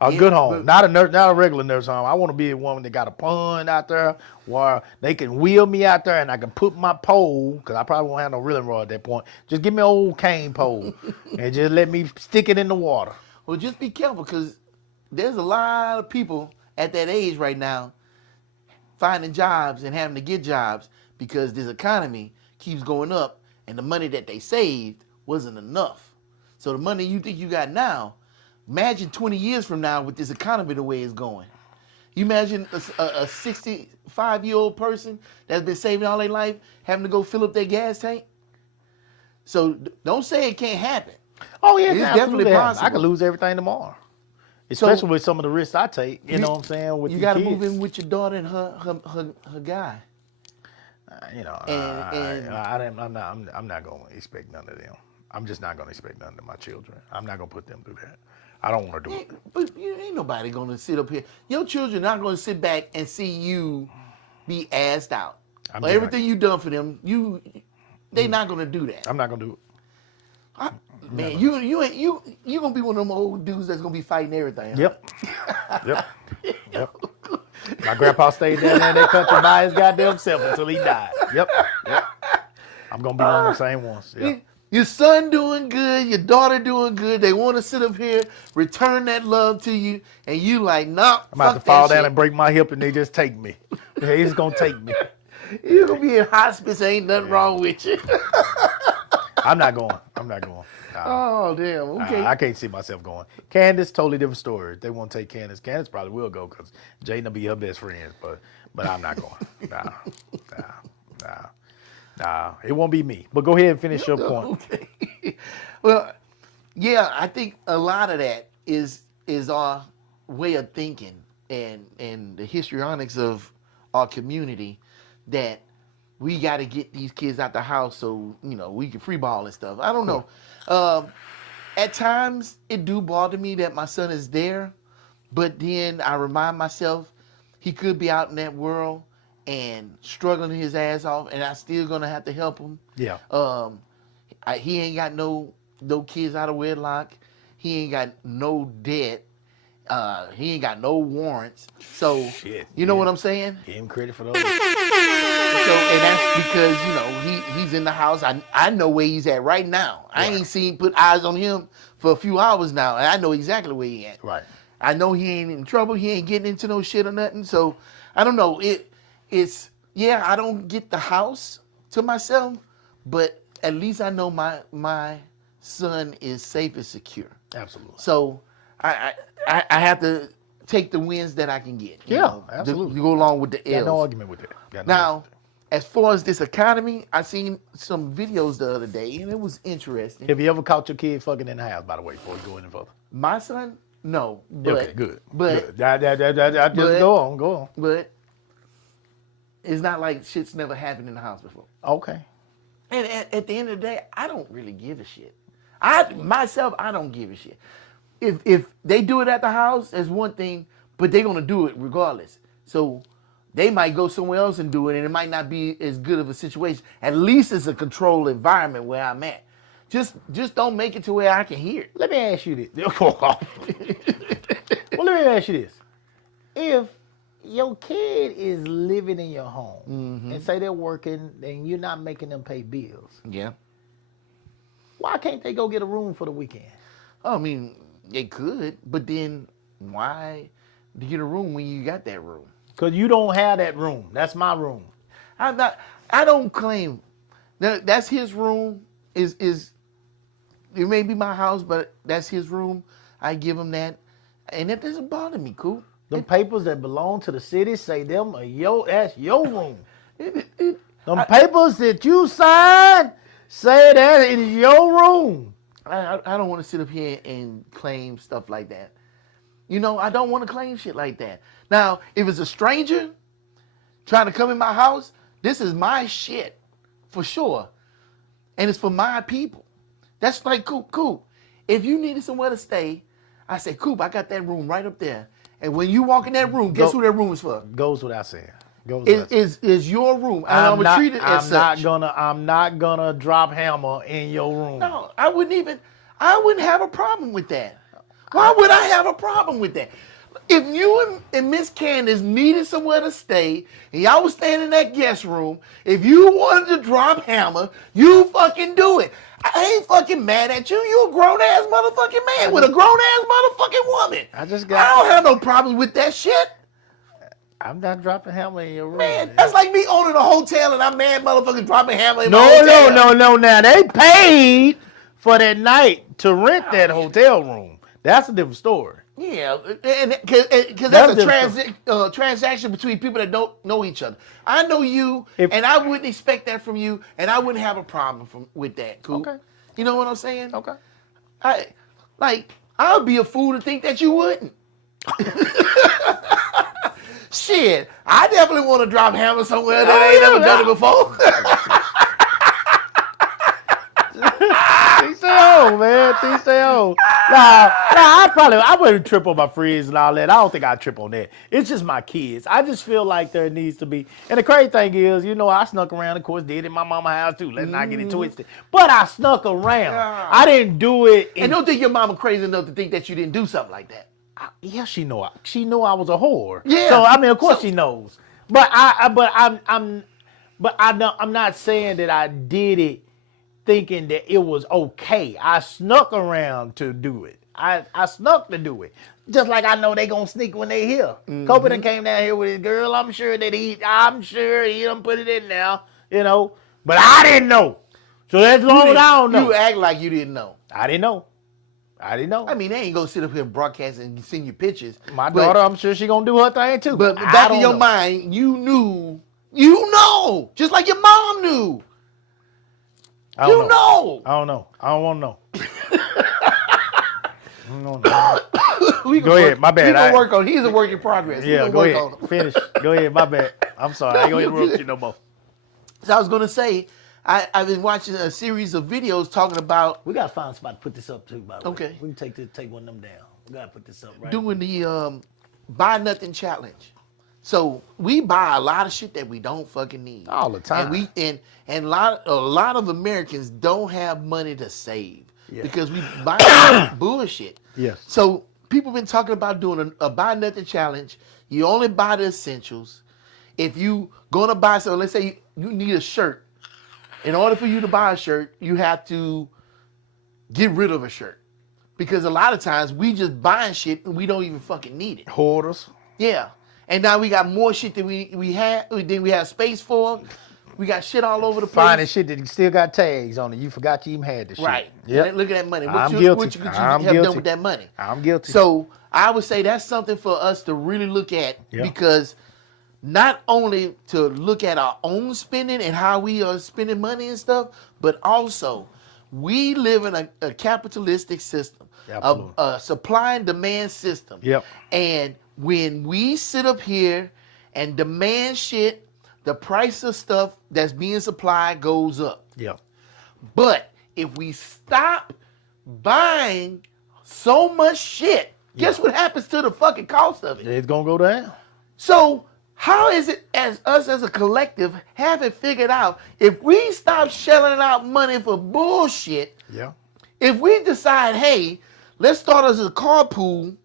A Yeah, good home, but- not a regular nurse home. I want to be a woman that got a pond out there where they can wheel me out there and I can put my pole, because I probably won't have no reeling rod at that point. Just give me an old cane pole and just let me stick it in the water. Well, just be careful, because there's a lot of people at that age right now finding jobs and having to get jobs because this economy keeps going up, and the money that they saved wasn't enough. So the money you think you got now, imagine 20 years from now with this economy the way it's going. You imagine a 65-year-old person that's been saving all their life having to go fill up their gas tank? So don't say it can't happen. Oh yeah, It's it's definitely definitely possible. I possible. could lose everything tomorrow, especially with some of the risks I take. You know what I'm saying? With You the got to kids. move in with your daughter and her guy. You know, And- I'm not gonna expect none of them. I'm just not gonna expect none of my children. I'm not gonna put them through that. I don't want to do it. But ain't nobody gonna sit up here. Your children not gonna sit back and see you be assed out. I'm Or just everything you done for them, they not gonna do that. I'm not gonna do it. Man, you gonna be one of them old dudes that's gonna be fighting everything. Huh? Yep. My grandpa stayed down there in that country by his goddamn self until he died. Yep. I'm gonna be one of the same ones. Yeah. Your son doing good, your daughter doing good. They want to sit up here, return that love to you, and you like, nah. I'm about to fall down and break my hip, and they just take me. They just gonna take me. You're gonna be in hospice. Ain't nothing wrong with you. I'm not going. Oh damn. Okay. I can't see myself going. Candace, totally different story. If they want to take Candace, Candace probably will go because Jaden will be her best friend. But I'm not going. Nah. It won't be me. But go ahead and finish your point. Okay. Well, yeah, I think a lot of that is our way of thinking and the histrionics of our community, that we got to get these kids out the house so we can free ball and stuff. I don't know. At times it do bother me that my son is there, but then I remind myself he could be out in that world and struggling his ass off, and I still gonna have to help him. Yeah. He ain't got no kids out of wedlock. He ain't got no debt. He ain't got no warrants. So Shit, you know yeah. what I'm saying? Give him credit for those. So, and that's because he's in the house. I know where he's at right now. I ain't put eyes on him for a few hours now, and I know exactly where he at. Right. I know he ain't in trouble. He ain't getting into no shit or nothing. So I don't know. It's I don't get the house to myself, but at least I know my son is safe and secure. Absolutely. So I have to take the wins that I can get. Absolutely. To go along with the Got L's. no argument with that. Got no Now, argument. as far as this economy, I seen some videos the other day, and it was interesting. Have you ever caught your kid fucking in the house, by the way, before you go any further? My son, no. But, Okay, good. But good. Just but- go on. but it's not like shit's never happened in the house before. Okay. And at the end of the day, I don't really give a shit. I don't give a shit. If they do it at the house, that's one thing, but they're gonna do it regardless. So they might go somewhere else and do it, and it might not be as good of a situation. At least it's a controlled environment where I'm at. Just don't make it to where I can hear it. Let me ask you this. Well, let me ask you this. If your kid is living in your home and say they're working and you're not making them pay bills. Yeah. Why can't they go get a room for the weekend? I mean, they could, but then why to get a room when you got that room? Because you don't have that room. That's my room. I don't claim that's his room. Is it may be my house, but that's his room. I give him that, and that doesn't bother me, Coop. The papers that belong to the city say them are that's your room. Them papers that you signed say that it is your room. I don't want to sit up here and claim stuff like that. You know, I don't want to claim shit like that. Now, if it's a stranger trying to come in my house, this is my shit for sure, and it's for my people. That's like Coop. If you needed somewhere to stay, I say, Coop, I got that room right up there. And when you walk in that room, guess who that room is for? Goes without saying. Is your room. And I'm gonna treat it as such. I'm not gonna drop hammer in your room. No, I wouldn't have a problem with that. Why would I have a problem with that? If you and Miss Candace needed somewhere to stay, and y'all was staying in that guest room, if you wanted to drop hammer, you fucking do it. I ain't fucking mad at you. You a grown-ass motherfucking man with a grown-ass motherfucking woman. I don't have no problems with that shit. I'm not dropping hammer in your room. Man, that's like me owning a hotel and I'm mad motherfuckers dropping hammer in my hotel. No. Now, they paid for that night to rent that hotel room. That's a different story. Yeah, because that's a transaction between people that don't know each other. I know you, and I wouldn't expect that from you, and I wouldn't have a problem with that, Coop. Okay. You know what I'm saying? Okay. I'll be a fool to think that you wouldn't. Shit, I definitely want to drop hammer somewhere that I ain't never done it before. TCO, man. TCO. Nah, I wouldn't trip on my friends and all that. I don't think I'd trip on that. It's just my kids. I just feel like there needs to be. And the crazy thing is, you know, I snuck around, of course, did in my mama's house too. Let's not get it twisted. But I snuck around. Yeah. I didn't do it. And don't think your mama crazy enough to think that you didn't do something like that. Yeah, she know. She knew I was a whore. Yeah. So I mean, of course she knows. But I'm not saying that I did it thinking that it was okay. I snuck around to do it. I snuck to do it. Just like I know they gonna sneak when they here. Kobe done came down here with his girl. I'm sure he done put it in now, you know. But I didn't know. So that's long as I don't know. You act like you didn't know. I didn't know. I mean, they ain't gonna sit up here broadcasting and send you pictures. My daughter, I'm sure she gonna do her thing too. But back in your mind, you knew. You know. Just like your mom knew. I don't know. I don't know. I don't want to know. Go ahead. My bad. He's gonna work on. He's a work in progress. Yeah, go ahead. Finish. Go ahead. My bad. I'm sorry. I ain't gonna interrupt you no more. So I was gonna say, I've been watching a series of videos talking about. We gotta find a spot to put this up too. By the way. Okay. We can take one of them down. We gotta put this up right. Doing the buy nothing challenge. So we buy a lot of shit that we don't fucking need all the time. And a lot of Americans don't have money to save because we buy bullshit. Yes. So people been talking about doing a buy nothing challenge. You only buy the essentials. If you gonna buy, so let's say you need a shirt. In order for you to buy a shirt, you have to get rid of a shirt because a lot of times we just buying shit and we don't even fucking need it. Hoarders. Yeah. And now we got more shit than we have space for. We got shit all over the place. Finding shit that still got tags on it. You forgot you even had the shit. Right. Yeah. Look at that money. I'm guilty. What you could have done with that money? I'm guilty. So I would say that's something for us to really look at because not only to look at our own spending and how we are spending money and stuff, but also we live in a capitalistic system, a supply and demand system. Yep. And when we sit up here and demand shit, the price of stuff that's being supplied goes up. Yeah. But if we stop buying so much shit, guess what happens to the fucking cost of it? It's gonna go down. So how is it as a collective haven't figured out if we stop shelling out money for bullshit, Yeah. if we decide, hey, let's start as a carpool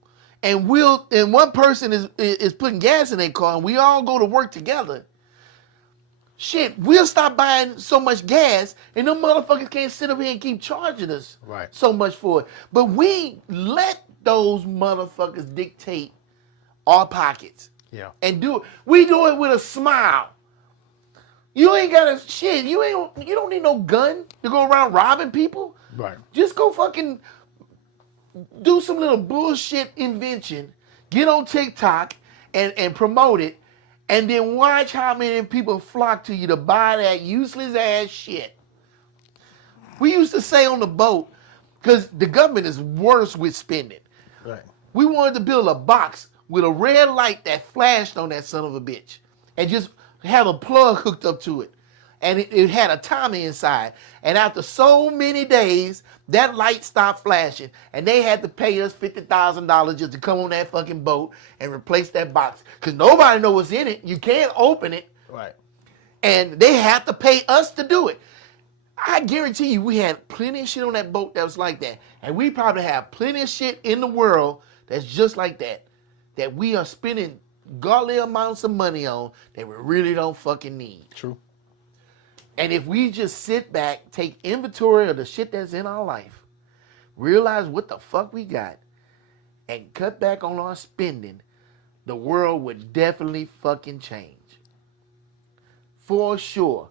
and one person is putting gas in their car, and we all go to work together. Shit, we'll stop buying so much gas, and them motherfuckers can't sit up here and keep charging us so much for it. But we let those motherfuckers dictate our pockets. Yeah. And we do it with a smile. You ain't got a shit. You don't need no gun to go around robbing people. Right. Just go fucking do some little bullshit invention, get on TikTok and promote it, and then watch how many people flock to you to buy that useless ass shit. We used to say on the boat, because the government is worse with spending. Right. We wanted to build a box with a red light that flashed on that son of a bitch, and just have a plug hooked up to it. And it had a timer inside. And after so many days, that light stopped flashing. And they had to pay us $50,000 just to come on that fucking boat and replace that box. Because nobody knows what's in it. You can't open it. Right. And they have to pay us to do it. I guarantee you we had plenty of shit on that boat that was like that. And we probably have plenty of shit in the world that's just like that. That we are spending godly amounts of money on that we really don't fucking need. True. And if we just sit back, take inventory of the shit that's in our life, realize what the fuck we got, and cut back on our spending, the world would definitely fucking change. For sure.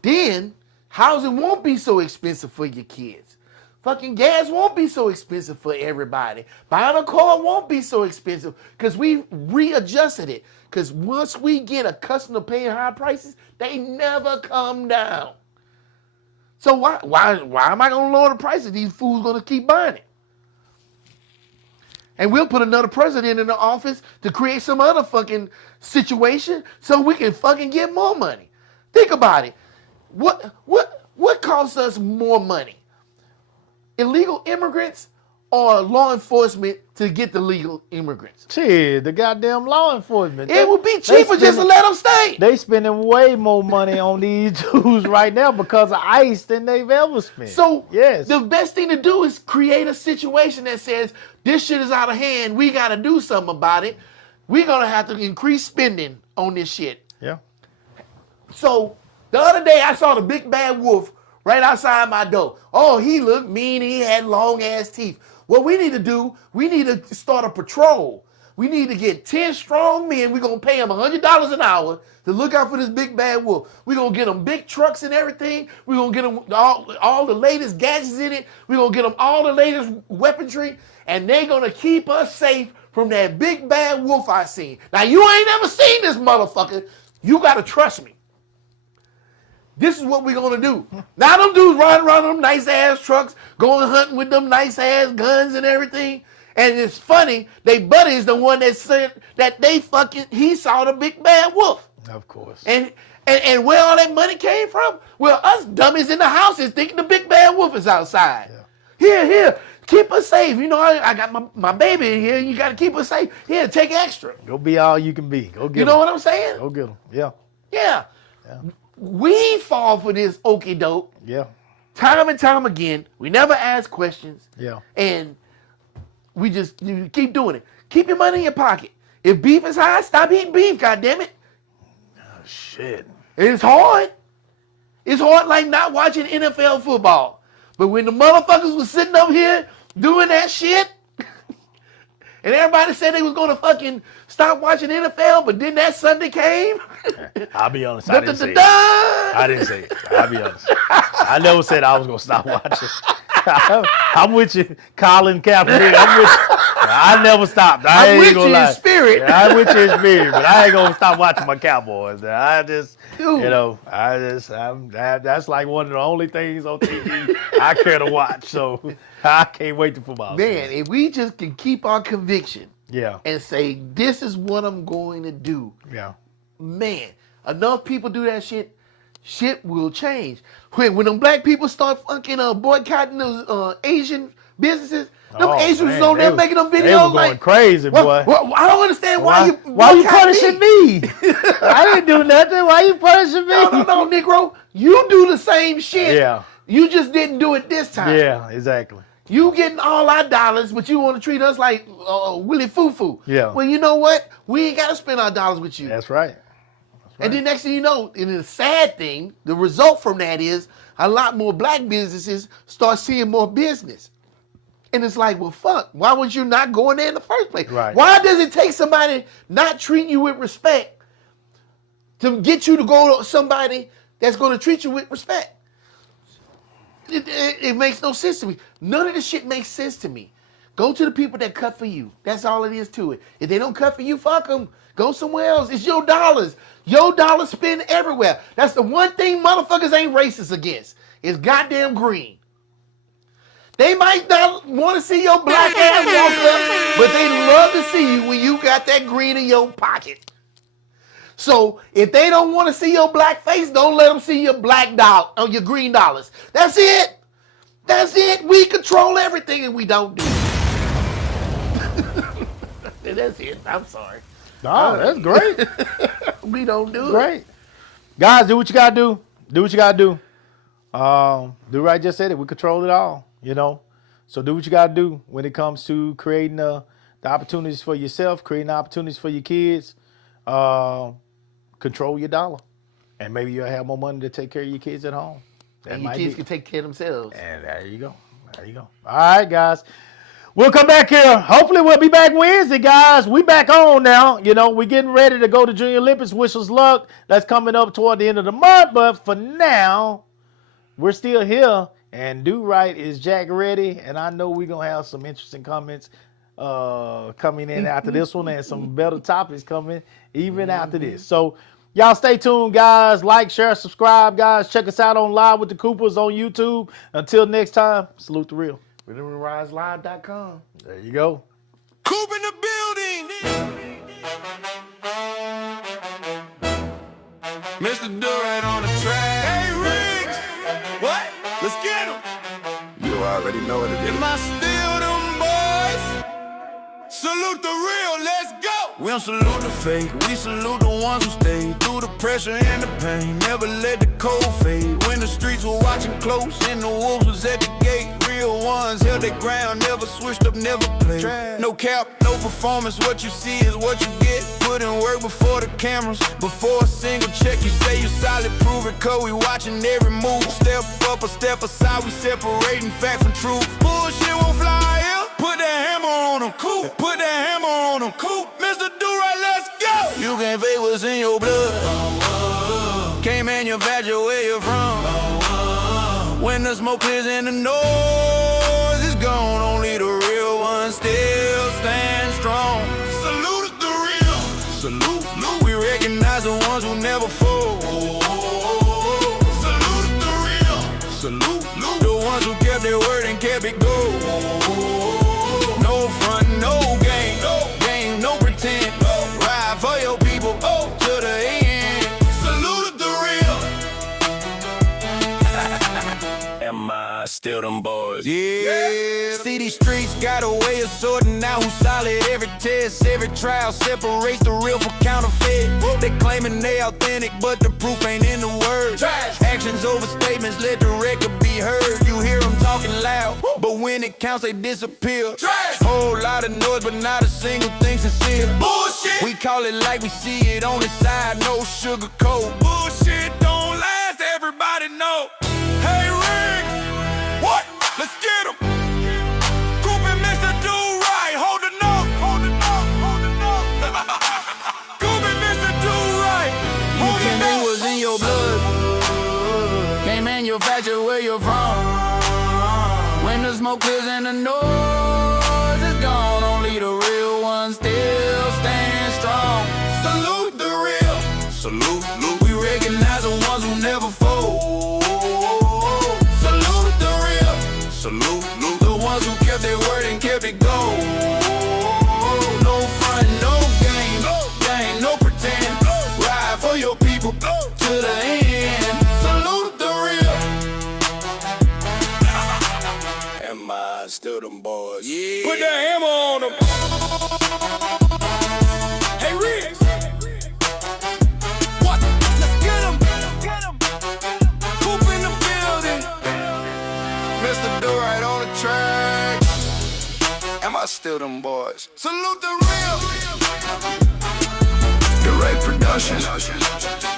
Then, housing won't be so expensive for your kids. Fucking gas won't be so expensive for everybody. Buying a car won't be so expensive because we readjusted it. Because once we get accustomed to paying high prices, they never come down. So why am I going to lower the prices? These fools going to keep buying it. And we'll put another president in the office to create some other fucking situation so we can fucking get more money. Think about it. What costs us more money? Illegal immigrants or law enforcement to get the legal immigrants? Shit, the goddamn law enforcement. It would be cheaper just to let them stay. They spending way more money on these dudes right now because of ICE than they've ever spent. So yes, the best thing to do is create a situation that says, this shit is out of hand. We got to do something about it. We're going to have to increase spending on this shit. Yeah. So the other day I saw the big bad wolf right outside my door. Oh, he looked mean. He had long ass teeth. What we need to do, we need to start a patrol. We need to get 10 strong men. We're going to pay them $100 an hour to look out for this big bad wolf. We're going to get them big trucks and everything. We're going to get them all the latest gadgets in it. We're going to get them all the latest weaponry. And they're going to keep us safe from that big bad wolf I seen. Now, you ain't never seen this motherfucker. You got to trust me. This is what we're going to do. Now them dudes riding around them nice ass trucks, going hunting with them nice ass guns and everything. And it's funny, they buddy is the one that said that he saw the big bad wolf. Of course. And where all that money came from? Well, us dummies in the house is thinking the big bad wolf is outside. Yeah. Here, keep us safe. You know, I got my baby in here. You got to keep us safe. Here, take extra. Go be all you can be. Go get You know what I'm saying? Go get them. Yeah. Yeah. We fall for this okie doke. Yeah. Time and time again. We never ask questions. Yeah. And we just keep doing it. Keep your money in your pocket. If beef is high, stop eating beef, goddammit. Oh, shit. It's hard. It's hard like not watching NFL football. But when the motherfuckers was sitting up here doing that shit, and everybody said they was going to fucking stop watching NFL, but then that Sunday came. I'll be honest, I didn't say it. Da-da-da-da. I didn't say it. I'll be honest. I never said I was going to stop watching. I'm with you, Colin Kaepernick. I'm with you. I never stopped. I'm with you lie. in spirit. Yeah, I'm with you in spirit, but I ain't going to stop watching my Cowboys. I just, Dude. that's like one of the only things on TV I care to watch. So I can't wait to football. Man, if we just can keep our conviction Yeah. and say, this is what I'm going to do, Yeah. man, enough people do that shit will change. When them black people start fucking boycotting those Asian businesses, them Asians was on there making them videos They were going like crazy, boy. Well, I don't understand why you punishing me? I didn't do nothing. Why you punishing me? No, Negro. You do the same shit. Yeah. You just didn't do it this time. Yeah, exactly. You getting all our dollars, but you want to treat us like Willie Foo-Foo. Yeah. Well, you know what? We ain't got to spend our dollars with you. That's right. And then next thing you know, and the sad thing, the result from that is a lot more black businesses start seeing more business. And it's like, well, fuck, why would you not go in there in the first place? Right. Why does it take somebody not treating you with respect to get you to go to somebody that's going to treat you with respect? It makes no sense to me. None of this shit makes sense to me. Go to the people that cut for you. That's all it is to it. If they don't cut for you, fuck them. Go somewhere else. It's your dollars. Your dollars spend everywhere. That's the one thing motherfuckers ain't racist against. Is goddamn green. They might not want to see your black ass walk up, but they love to see you when you got that green in your pocket. So if they don't want to see your black face, don't let them see your black dollar or your green dollars. That's it. That's it. We control everything and we don't do it. That's it. I'm sorry. No, that's great. We don't do it. Great. Guys, do what you gotta do. Do what you gotta do. Do right just said it. We control it all, you know. So do what you gotta do when it comes to creating the opportunities for yourself, creating opportunities for your kids. Control your dollar. And maybe you'll have more money to take care of your kids at home. That And your might kids be. can take care of themselves. And there you go. There you go. All right, guys. We'll come back here. Hopefully we'll be back Wednesday, guys. We back on now. You know, we're getting ready to go to Junior Olympics. Wish us luck. That's coming up toward the end of the month. But for now, we're still here. And Do Right is Jack ready. And I know we're going to have some interesting comments coming in after this one. And some better topics coming even after this. So, y'all stay tuned, guys. Like, share, subscribe, guys. Check us out on Live with the Coopers on YouTube. Until next time, salute the real. RhythmRiseLive.com. There you go. Coop in the building. Mr. Durant on the track. Hey, Riggs. What? Let's get him. You already know what it is. Am I still them boys? Salute the real, let's go. We don't salute the fake, we salute the ones who stay through the pressure and the pain. Never let the cold fade. When the streets were watching close and the wolves was at the gate. Real ones held their ground, never switched up, never played. No cap, no performance, what you see is what you get. Put in work before the cameras, before a single check. You say you solid, prove it, cause we watching every move. Step up or step aside, we separating fact from truth. Bullshit won't fly here, put that hammer on them, cool. Put that hammer on them, cool. Mr. Do-Right, let's go. You can't fake what's in your blood. Can't manufacture where you're from. When the smoke clears and the noise is gone, only the real ones still stand strong. Salute the real. Salute. We recognize the ones who never fold. Salute the real. Salute. The ones who kept their word and kept it gold. No front, no game. No game, no pretend. Ride for your people to the end. Salute the real. Am I still them boys? Yeah. See, these streets got a way of sorting out who's solid. Every test, every trial separates the real from counterfeit. They claiming they authentic, but the proof ain't in the words. Actions over statements, let the record be heard. You hear them talking loud, but when it counts, they disappear. Whole lot of noise, but not a single thing sincere. Bullshit. We call it like we see it on the side, no sugar coat. Bullshit don't last, everybody know. Hey, Rick, what? Let's get him. Coop and Mr. Do-Right, hold the note, hold the note, hold the note. Coop and Mr. Do-Right, hold the note. What's in your blood? Can't manufacture where you're from. When the smoke clears and the noise is gone, only the real ones still stand strong. Salute the real. Salute. We recognize the ones who never fold. Salute the real. Salute. The ones who kept their word and kept it gold. No front, no game. Game, no pretend. Ride for your people to the end. Salute the real. Am I still them boys? Yeah. Put the hammer on them. Hey, Riggs. What? Let's get him. Coop in the building. Mr. Do-Right on the track. I still them boys. Salute the real. The right production.